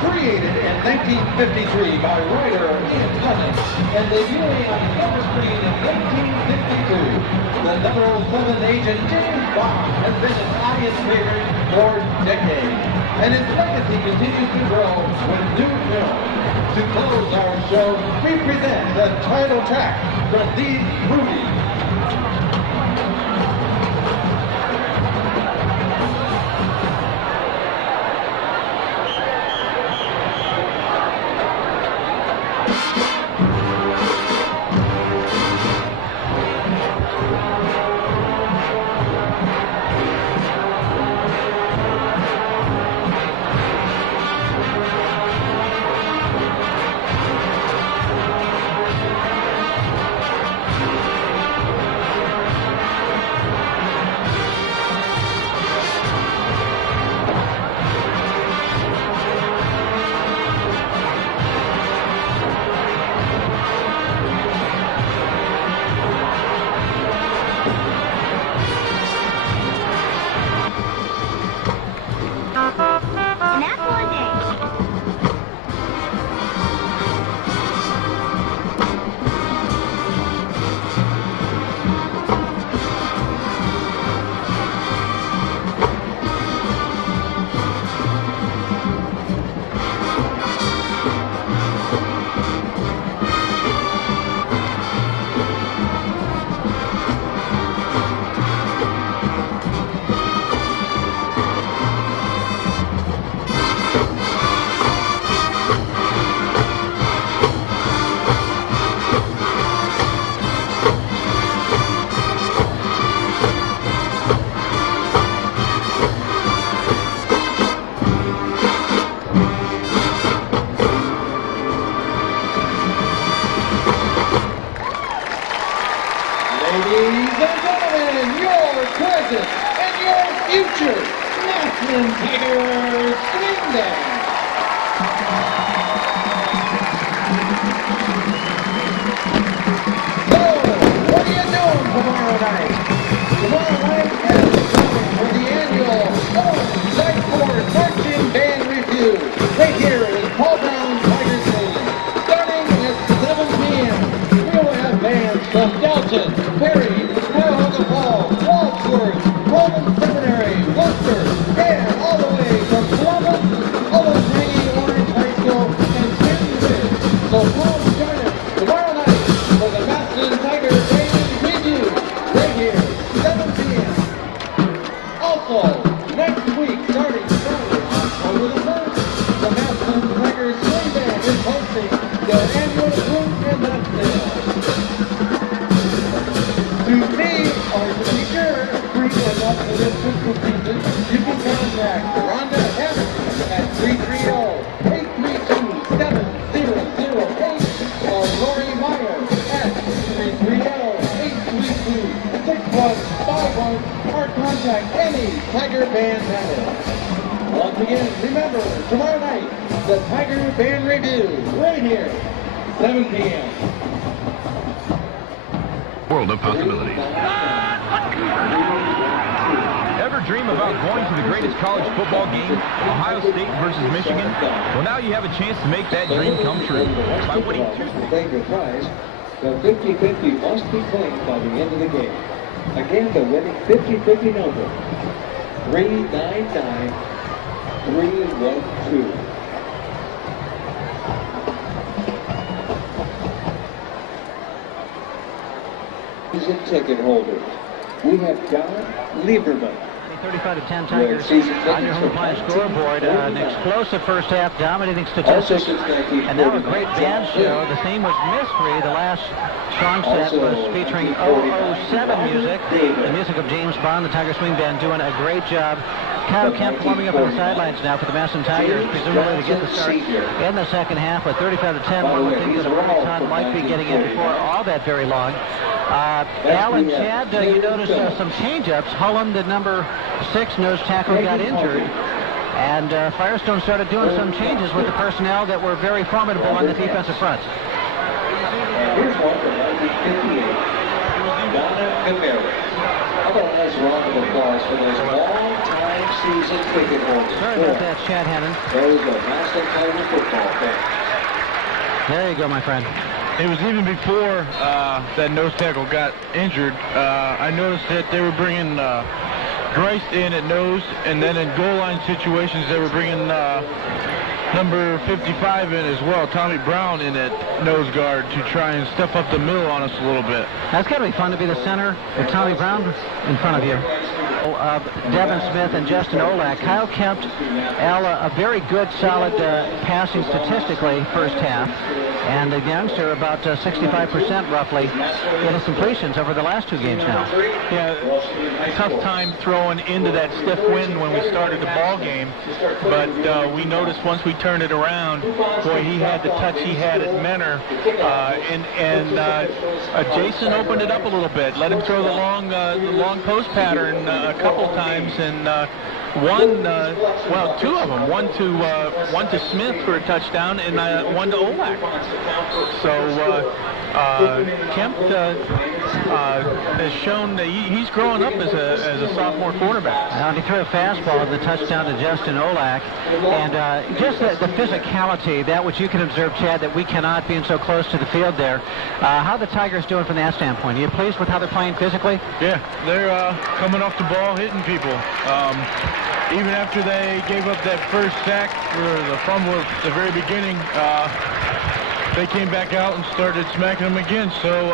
Created in 1953 by writer Ian Clemens and debuting on the silver screen in 1962, the #7 agent James Bond has been an audience favorite for decades, and its legacy continues to grow with new films. To close our show, we present the title track from these movies. Ladies and gentlemen, your present and your future Massillon Tigers swing dance. So, what are you doing tomorrow night? Tomorrow night is time for the annual Owen Sykes Marching Band Review. Right here at Paul Brown Tiger Stadium. Starting at 7 p.m. We will have bands from Delton, Perry, Cuyahoga Falls, Wadsworth, Roman Seminary, So come join us tomorrow night for the Massillon Tigers Band Review right here, 7 p.m. Also, next week, starting Friday, October the 1st, the Massillon Tigers Swing Band is hosting their annual Room and Left Sale. To see or to be sure, free and up for this fiscal season, you can contact Rhonda Hess at 330-832-7008 or Lori Meyer at 330-832-6151 or contact any Tiger Band member. Once again, remember, tomorrow night, the Tiger Band Review, right here, 7 p.m. World of possibilities. Ever dream about going to the greatest college football game, Ohio State versus Michigan? Well, now you have a chance to make that dream come true by winning two. Claim your prize. The 50-50 must be claimed by the end of the game. Again, the winning 50-50 number, 399312. Season ticket holders. We have Don Lieberman. 35-10 Tigers on your home appliance scoreboard. An explosive first half, dominating statistics, and now a great band show. The theme was Mystery. The last song set was featuring 007 music, the music of James Bond. The Tiger Swing Band doing a great job. Kyle Kemp warming up on the sidelines now for the Massillon Tigers, presumably to get the start in the second half. With 35-10, one would think that a baton might be getting in before all that very long. Al and Chad, you noticed some change-ups. Hullum, the number 6 nose tackle, got injured. And Firestone started doing some changes with the personnel that were very formidable on the defensive front. Here's one from 1958. Donna Camara. How about a nice round of applause for those long-time season ticket holders? Sorry about that, Chad Hannon. Those are Massillon Tiger football fans. There you go, my friend. It was even before that nose tackle got injured. I noticed that they were bringing Grice in at nose, and then in goal line situations they were bringing number 55 in as well, Tommy Brown, in at nose guard to try and step up the middle on us a little bit. That's got to be fun to be the center with Tommy Brown in front of you. Devin Smith and Justin Olak. Kyle Kemp, a very good, solid passing statistically first half. And the youngster about 65% roughly in his completions over the last 2 games now. Yeah, tough time throwing into that stiff wind when we started the ball game, but we noticed once we turned it around, boy, he had the touch he had at Menor, and Jason opened it up a little bit, let him throw the long post pattern a couple times, and two of them, one to Smith for a touchdown, and one to Olak. So Kemp has shown that he's growing up as a sophomore quarterback. He threw a fastball in the touchdown to Justin Olak, and just the physicality, that which you can observe, Chad, that we cannot being so close to the field there. How the Tigers doing from that standpoint? Are you pleased with how they're playing physically? Yeah, they're coming off the ball, hitting people. Even after they gave up that first sack for the fumble at the very beginning, they came back out and started smacking them again. So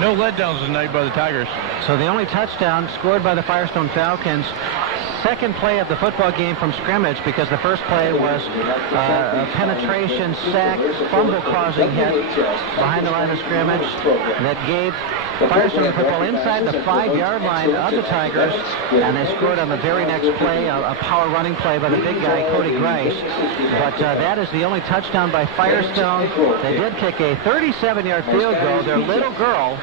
no letdowns tonight by the Tigers. So the only touchdown scored by the Firestone Falcons, second play of the football game from scrimmage, because the first play was a penetration, sack, fumble-causing hit behind the line of scrimmage that gave Firestone the football inside the 5-yard line of the Tigers, and they scored on the very next play, a power running play by the big guy, Cody Grice. But that is the only touchdown by Firestone. They did kick a 37-yard field goal. Their little girl,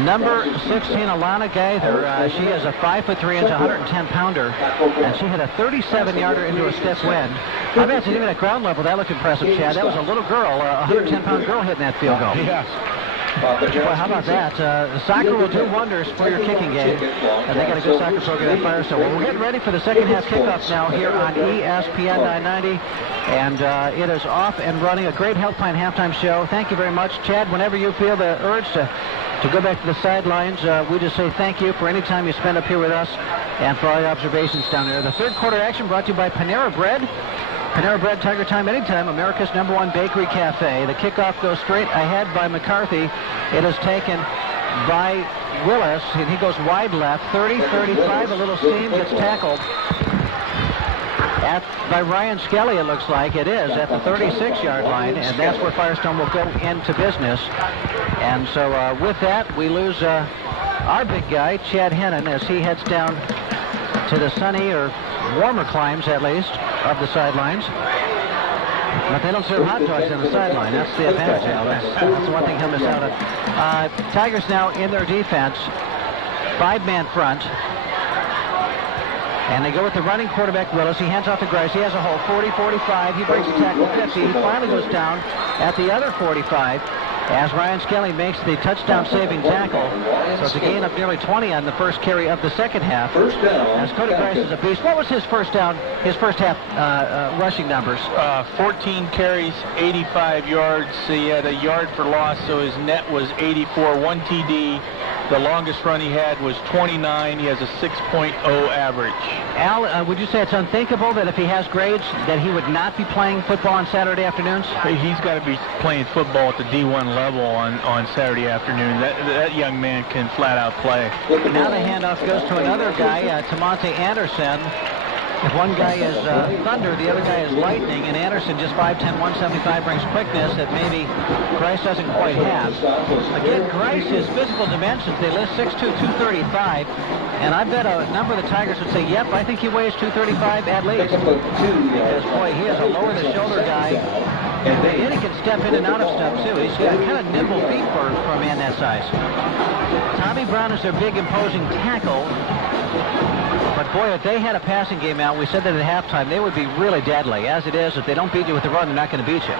number 16, Alana Gaither, she is a 5'3", 110-pounder, and she hit a 37-yarder into a stiff wind. I imagine even at ground level, that looked impressive, Chad. That was a little girl, a 110-pound girl hitting that field goal. Yeah. Well, how about that? Soccer will do wonders for your kicking game, and they got a good soccer program at Firestone. Well, we're getting ready for the second half kickoff now here on ESPN 990, and it is off and running. A great Health Plan halftime show. Thank you very much, Chad. Whenever you feel the urge to go back to the sidelines, we just say thank you for any time you spend up here with us and for all your observations down there. The third quarter action brought to you by Panera Bread. Panera Bread, Tiger Time, anytime, America's #1 bakery cafe. The kickoff goes straight ahead by McCarthy. It is taken by Willis, and he goes wide left, 30-35, a little steam, gets tackled by Ryan Skelly, it looks like. It is at the 36-yard line, and that's where Firestone will go into business. And so with that, we lose our big guy, Chad Hennon, as he heads down to the sunny or warmer climes, at least, of the sidelines. But they don't serve hot dogs on the sideline. That's the advantage. That's the one thing he'll miss out on. Tigers now in their defense. 5-man front. And they go with the running quarterback, Willis. He hands off to Grice. He has a hole, 40, 45. He breaks the tackle, 50. He finally goes down at the other 45 as Ryan Skelly makes the touchdown-saving tackle. So it's a gain of nearly 20 on the first carry of the second half. As Cody Grice is a beast. What was his first half rushing numbers? 14 carries, 85 yards. He had a yard for loss, so his net was 84, 1 TD. The longest run he had was 29. He has a 6.0 average. Al, would you say it's unthinkable that if he has grades that he would not be playing football on Saturday afternoons? He's got to be playing football at the D1 level on Saturday afternoon. That young man can flat out play. Now the handoff goes to another guy, Tamonte Anderson. If one guy is thunder, the other guy is lightning, and Anderson, just 5'10", 175, brings quickness that maybe Grice doesn't quite have. Again, Grice, his physical dimensions, they list 6'2", 235, and I bet a number of the Tigers would say, yep, I think he weighs 235 at least. Because, boy, he is a lower-the-shoulder guy. And he can step in and out of stuff, too. He's got kind of nimble feet for a man that size. Tommy Brown is their big, imposing tackle. But, boy, if they had a passing game out, we said that at halftime, they would be really deadly. As it is, if they don't beat you with the run, they're not going to beat you.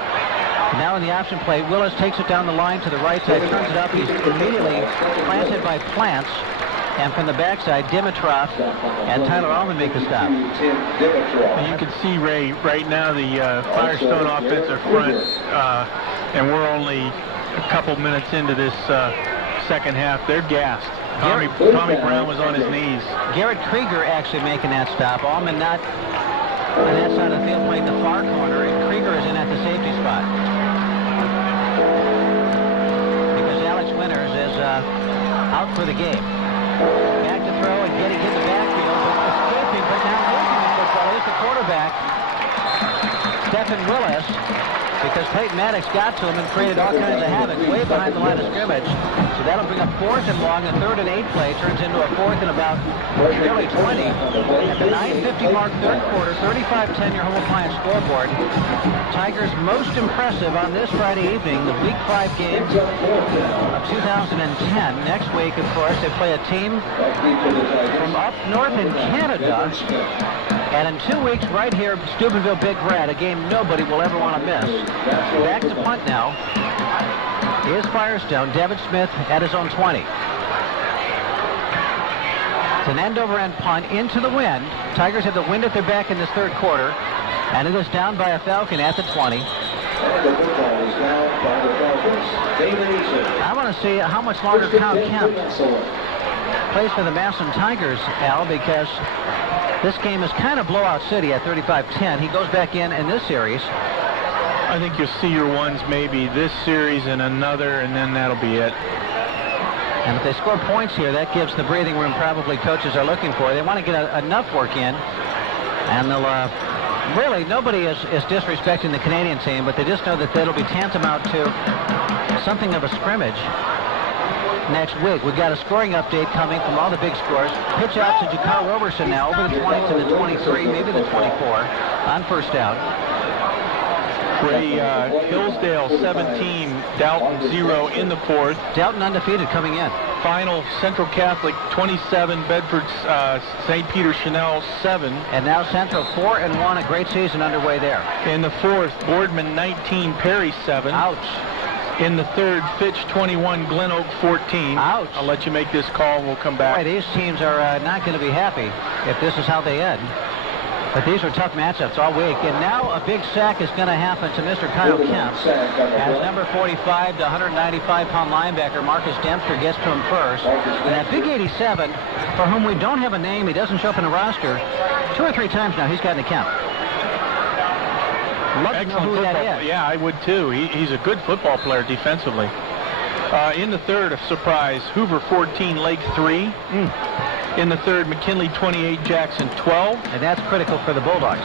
Now in the option play, Willis takes it down the line to the right side, turns it up. He's immediately planted by Plants. And from the backside, Dimitrov and Tyler Allman make the stop. And you can see, Ray, right now the Firestone offensive front, and we're only a couple minutes into this second half, they're gassed. Tommy Brown was on his knees. Garrett Krieger actually making that stop. Allman not on that side of the field, playing the far corner, and Krieger is in at the safety spot. Because Alex Winters is out for the game. Back to throw and getting in the backfield. Escaping, but now losing the football is the quarterback, Stephen Willis, because Clayton Maddox got to him and created all kinds of havoc way behind the line of scrimmage. So that'll bring up 4th and long. A 3rd and 8 play turns into a 4th and about nearly 20. At the 9:50 mark, third quarter, 35-10 your home appliance scoreboard. Tigers most impressive on this Friday evening, the Week 5 game of 2010. Next week, of course, they play a team from up north in Canada. And in 2 weeks, right here, Steubenville Big Red, a game nobody will ever want to miss. Back to punt now is Firestone. Devin Smith at his own 20. It's an end-over-end punt into the wind. Tigers have the wind at their back in this third quarter. And it is down by a Falcon at the 20. I want to see how much longer Kyle Kemp plays for the Massillon Tigers, Al, because this game is kind of blowout city at 35-10. He goes back in this series. I think you'll see your ones maybe this series and another, and then that'll be it. And if they score points here, that gives the breathing room probably coaches are looking for. They want to get enough work in, and they'll really, nobody is disrespecting the Canadian team, but they just know that that'll be tantamount to something of a scrimmage next week. We've got a scoring update coming from all the big scores. Pitch out to Jakar Roberson now, over the 20 to the 23, maybe the 24, on first down. Ray, Hillsdale 17, Dalton 0 in the fourth. Dalton undefeated coming in. Final, Central Catholic 27, Bedford St. Peter Chanel 7. And now Central 4-1, a great season underway there. In the fourth, Boardman 19, Perry 7. Ouch. In the third, Fitch 21, Glen Oak 14. Ouch. I'll let you make this call and we'll come back. Boy, these teams are not going to be happy if this is how they end. But these are tough matchups all week. And now a big sack is going to happen to Mr. Kyle Kemp. As number 45, the 195-pound linebacker, Marcus Dempster, gets to him first. And that big 87, for whom we don't have a name, he doesn't show up in the roster, 2 or 3 times now he's gotten to Kemp. Love to know who that is. Yeah, I would too. He's a good football player defensively. In the third, a surprise, Hoover 14, Lake 3. In the third, McKinley 28, Jackson 12. And that's critical for the Bulldogs.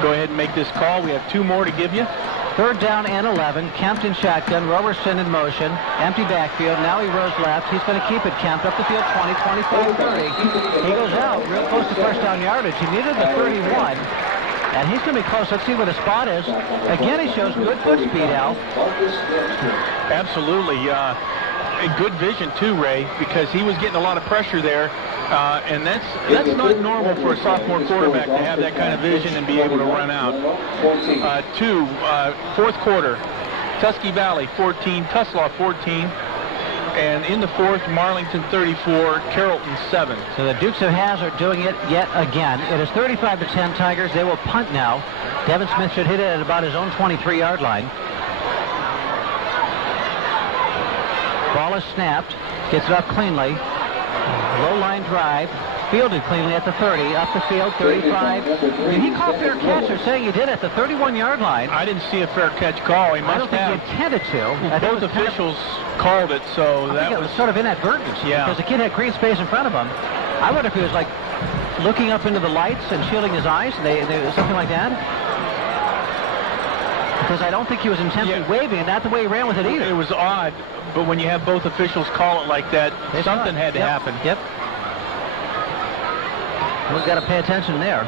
Go ahead and make this call. We have 2 more to give you. Third down and 11. Kempton shotgun. Roberson in motion. Empty backfield. Now he rows left. He's going to keep it. Kemp up the field 20, 25, 30. He goes out real close to first down yardage. He needed the 31. And he's going to be close. Let's see where the spot is. Again, he shows good foot speed, Al. Absolutely. Good vision, too, Ray, because he was getting a lot of pressure there. And that's not normal for a sophomore quarterback to have that kind of vision and be able to run out. Fourth quarter, Tusky Valley 14, Tuslaw 14. And in the fourth, Marlington 34, Carrollton 7. So the Dukes of Hazzard doing it yet again. It is 35-10 Tigers. They will punt now. Devin Smith should hit it at about his own 23-yard line. Ball is snapped. Gets it up cleanly. Low line drive. Fielded cleanly at the 30. Up the field, 35. Did he call fair catch or saying he did at the 31-yard line? I didn't see a fair catch call. He must I don't think he intended to. Both officials called it, so I think it was sort of inadvertent. Yeah. Because the kid had green space in front of him. I wonder if he was like looking up into the lights and shielding his eyes. Something like that. Because I don't think he was intentionally waving, and not the way he ran with it either. It was odd, but when you have both officials call it like that, something had to happen. Yep. We've got to pay attention there.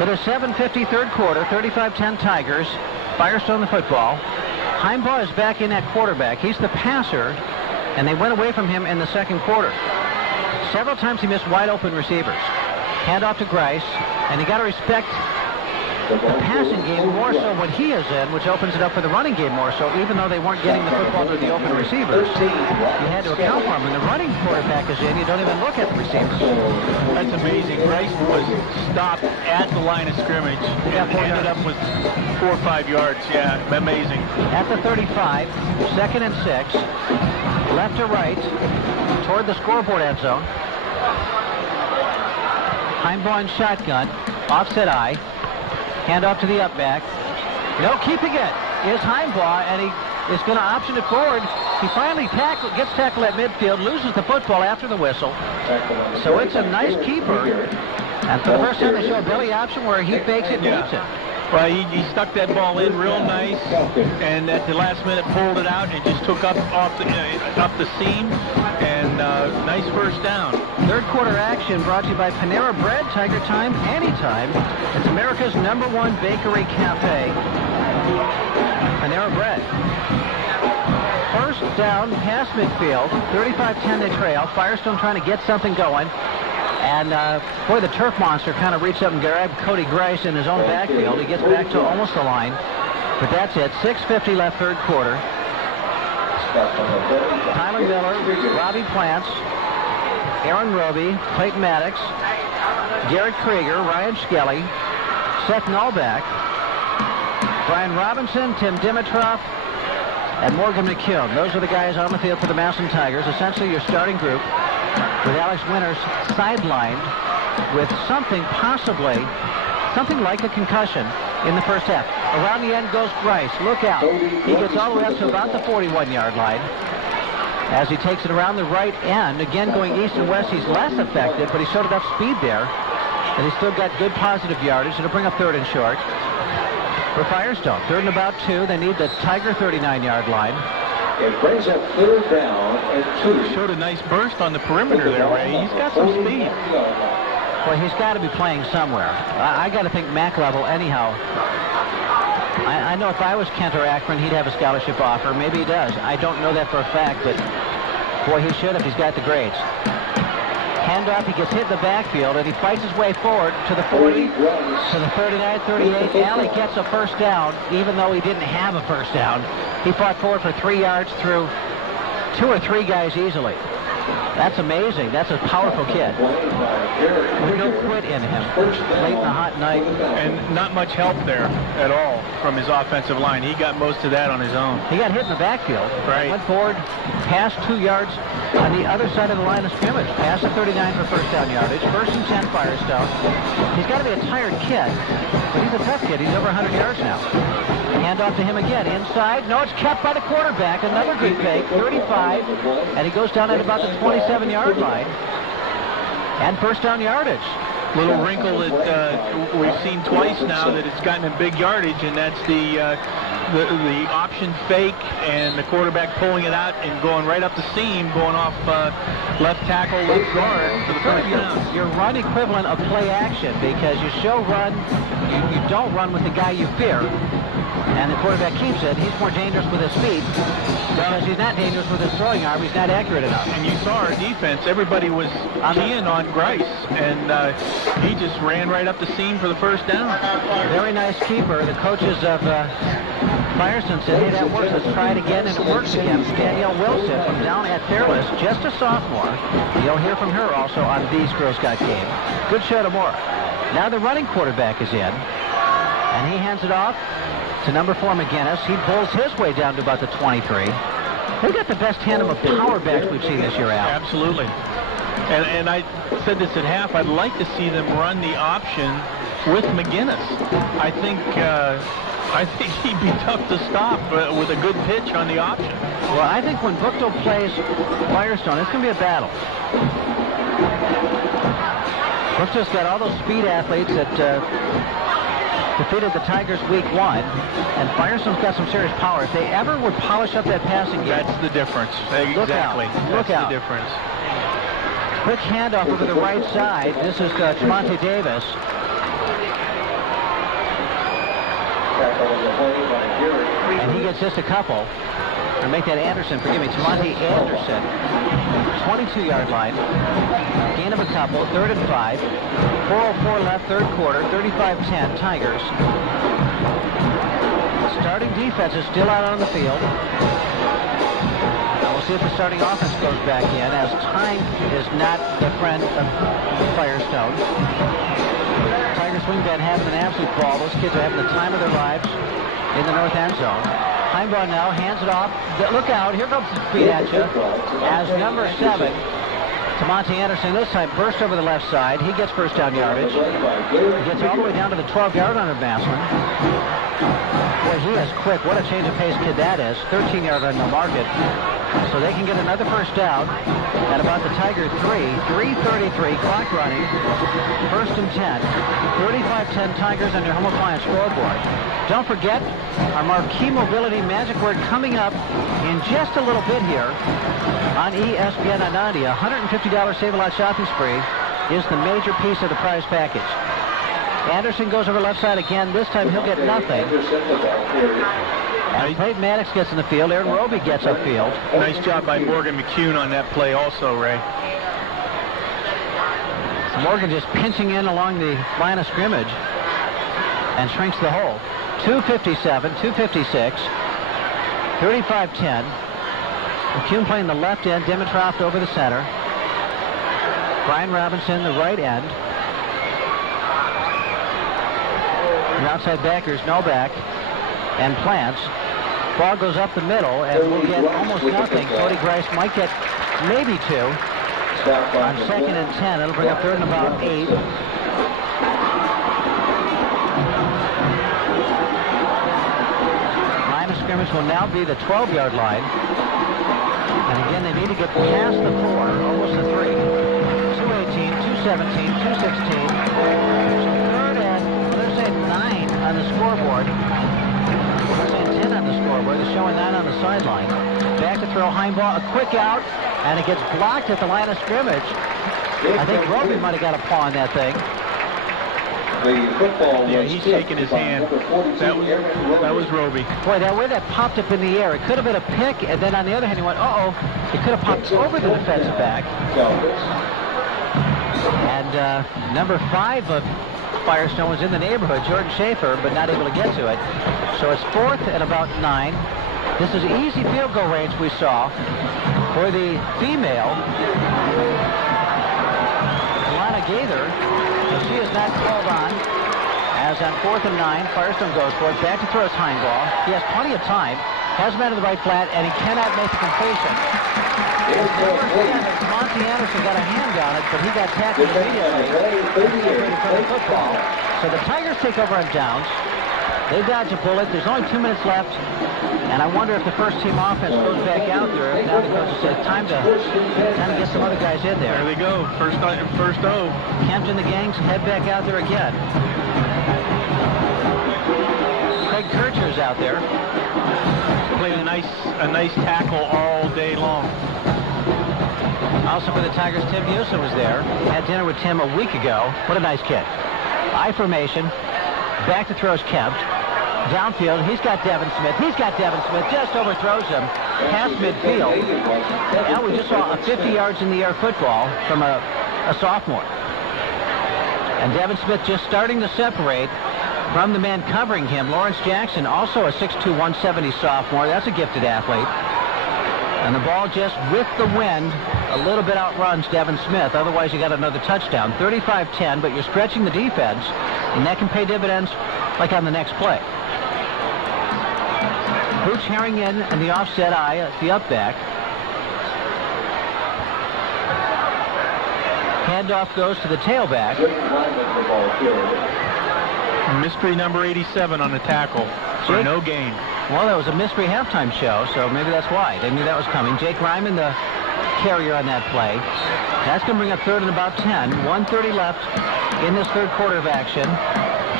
It is 7:50 third quarter, 35-10 Tigers. Firestone the football. Heimbaugh is back in at quarterback. He's the passer, and they went away from him in the second quarter. Several times he missed wide open receivers. Hand off to Grice, and you got to respect the passing game more so when he is in, which opens it up for the running game more so, even though they weren't getting the football to the open receivers. You had to account for them. When the running quarterback is in, you don't even look at the receivers. That's amazing. Rice was stopped at the line of scrimmage and ended up with 4 or 5 yards. Yeah, amazing. At the 35, 2nd and 6, left to right, toward the scoreboard end zone. Heimbaugh in shotgun, offset eye. Hand off to the up back. No keeping it is Heimbaugh, and he is going to option it forward. He finally gets tackled at midfield, loses the football after the whistle. So it's a nice keeper. And for the first time, they show a belly option where he fakes it and keeps it. Well, he stuck that ball in real nice, and at the last minute pulled it out and just took up the seam, and nice first down. Third quarter action brought to you by Panera Bread, Tiger Time, anytime. It's America's #1 bakery cafe. Panera Bread. First down past midfield, 35-10 they trail. Firestone trying to get something going. And, boy, the turf monster kind of reached up and grabbed Cody Grice in his own backfield. He gets back to almost the line. But that's it. 6:50 left third quarter. Tyler Miller, Robbie Plants, Aaron Roby, Clayton Maddox, Garrett Krieger, Ryan Skelly, Seth Nallback, Brian Robinson, Tim Dimitrov, and Morgan McKeown. Those are the guys on the field for the Massillon Tigers. Essentially your starting group, with Alex Winters sidelined with something like a concussion in the first half. Around the end goes Grice. Look out. He gets all the way up to about the 41-yard line. As he takes it around the right end, again going east and west, he's less effective, but he showed enough speed there. And he's still got good positive yardage. It'll bring up 3rd and short for Firestone. 3rd and about 2. They need the Tiger 39-yard line. It brings up 3rd down and 2. Showed a nice burst on the perimeter there, Ray. He's got some speed. Well, he's got to be playing somewhere. I got to think MAC level anyhow. I know if I was Kent or Akron, he'd have a scholarship offer. Maybe he does. I don't know that for a fact, but boy, he should if he's got the grades. Handoff, he gets hit in the backfield, and he fights his way forward to the 40, to the 39, 38. Alley gets a first down, even though he didn't have a first down. He fought forward for 3 yards through 2 or 3 guys easily. That's amazing. That's a powerful kid. With no quit in him. Late in the hot night. And not much help there at all from his offensive line. He got most of that on his own. He got hit in the backfield. Right. Went forward, passed 2 yards on the other side of the line of scrimmage. Passed at 39 for first down yardage. 1st and 10 Firestone. He's got to be a tired kid, but he's a tough kid. He's over 100 yards now. Hand off to him again. Inside. No, it's kept by the quarterback. Another good fake. 35. And he goes down at about the 27-yard line. And first down yardage. Little wrinkle that we've seen twice now that it's gotten a big yardage, and that's the option fake and the quarterback pulling it out and going right up the seam, going off left tackle, left guard for the first down. Your run equivalent of play action, because you show run, you don't run with the guy you fear. And the quarterback keeps it. He's more dangerous with his feet because he's not dangerous with his throwing arm. He's not accurate enough. And you saw our defense. Everybody was keying on Grice, and he just ran right up the seam for the first down. Very nice keeper. The coaches of Firestone said, hey, that works. Let's try it again, and it works again. Danielle Wilson from down at Fairless, just a sophomore. You'll hear from her also on These Girls Got Game. Good show tomorrow. Now the running quarterback is in, and he hands it off to number 4, McGinnis. He pulls his way down to about the 23. They've got the best tandem of power backs we've seen this year, Al. Absolutely. And I said this at half. I'd like to see them run the option with McGinnis. I think he'd be tough to stop with a good pitch on the option. Well, I think when Buchtel plays Firestone, it's going to be a battle. Buchtel's got all those speed athletes that defeated the Tigers week 1, and Firestone's got some serious power. If they ever would polish up that passing game, that's the difference. Exactly. Look out. The difference. Quick handoff over the right side. This is Tremonte Davis. And he gets just a couple. Or make that Anderson, forgive me, Tremonte Anderson. 22-yard line. Gain of a couple, 3rd and 5. 4:04 left, 3rd quarter, 35-10 Tigers. The starting defense is still out on the field. Now we'll see if the starting offense goes back in, as time is not the friend of Firestone. Tigers wingbat having an absolute ball. Those kids are having the time of their lives in the north end zone. Heimbaugh now hands it off. Look out, here comes the speed at you. As number 7, Tremonte Anderson, this time burst over the left side. He gets first down yardage. He gets all the way down to the 12-yard line of Massillon. Boy, he is quick. What a change of pace kid that is. 13-yard line to market. So they can get another first down at about the Tiger 3:33, clock running. 1st and 10. 35-10 Tigers on your home appliance scoreboard. Don't forget our marquee mobility magic word coming up in just a little bit here on ESPN on 90. $150 Save-A-Lot shopping spree is the major piece of the prize package. Anderson goes over left side again. This time he'll get nothing. And Clayton Maddox gets in the field. Aaron Roby gets upfield. Nice job by Morgan McCune on that play also, Ray. So Morgan just pinching in along the line of scrimmage and shrinks the hole. 2:57, 2:56, 35-10. McCune playing the left end, Dimitrov over the center. Brian Robinson, the right end. The outside backers, Novak and Plants. Ball goes up the middle, and we'll get almost nothing. Cody Grice might get maybe 2 on 2nd and 10. It'll bring up 3rd and about 8. Line of scrimmage will now be the 12-yard line. And again, they need to get past the 4, almost the 3. 2:18, 2:17, 2:16. 3rd and, let's say 9 on the scoreboard. Let's say 10 on the scoreboard. They're showing 9 on the sideline. Back to throw, Heimbaugh, a quick out, and it gets blocked at the line of scrimmage. I think Roby might have got a paw on that thing. Yeah, he's shaking his hand. That was Roby. Boy, that way that popped up in the air. It could have been a pick, and then on the other hand, he went, uh-oh. It could have popped over the defensive back. And number 5 of Firestone was in the neighborhood, Jordan Schaefer, but not able to get to it. So it's 4th and about 9. This is easy field goal range we saw for the female. Alana Gaither, and she is not called on. As on 4th and 9, Firestone goes for it. Back to throw his hind ball. He has plenty of time. Has him out of the right flat, and he cannot make the completion. Monty Anderson got a hand on it, but he got tackled immediately for the football. So the Tigers take over on downs. They dodge a bullet. There's only 2 minutes left, and I wonder if the first-team offense goes back out there. Now the coach says time to get some other guys in there. There they go. First O. Kempton, the gangs head back out there again. Craig Kircher's out there. Played a nice tackle all day long. Also for the Tigers, Tim Houston was there. Had dinner with Tim a week ago. What a nice kid. I formation. Back to throws Kemp. Downfield, he's got Devin Smith. Just overthrows him past midfield. Now we just saw a 50 yards in the air football from a sophomore. And Devin Smith just starting to separate from the man covering him. Lawrence Jackson, also a 6'2", 170 sophomore. That's a gifted athlete. And the ball just with the wind a little bit outruns Devin Smith. Otherwise, you got another touchdown. 35-10, but you're stretching the defense, and that can pay dividends like on the next play. Hooch herring in and the offset eye at the up back. Handoff goes to the tailback. Mystery number 87 on the tackle for no gain. Well, that was a mystery halftime show, so maybe that's why. They knew that was coming. Jake Ryman, the carrier on that play. That's going to bring up 3rd and about 10. 1:30 left in this third quarter of action.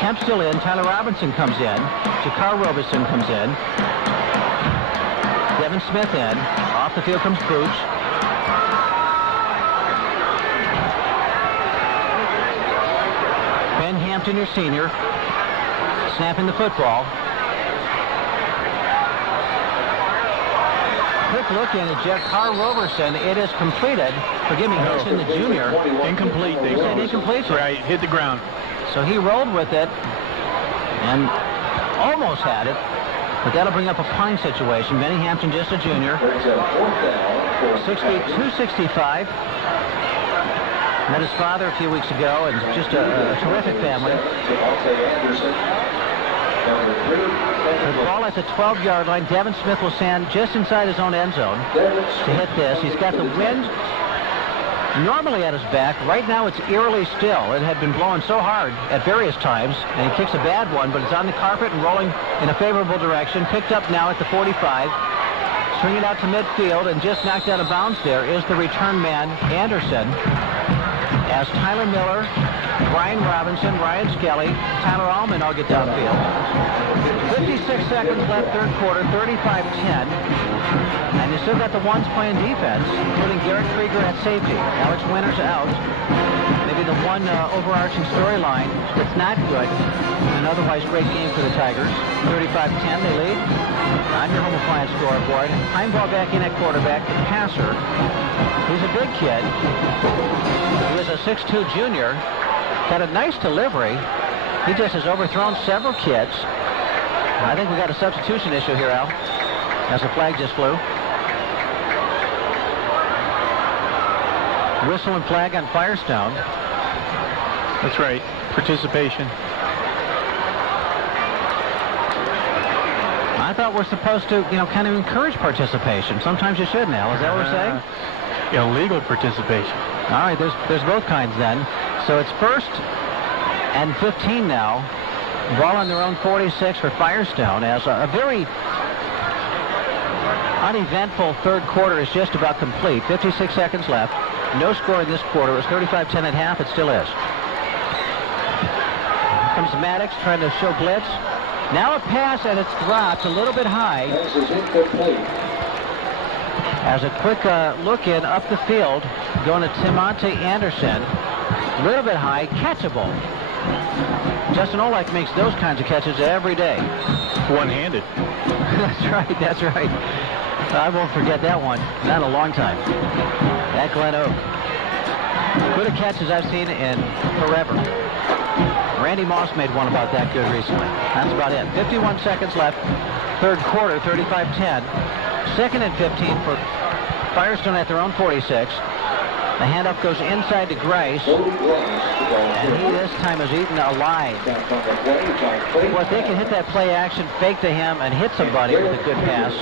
Kemp still in. Tyler Robinson comes in. Jakar Robeson comes in. Devin Smith in. Off the field comes Pooch. Ben Hampton, your senior, snapping the football. Quick look in at Jakar Roberson. It is completed. Forgive me, Hampton, the junior. Incomplete. They said incomplete. Right, hit the ground. So he rolled with it and almost had it. But that'll bring up a punting situation. Benny Hampton, just a junior. 6 feet, 265. Met his father a few weeks ago, and just a terrific family. The ball at the 12-yard line. Devin Smith will stand just inside his own end zone to hit this. He's got the wind normally at his back. Right now it's eerily still. It had been blowing so hard at various times, and he kicks a bad one, but it's on the carpet and rolling in a favorable direction. Picked up now at the 45. Swinging out to midfield, and just knocked out of bounds there is the return man, Anderson. As Tyler Miller, Brian Robinson, Ryan Skelly, Tyler Allman all get downfield. 56 seconds left, third quarter, 35-10. And you still got the ones playing defense, including Garrett Krieger at safety. Alex Winters out. Maybe the one overarching storyline that's not good. An otherwise great game for the Tigers. 35-10, they lead. On your home appliance scoreboard. Heimball back in at quarterback. The passer. He's a big kid. He is a 6'2 junior. Got a nice delivery. He just has overthrown several kids. I think we got a substitution issue here, Al, as the flag just flew. Whistle and flag on Firestone. That's right. Participation. I thought we're supposed to, kind of encourage participation. Sometimes you should, Al. Is that what we're saying? Illegal participation. All right, there's both kinds then. So it's 1st and 15 now. Ball on their own 46 for Firestone, as a very uneventful third quarter is just about complete. 56 seconds left. No score in this quarter. It was 35-10 at half. It still is. Here comes Maddox trying to show blitz. Now a pass, and it's dropped a little bit high. As a quick look in up the field, going to Timonte Anderson. A little bit high, catchable. Justin Olek makes those kinds of catches every day. One-handed. That's right. I won't forget that one. Not in a long time. At Glen Oak. Good catches I've seen in forever. Randy Moss made one about that good recently. That's about it. 51 seconds left. Third quarter, 35-10. Second and 15 for Firestone at their own 46. The handoff goes inside to Grice, and he this time is eaten alive. Well, if they can hit that play action, fake to him, and hit somebody with a good pass,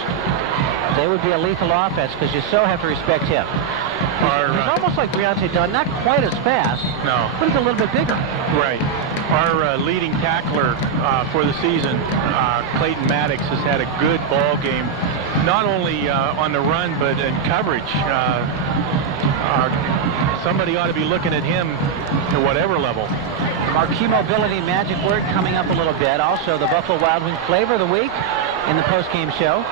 they would be a lethal offense because you so have to respect him. He's almost like Briante Dunn, not quite as fast, but he's a little bit bigger. Right. Our leading tackler for the season, Clayton Maddox, has had a good ball game, not only on the run, but in coverage. Somebody ought to be looking at him at whatever level. Marquee mobility magic word coming up a little bit. Also, the Buffalo Wild Wing flavor of the week in the post-game show.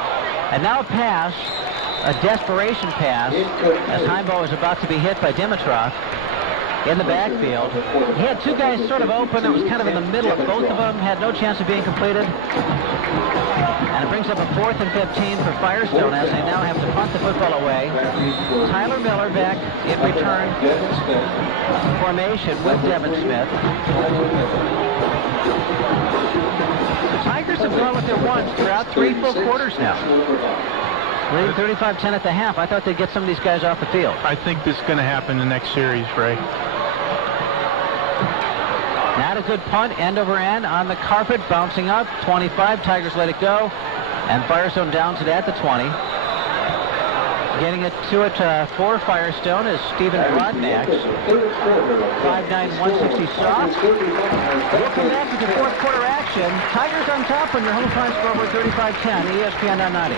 And now a pass, a desperation pass, as Heimbo is about to be hit by Dimitrov in the backfield. He had two guys sort of open. It was kind of in the middle of both of them. Had no chance of being completed. And it brings up a 4th and 15 for Firestone as they now have to punt the football away. Tyler Miller back in return formation with Devin Smith. The Tigers have gone with their ones throughout 3 full quarters now. Leading 35-10 at the half. I thought they'd get some of these guys off the field. I think this is going to happen in the next series, Ray. Not a good punt, end over end on the carpet, bouncing up. 25, Tigers let it go. And Firestone downs it at the 20. Getting it to it for Firestone is Stephen Broadnax. 5'9", 160 soft. We'll come back to the fourth quarter action. Tigers on top on your home time scoreboard 35-10, ESPN 990.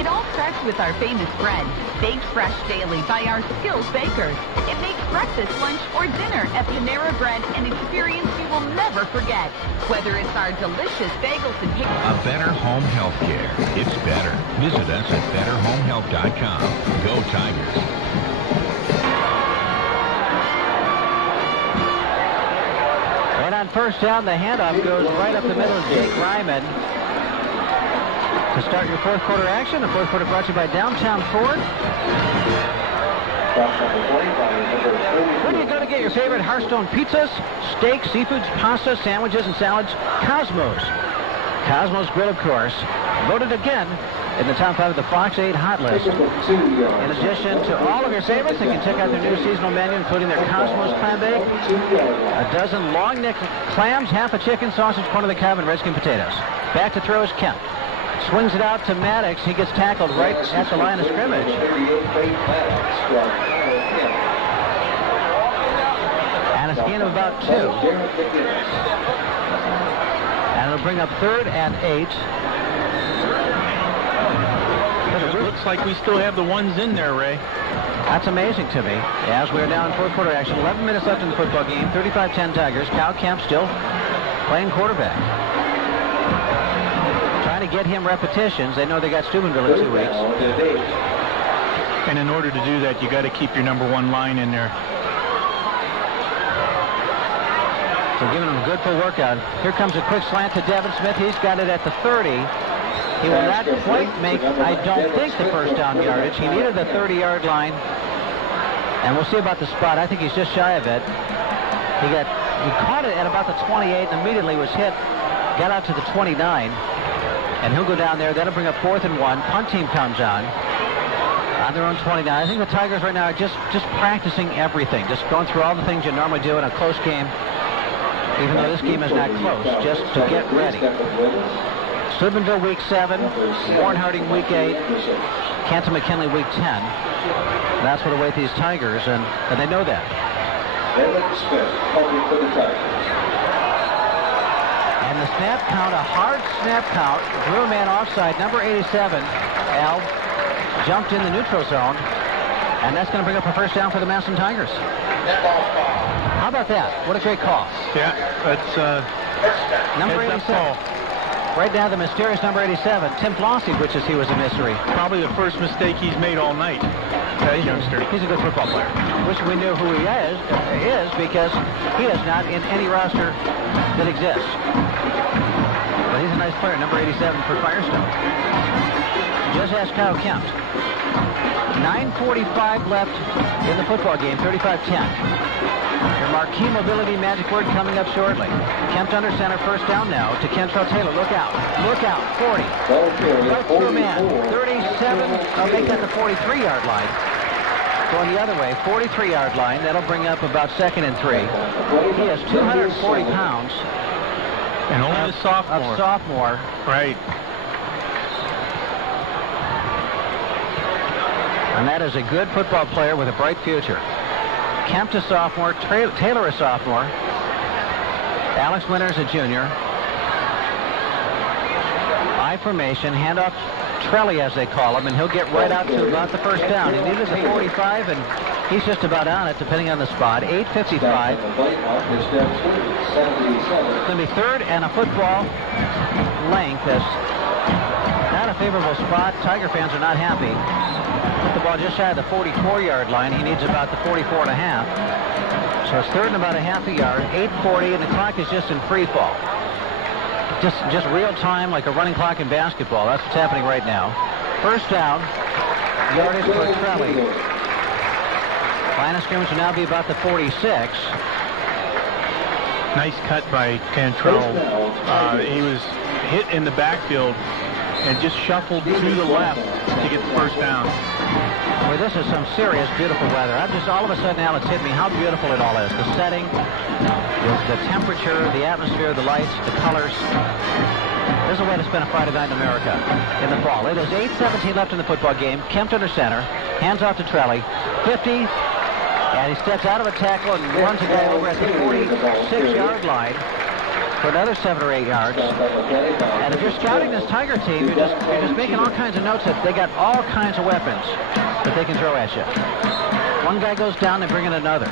It all starts with our famous bread, baked fresh daily by our skilled bakers. It makes breakfast, lunch, or dinner a Panera Bread an experience you will never forget. Whether it's our delicious bagels and pickles. A better home health care. It's better. Visit us at betterhomehealth.com. Go Tigers. And on first down, the handoff goes right up the middle of Jake Ryman. To start your fourth quarter action, the fourth quarter brought to you by Downtown Ford. Where do you go to get your favorite Hearthstone pizzas, steaks, seafoods, pasta, sandwiches, and salads? Cosmos. Cosmos Grill, of course. Voted again in the top 5 of the Fox 8 hot list. In addition to all of your favorites, you can check out their new seasonal menu, including their Cosmos clam bake, a dozen long neck clams, half a chicken, sausage, corn of the cob, and redskin potatoes. Back to throw is Kemp. Swings it out to Maddox. He gets tackled right at the line of scrimmage. And a gain of about 2. And it'll bring up 3rd and 8. It looks like we still have the ones in there, Ray. That's amazing to me. As we are now in fourth quarter action, 11 minutes left in the football game, 35-10 Tigers. Cal Kemp still playing quarterback. Trying to get him repetitions. They know they got Steubenville in 2 weeks. And in order to do that, you got to keep your number 1 line in there. So giving him a good full workout. Here comes a quick slant to Devin Smith. He's got it at the 30. He will not quite make, I don't think, the first down yardage. He needed the 30-yard line. And we'll see about the spot. I think he's just shy of it. He caught it at about the 28 and immediately was hit. Got out to the 29. And he'll go down there. That'll bring up 4th and 1. Punt team comes on their own 29. I think the Tigers right now are just practicing everything. Just going through all the things you normally do in a close game. Even though this game is not close, just to get ready. Steubenville week 7, Warren Harding week 8, Canton McKinley week 10. That's what await these Tigers, and they know that. And the snap count, a hard snap count, drew a man offside. Number 87, Al, jumped in the neutral zone, and that's going to bring up a first down for the Massillon Tigers. How about that? What a great call. Yeah, that's number 87. Right now, the mysterious number 87, Tim Flossie, which is he was a mystery. Probably the first mistake he's made all night. That youngster. He's a good football player. Wish we knew who he is because he is not in any roster that exists. But he's a nice player, number 87 for Firestone. Just ask Kyle Kemp. 9:45 left in the football game, 35-10. Your marquee mobility magic word coming up shortly. Kempt under center, first down now to Kentrell Taylor. Look out. Look out. 40. Right through a man. 37. I'll make that the 43-yard line. Going the other way, 43-yard line. That'll bring up about 2nd and 3. He has 240 pounds. And only a sophomore. A sophomore. Right. And that is a good football player with a bright future. Kempt a sophomore, Taylor a sophomore, Alex Winters a junior. I formation, handoff Trelli as they call him, and he'll get right out to about the first down. He needed the 45, and he's just about on it, depending on the spot. 8:55. It's going to be 3rd and a football length. That's not a favorable spot. Tiger fans are not happy. Put the ball just shy of the 44-yard line. He needs about the 44 and a half. So it's 3rd and about a half a yard. 8:40, and the clock is just in free fall. Just real time, like a running clock in basketball. That's what's happening right now. First down, yardage for Trelli. Line of scrimmage will now be about the 46. Nice cut by Cantrell. He was hit in the backfield and just shuffled to the left to get the first down. Well, this is some serious, beautiful weather. I'm just, all of a sudden, Al, it's hit me how beautiful it all is. The setting, the temperature, the atmosphere, the lights, the colors. There's a way to spend a Friday night in America in the fall. It is 8:17 left in the football game. Kempt under center. Hands off to Trelli. 50. And he steps out of a tackle and runs a guy over at the 46-yard line for another 7 or 8 yards. And if you're scouting this Tiger team, you're just making all kinds of notes that they got all kinds of weapons that they can throw at you. One guy goes down, they bring in another.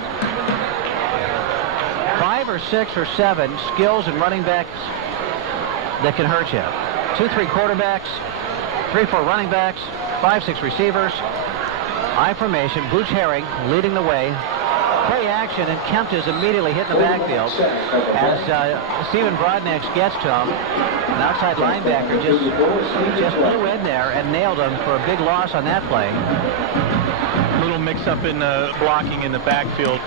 5 or 6 or 7 skills and running backs that can hurt you. 2-3 quarterbacks, 3-4 running backs, 5-6 receivers. I formation, Booch Herring leading the way. Play action, and Kempt is immediately hit in the backfield as Stephen Broadnax gets to him. An outside linebacker just flew in there and nailed him for a big loss on that play. Little mix-up in blocking in the backfield.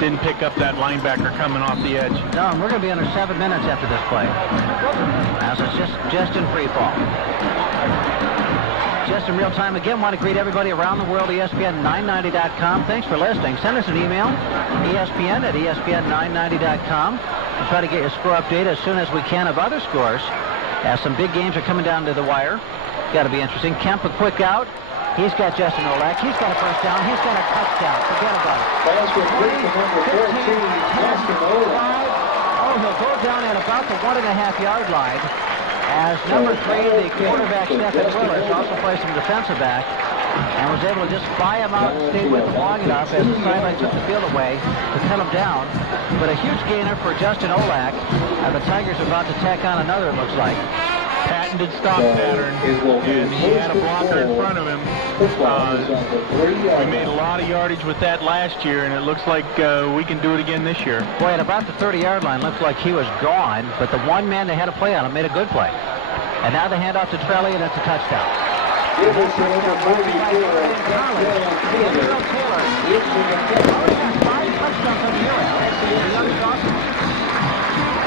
Didn't pick up that linebacker coming off the edge. No, and we're going to be under 7 minutes after this play. As it's just in free fall. Just in real time. Again, want to greet everybody around the world, ESPN990.com. Thanks for listening. Send us an email, ESPN@ESPN990.com. We'll try to get you a score update as soon as we can of other scores, as some big games are coming down to the wire. Got to be interesting. Kemp a quick out. He's got Justin Olak. He's got a first down. He's got a touchdown. Forget about it. 20, 15, 10, 5. Oh, he'll go down at about the 1.5-yard line. As number 3, the quarterback, Stephen Willis, also plays some defensive back, and was able to just buy him out and stay with him long enough as the sideline took the field away to cut him down. But a huge gainer for Justin Olak. The Tigers are about to tack on another, it looks like. Patented stop pattern, and he had a blocker in front of him. We made a lot of yardage with that last year, and it looks like we can do it again this year. Boy, at about the 30-yard line, looks like he was gone, but the one man they had to play on him made a good play. And now the handoff to Trelli, and it's a touchdown. And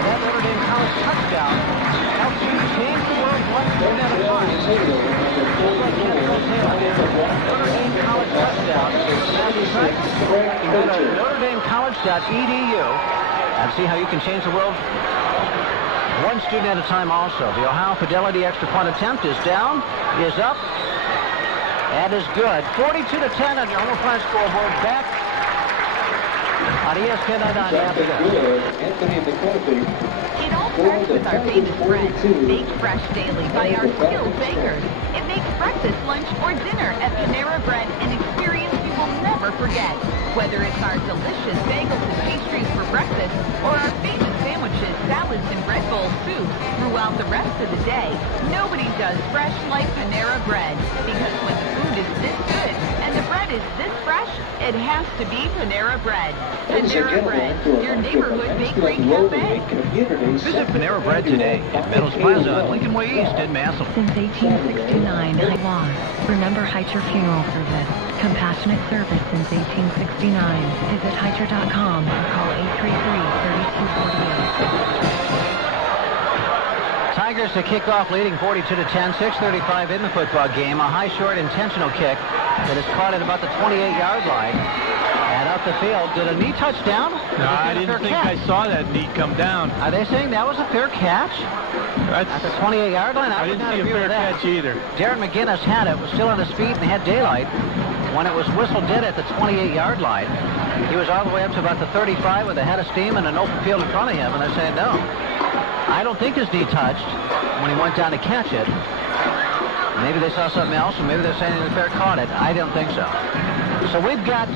that Notre Dame College touchdown helps you change the world one step at a time. Just like Kentrell Taylor did. Notre Dame College touchdown. That's right. You go to NotreDameCollege.edu and see how you can change the world one student at a time also. The Ohio Fidelity extra point attempt is down, is up, and is good. 42-10 on your home front scoreboard. Back on ESPN.com after this. It all starts with our famous bread, baked fresh daily by our skilled bakers. It makes breakfast, lunch, or dinner at Panera Bread an experience you will never forget. Whether it's our delicious bagels and pastries for breakfast or our famous sandwiches, salads, and bread bowl soup throughout the rest of the day, nobody does fresh like Panera Bread. Because when the food food is this good and the bread is this fresh, it has to be Panera Bread. Panera Bread, your neighborhood bakery cafe. Visit Panera Bread today at Meadows Plaza on Lincoln Way East in Massillon. Since 1869, law. Remember Heiter Funeral Service. Compassionate service since 1869. Visit Heiter.com or call 833-3248. Tigers to kick off leading 42-10, 6:35 in the football game. A high, short, intentional kick that is caught at about the 28-yard line. And up the field. Did a knee touchdown? No, I didn't think I saw that knee come down. Are they saying that was a fair catch? At the 28-yard line? I didn't see a fair catch either. Jared McGinnis had it, was still on his feet, and had daylight. When it was whistled dead at the 28-yard line, he was all the way up to about the 35 with a head of steam and an open field in front of him, and they're saying no. I don't think his knee touched when he went down to catch it. Maybe they saw something else, and maybe they're saying the fair caught it. I don't think so. So we've got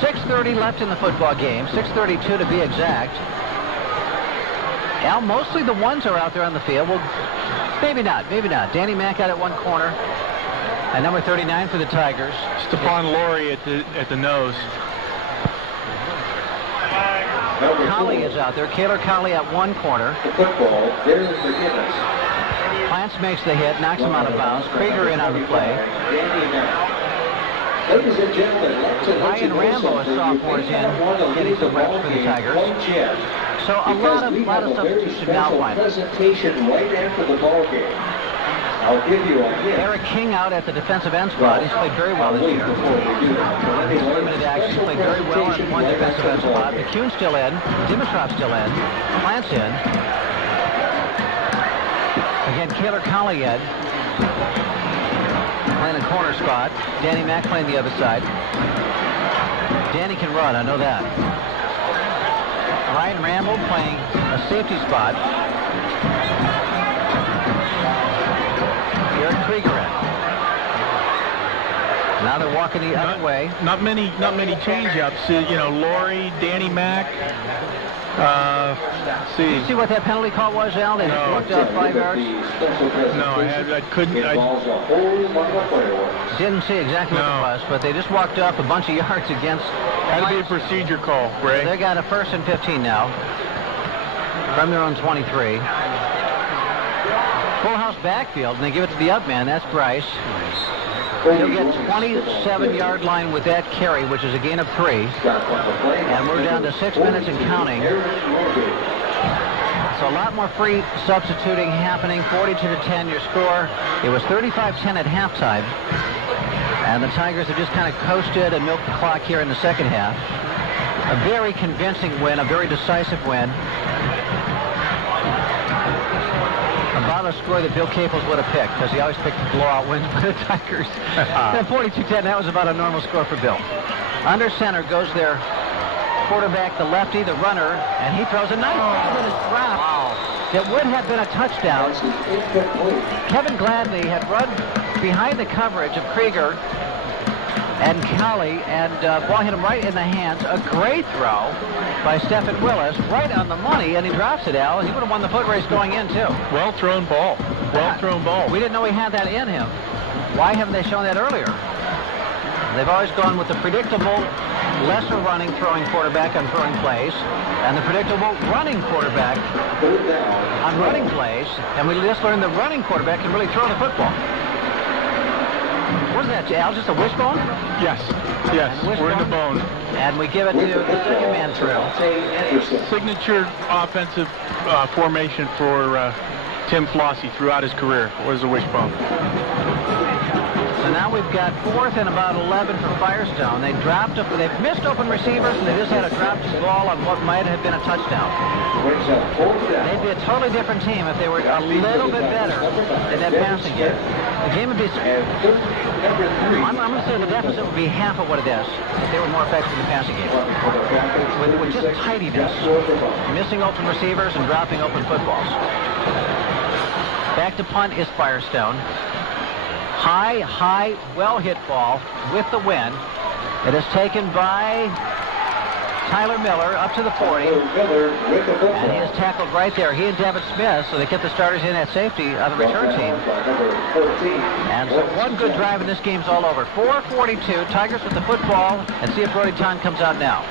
6:30 left in the football game, 6:32 to be exact. Al, mostly the ones are out there on the field. Well, maybe not. Danny Mack out at one corner. And number 39 for the Tigers. Stephon Laurie at the nose. Colley is out there. Kaylor Colley at one corner. Plants makes the hit, knocks him out of bounds. Krieger in on the play. Ryan Rambo, a sophomore, is in, getting some reps for the Tigers. So a lot of substitution now. Presentation right after the ball game. I'll give you a hint. Eric King out at the defensive end spot. He's played very well this year. Limited action, played very well at one defensive end spot. McCune's still in. Dimitrov's still in. Plant's in. Again, Kaylor Colley in. Playing a corner spot. Danny Mack playing the other side. Danny can run, I know that. Ryan Rambo playing a safety spot. Eric Krieger in. Now they're walking the other way. Not many change-ups. Laurie, Danny Mack. Did you see what that penalty call was, Al? They walked out 5 yards. No, I couldn't. Didn't see exactly what it was, but they just walked up a bunch of yards against. Had to be a procedure call, Ray. So they got a 1st and 15 now from their own 23. Full house backfield, and they give it to the up man. That's Bryce. He'll get 27-yard line with that carry, which is a gain of 3. And we're down to 6 minutes and counting. So a lot more free substituting happening. 42-10 your score. It was 35-10 at halftime. And the Tigers have just kind of coasted and milked the clock here in the second half. A very convincing win, a very decisive win. About a score that Bill Caples would have picked, because he always picked blowout wins by the Tigers. And 42-10, that was about a normal score for Bill. Under center goes their quarterback, the lefty, the runner, and he throws a nice ball that is dropped. That would have been a touchdown. Kevin Gladney had run behind the coverage of Krieger and Colley, and ball hit him right in the hands. A great throw by Stephen Willis, right on the money, and he drops it, Al. He would have won the foot race going in, too. Well-thrown ball. Well-thrown ball. We didn't know he had that in him. Why haven't they shown that earlier? They've always gone with the predictable, lesser running, throwing quarterback on throwing plays, and the predictable running quarterback on running plays, and we just learned the running quarterback can really throw the football. What is that, Al? Just a wishbone? Yes. We're in the bone. And we give it to the second man through. Signature offensive formation for Tim Flossie throughout his career was a wishbone. So now we've got 4th and about 11 for Firestone. They've missed open receivers, and they just had a dropped ball on what might have been a touchdown. They'd be a totally different team if they were a little bit better in that passing game. The game would be... I'm going to say the deficit would be half of what it is if they were more effective in the passing game. With just tidiness. Missing open receivers and dropping open footballs. Back to punt is Firestone. High, well-hit ball with the wind. It is taken by Tyler Miller up to the 40. And he is tackled right there. He and Devin Smith, so they get the starters in at safety on the return team. And so one good drive and this game's all over. 4:42, Tigers with the football, and see if Brody Ton comes out now.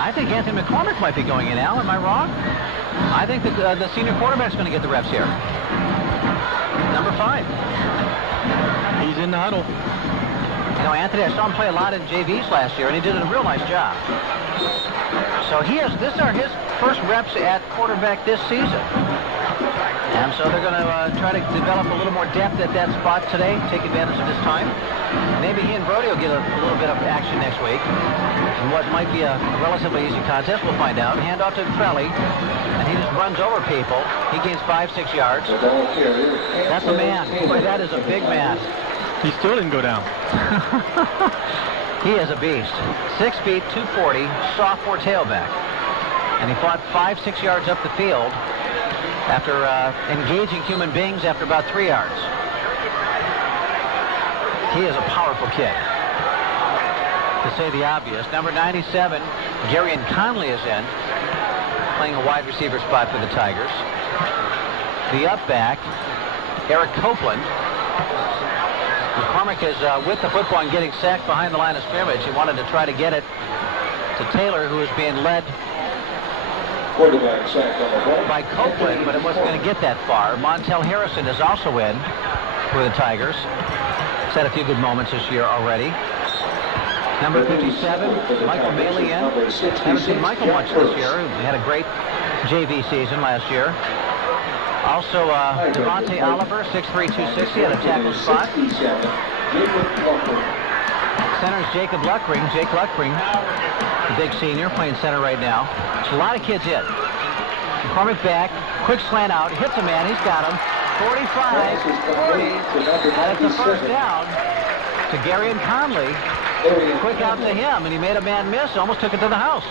I think Anthony McCormick might be going in, Al. Am I wrong? I think that the senior quarterback's going to get the reps here. Number 5. He's in the huddle. You know, Anthony, I saw him play a lot in JVs last year, and he did a real nice job. So these are his first reps at quarterback this season. And so they're going to try to develop a little more depth at that spot today, take advantage of this time. Maybe he and Brody will get a little bit of action next week. And what might be a relatively easy contest, we'll find out. Hand off to Trelli, and he just runs over people. He gains 5-6 yards. That's a man. Boy, that is a big man. He still didn't go down. He is a beast. 6 feet, 240, sophomore tailback. And he fought 5-6 yards up the field after engaging human beings after about 3 yards. He is a powerful kid, to say the obvious. Number 97, Garion Conley is in, playing a wide receiver spot for the Tigers. The up back, Eric Copeland. McCormick is with the football and getting sacked behind the line of scrimmage. He wanted to try to get it to Taylor, who is being led by Copeland, but it wasn't going to get that far. Montel Harrison is also in for the Tigers. He's had a few good moments this year already. Number 57, Michael Bailey in. Haven't seen Michael much this year. He had a great JV season last year. Also, Devontae Oliver, 6'3", 260, had a tackle spot. Center is Jacob Luckring. Jake Luckring, the big senior, playing center right now. There's a lot of kids in. McCormick back, quick slant out, hits a man, he's got him. 45, 40, and it's a first down to Garion Conley. Quick out to him, and he made a man miss, almost took it to the house.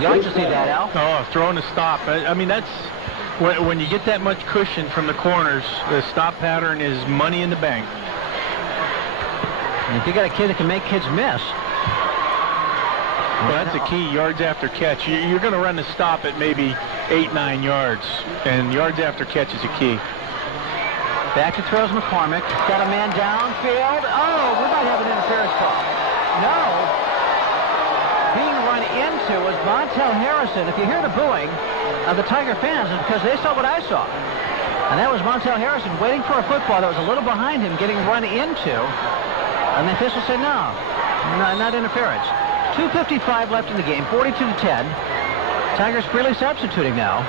You like to see that, Al? Oh, throwing a stop. I mean, that's when you get that much cushion from the corners, the stop pattern is money in the bank. And if you got a kid that can make kids miss. Well, that's the key, yards after catch. You're going to run the stop at maybe 8-9 yards, and yards after catch is a key. Back to throws McCormick. Got a man downfield. Oh, we might have an interference call. No. Being run into was Montel Harrison. If you hear the booing of the Tiger fans, it's because they saw what I saw. And that was Montel Harrison waiting for a football that was a little behind him, getting run into. And the official said, no, not interference. 2:55 left in the game, 42-10. Tigers freely substituting now.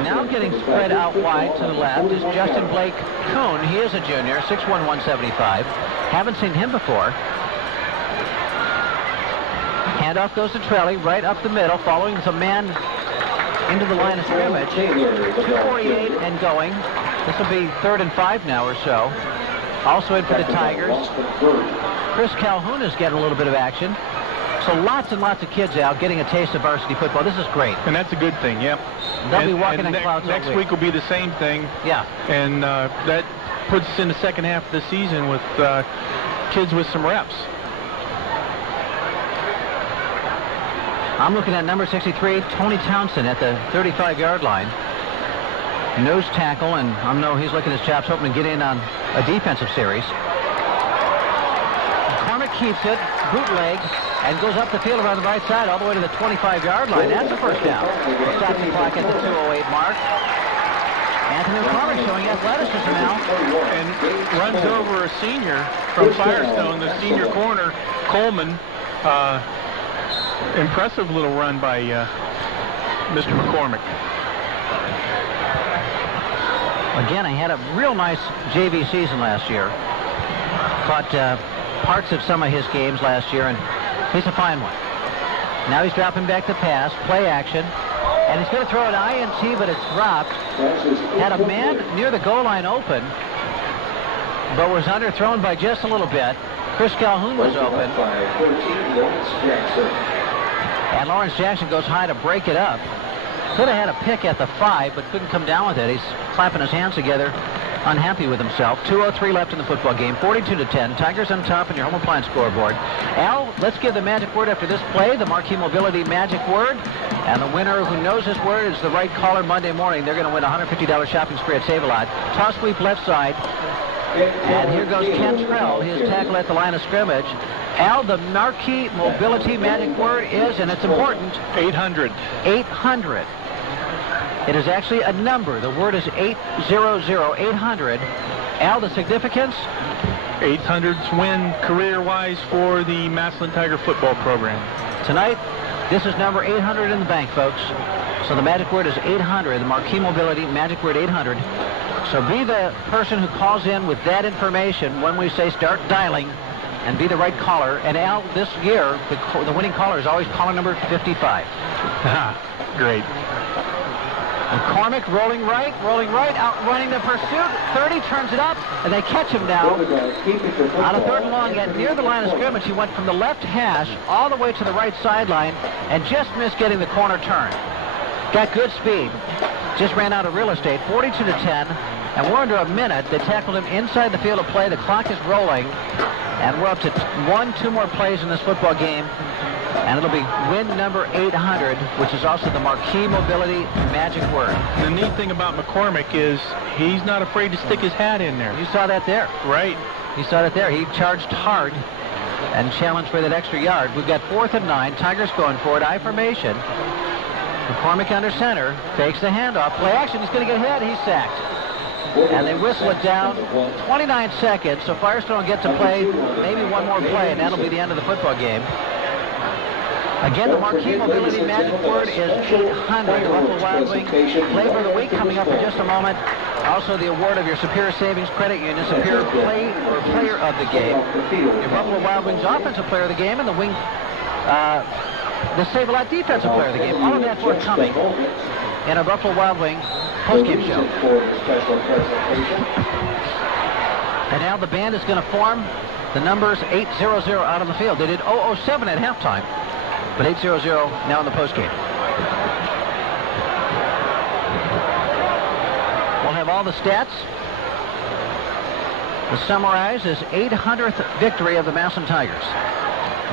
Now getting spread out wide to the left is Justin Blake Kuhn. He is a junior, 6'1", 175. Haven't seen him before. Handoff goes to Trelli, right up the middle, following some man into the line of scrimmage. 2:48 and going. This will be 3rd and 5 now or so. Also in for the Tigers, Chris Calhoun is getting a little bit of action. So lots and lots of kids out getting a taste of varsity football. This is great. And that's a good thing, yep. They'll be walking on clouds all next week will be the same thing. Yeah. And that puts us in the second half of the season with kids with some reps. I'm looking at number 63, Tony Townsend at the 35-yard line. Nose tackle, and I know he's looking at his chops, hoping to get in on a defensive series. McCormick keeps it, bootleg, and goes up the field around the right side all the way to the 25-yard line. That's the first down. Stops the clock at the 2:08 mark. Anthony McCormick showing athleticism now. And runs over a senior from Firestone, the senior corner, Coleman. Impressive little run by Mr. McCormick. Again, he had a real nice JV season last year. Caught parts of some of his games last year, and he's a fine one. Now he's dropping back to pass, play action, and he's going to throw an INT, but it's dropped. Had a man near the goal line open, but was underthrown by just a little bit. Chris Calhoun was open. And Lawrence Jackson goes high to break it up. Could have had a pick at the 5, but couldn't come down with it. He's clapping his hands together unhappy with himself. 2:03 left in the football game. 42-10. Tigers on top in your home appliance scoreboard. Al, let's give the magic word after this play, the Marquee Mobility magic word. And the winner who knows this word is the right caller Monday morning. They're going to win a $150 shopping spree at Save-A-Lot. Toss sweep left side. And here goes Cantrell, his tackle at the line of scrimmage. Al, the Marquee Mobility magic word is, and it's important, 800. 800. It is actually a number. The word is 800, 800. Al, the significance? 800's win career-wise for the Massillon Tiger football program. Tonight, this is number 800 in the bank, folks. So the magic word is 800, the Marquee Mobility magic word 800. So be the person who calls in with that information when we say start dialing, and be the right caller. And Al, this year, the winning caller is always caller number 55. Great. McCormick rolling right, outrunning the pursuit. 30 turns it up, and they catch him now. On a third and long, yet near the line of scrimmage, he went from the left hash all the way to the right sideline and just missed getting the corner turn. Got good speed. Just ran out of real estate. 42-10, and we're under a minute. They tackled him inside the field of play. The clock is rolling, and we're up to 2 more plays in this football game. And it'll be win number 800, which is also the Marquee Mobility magic word. The neat thing about McCormick is he's not afraid to stick his hat in there. You saw that there. Right. You saw that there. He charged hard and challenged for that extra yard. We've got 4th and 9. Tigers going for it. I formation. McCormick under center. Fakes the handoff. Play action. He's going to get hit. He's sacked. And they whistle it down. 29 seconds. So Firestone gets to play maybe one more play, and that'll be the end of the football game. Again, the Marquee Mobility magic word is 800. The Buffalo Wild Wing Flavor of the Week coming up in just a moment. Also, the award of your Superior Savings Credit Union Superior Player of the Game. Your Buffalo Wild Wings Offensive Player of the Game, and the Save-A-Lot Defensive Player of the Game. All of that forthcoming in our Buffalo Wild Wing postgame show. And now the band is going to form. The numbers 800 out on the field. They did 007 at halftime. But 800 now in the postgame. We'll have all the stats. The summarize is 800th victory of the Massillon Tigers.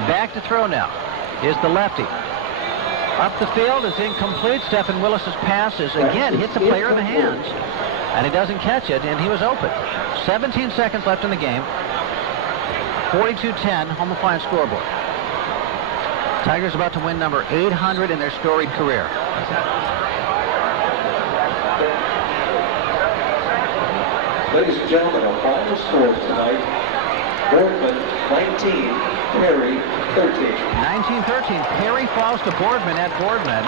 Back to throw now is the lefty. Up the field is incomplete. Stephen Willis's pass is again hits a player in the hands, and he doesn't catch it, and he was open. 17 seconds left in the game. 42-10, home appliance scoreboard. Tigers about to win number 800 in their storied career. Ladies and gentlemen, our final scores tonight. Boardman, 19. Perry, 13. 19-13. Perry falls to Boardman at Boardman.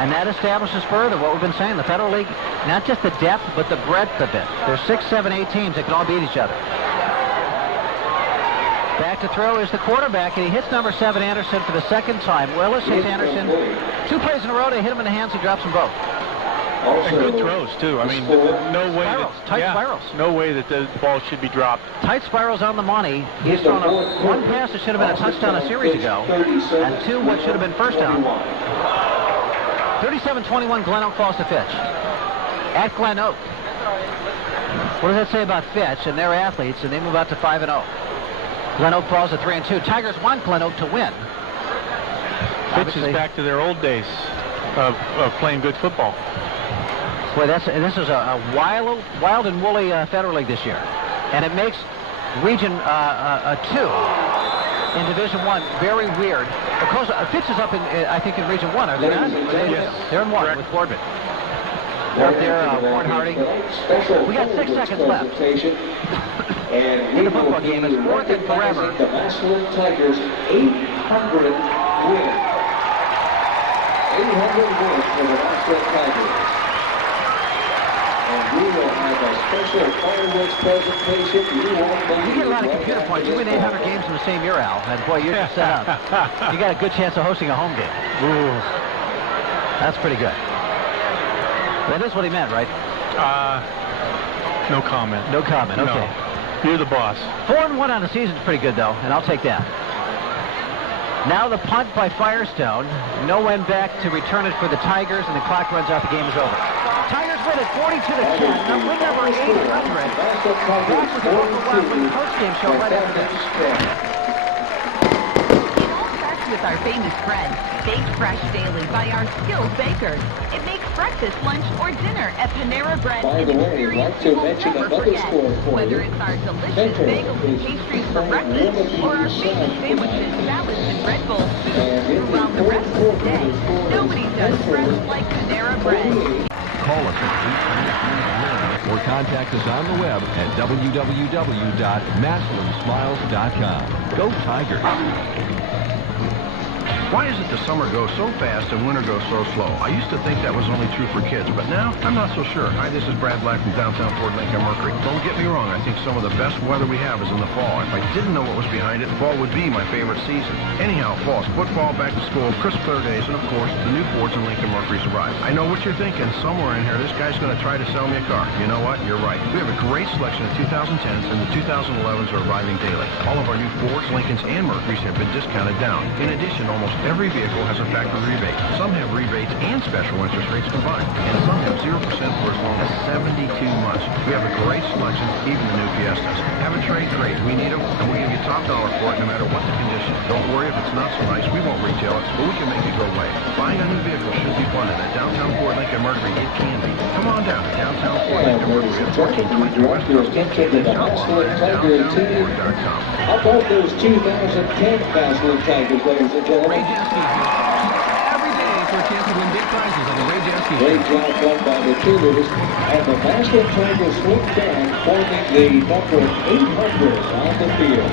And that establishes further what we've been saying. The Federal League, not just the depth, but the breadth of it. There's 6, 7, 8 teams that can all beat each other. Back to throw is the quarterback, and he hits number 7, Anderson, for the second time. Willis hits Anderson 2 plays in a row. They hit him in the hands. He drops them both. And good throws, too. I mean, no way tight spirals. No way that the ball should be dropped. Tight spirals on the money. He's thrown one pass that should have been a touchdown a series ago, and 2 what should have been first down. 37-21, Glen Oak falls to Fitch. At Glen Oak. What does that say about Fitch and their athletes, and they move out to 5-0. Glen Oak falls to 3-2. Tigers want Glen Oak to win. Fitch is back to their old days of playing good football. Boy, this is a wild and woolly Federal League this year, and it makes Region 2 in Division 1 very weird. Because Fitch is up in, I think, in Region 1, are they not? Yes. They're in 1 with Boardman. They're up there, Warren Harding. We got 6 seconds left. In the football game, it's 4th and forever. The Massillon Tigers 800 win. 800 wins for the Massillon Tigers. And we will have a special fireworks presentation. You get a lot of computer points. You win 800 games in the same year, Al. And boy, you're just set up. You got a good chance of hosting a home game. Ooh. That's pretty good. That is what he meant, right? No comment. No comment, okay. No. You're the boss. 4-1 on the season is pretty good, though, and I'll take that. Now the punt by Firestone. No one back to return it for the Tigers, and the clock runs out. The game is over. Tigers Tigers win it 42-10. Now win number 800. Back with the local Wild Wings postgame show right after this. It all starts with our famous bread, baked fresh daily by our skilled bakers. It makes breakfast, lunch, or dinner at Panera Bread an experience you will never forget. Whether it's our delicious bagels and pastries for breakfast or our famous sandwiches, salads, and bread bowls throughout the rest of the day, nobody does fresh like Panera Bread. Call us at 833-WIN or contact us on the web at www.MassillonSmiles.com. Go Tigers! Why is it the summer goes so fast and winter goes so slow? I used to think that was only true for kids, but now I'm not so sure. Hi, this is Brad Black from downtown Fort Lincoln Mercury. Don't get me wrong, I think some of the best weather we have is in the fall. If I didn't know what was behind it, fall would be my favorite season. Anyhow, fall's football, back to school, crisp clear days, and of course, the new Fords and Lincoln Mercury's arrive. I know what you're thinking. Somewhere in here, this guy's going to try to sell me a car. You know what? You're right. We have a great selection of 2010s, and the 2011s are arriving daily. All of our new Fords, Lincolns, and Mercuries have been discounted down. In addition, almost every vehicle has a factory rebate. Some have rebates and special interest rates combined, and some have 0% for as long as 72 months. We have a great selection, even the new Fiestas. Have a trade great. We need them, and we'll give you top dollar for it no matter what the condition. Don't worry if it's not so nice. We won't retail it, but we can make it go away. Buying a new vehicle should be fun, and at downtown Fort Lincoln Mercury, it can be. Come on down to downtown Fort Lincoln Mercury at 1420 West Coast Street and shop online at downtownford.com. How about those 2010 Massillon Tigers, ladies and gentlemen? Every day for a chance to win big prizes on the Ray Jaski Show. Great job done by the cheerleaders. And the Massillon Tigers swing down, forming the number 800 on the field.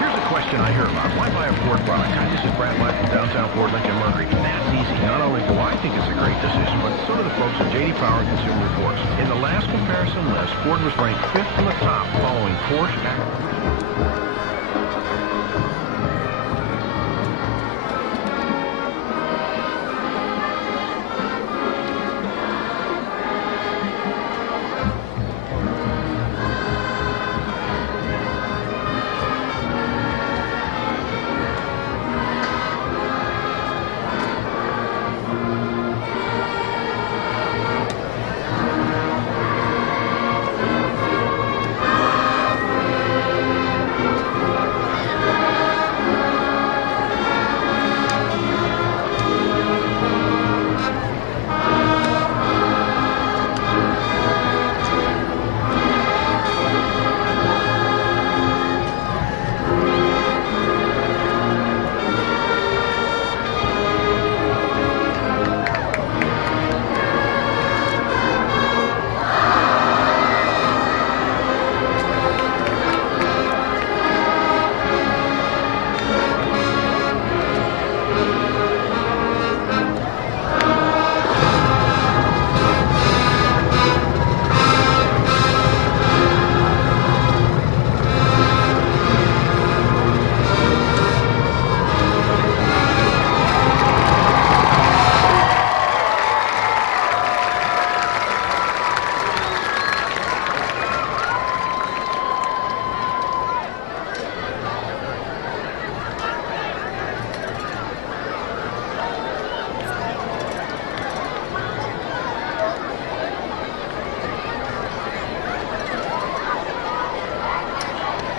Here's a question I hear about. Why buy a Ford product? Hi, this is Brad Black from downtown Fort Lincoln Mercury. That's easy. Not only do I think it's a great decision, but so do the folks at J.D. Power and Consumer Reports. In the last comparison list, Ford was ranked 5th from the top, following Porsche.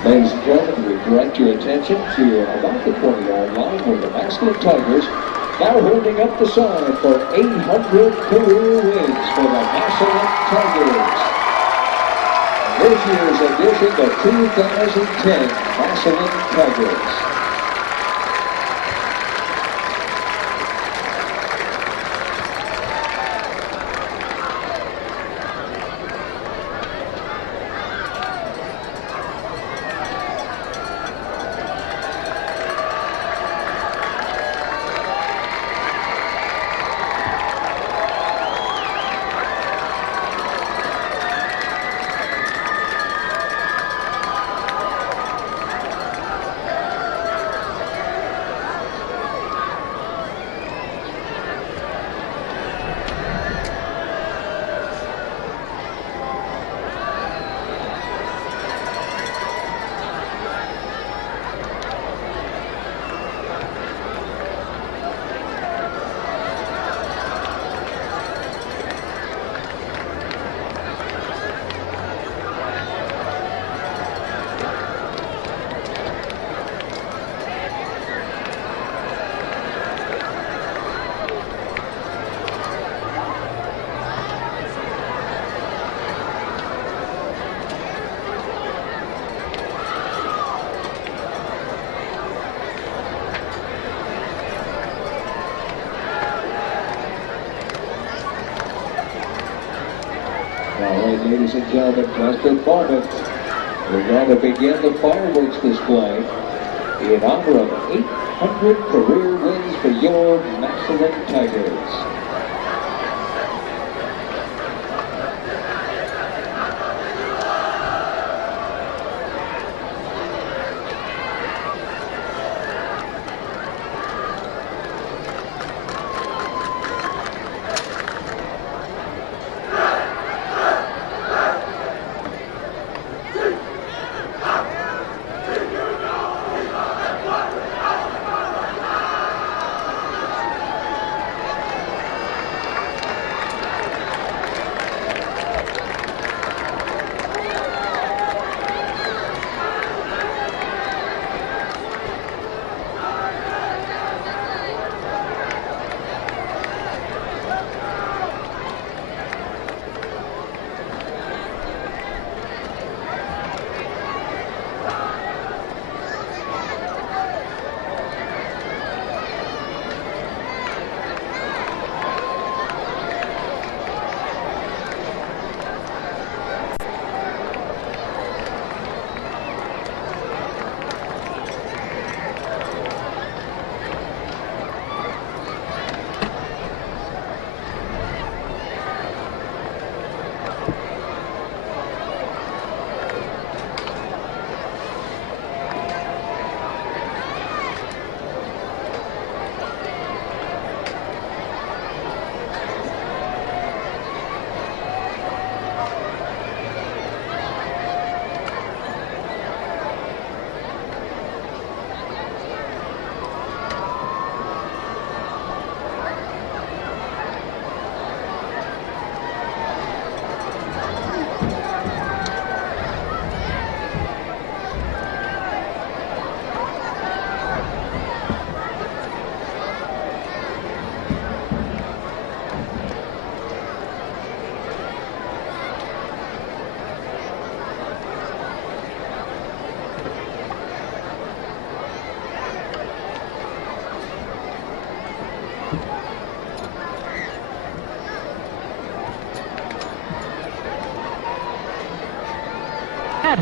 Ladies and gentlemen, we direct your attention to about the 20-yard line where the Massillon Tigers now holding up the sign for 800 career wins for the Massillon Tigers. This year's edition, the 2010 Massillon Tigers. right, ladies and gentlemen, just a moment. We're going to begin the fireworks display in honor of 800 career wins for your Massillon Tigers.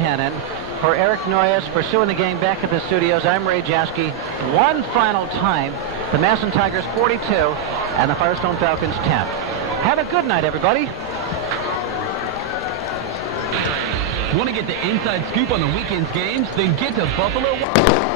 Hannon. For Eric Noyes, pursuing the game back at the studios, I'm Ray Jaski. One final time, the Massillon Tigers 42 and the Firestone Falcons 10. Have a good night, everybody. Want to get the inside scoop on the weekend's games? Then get to Buffalo.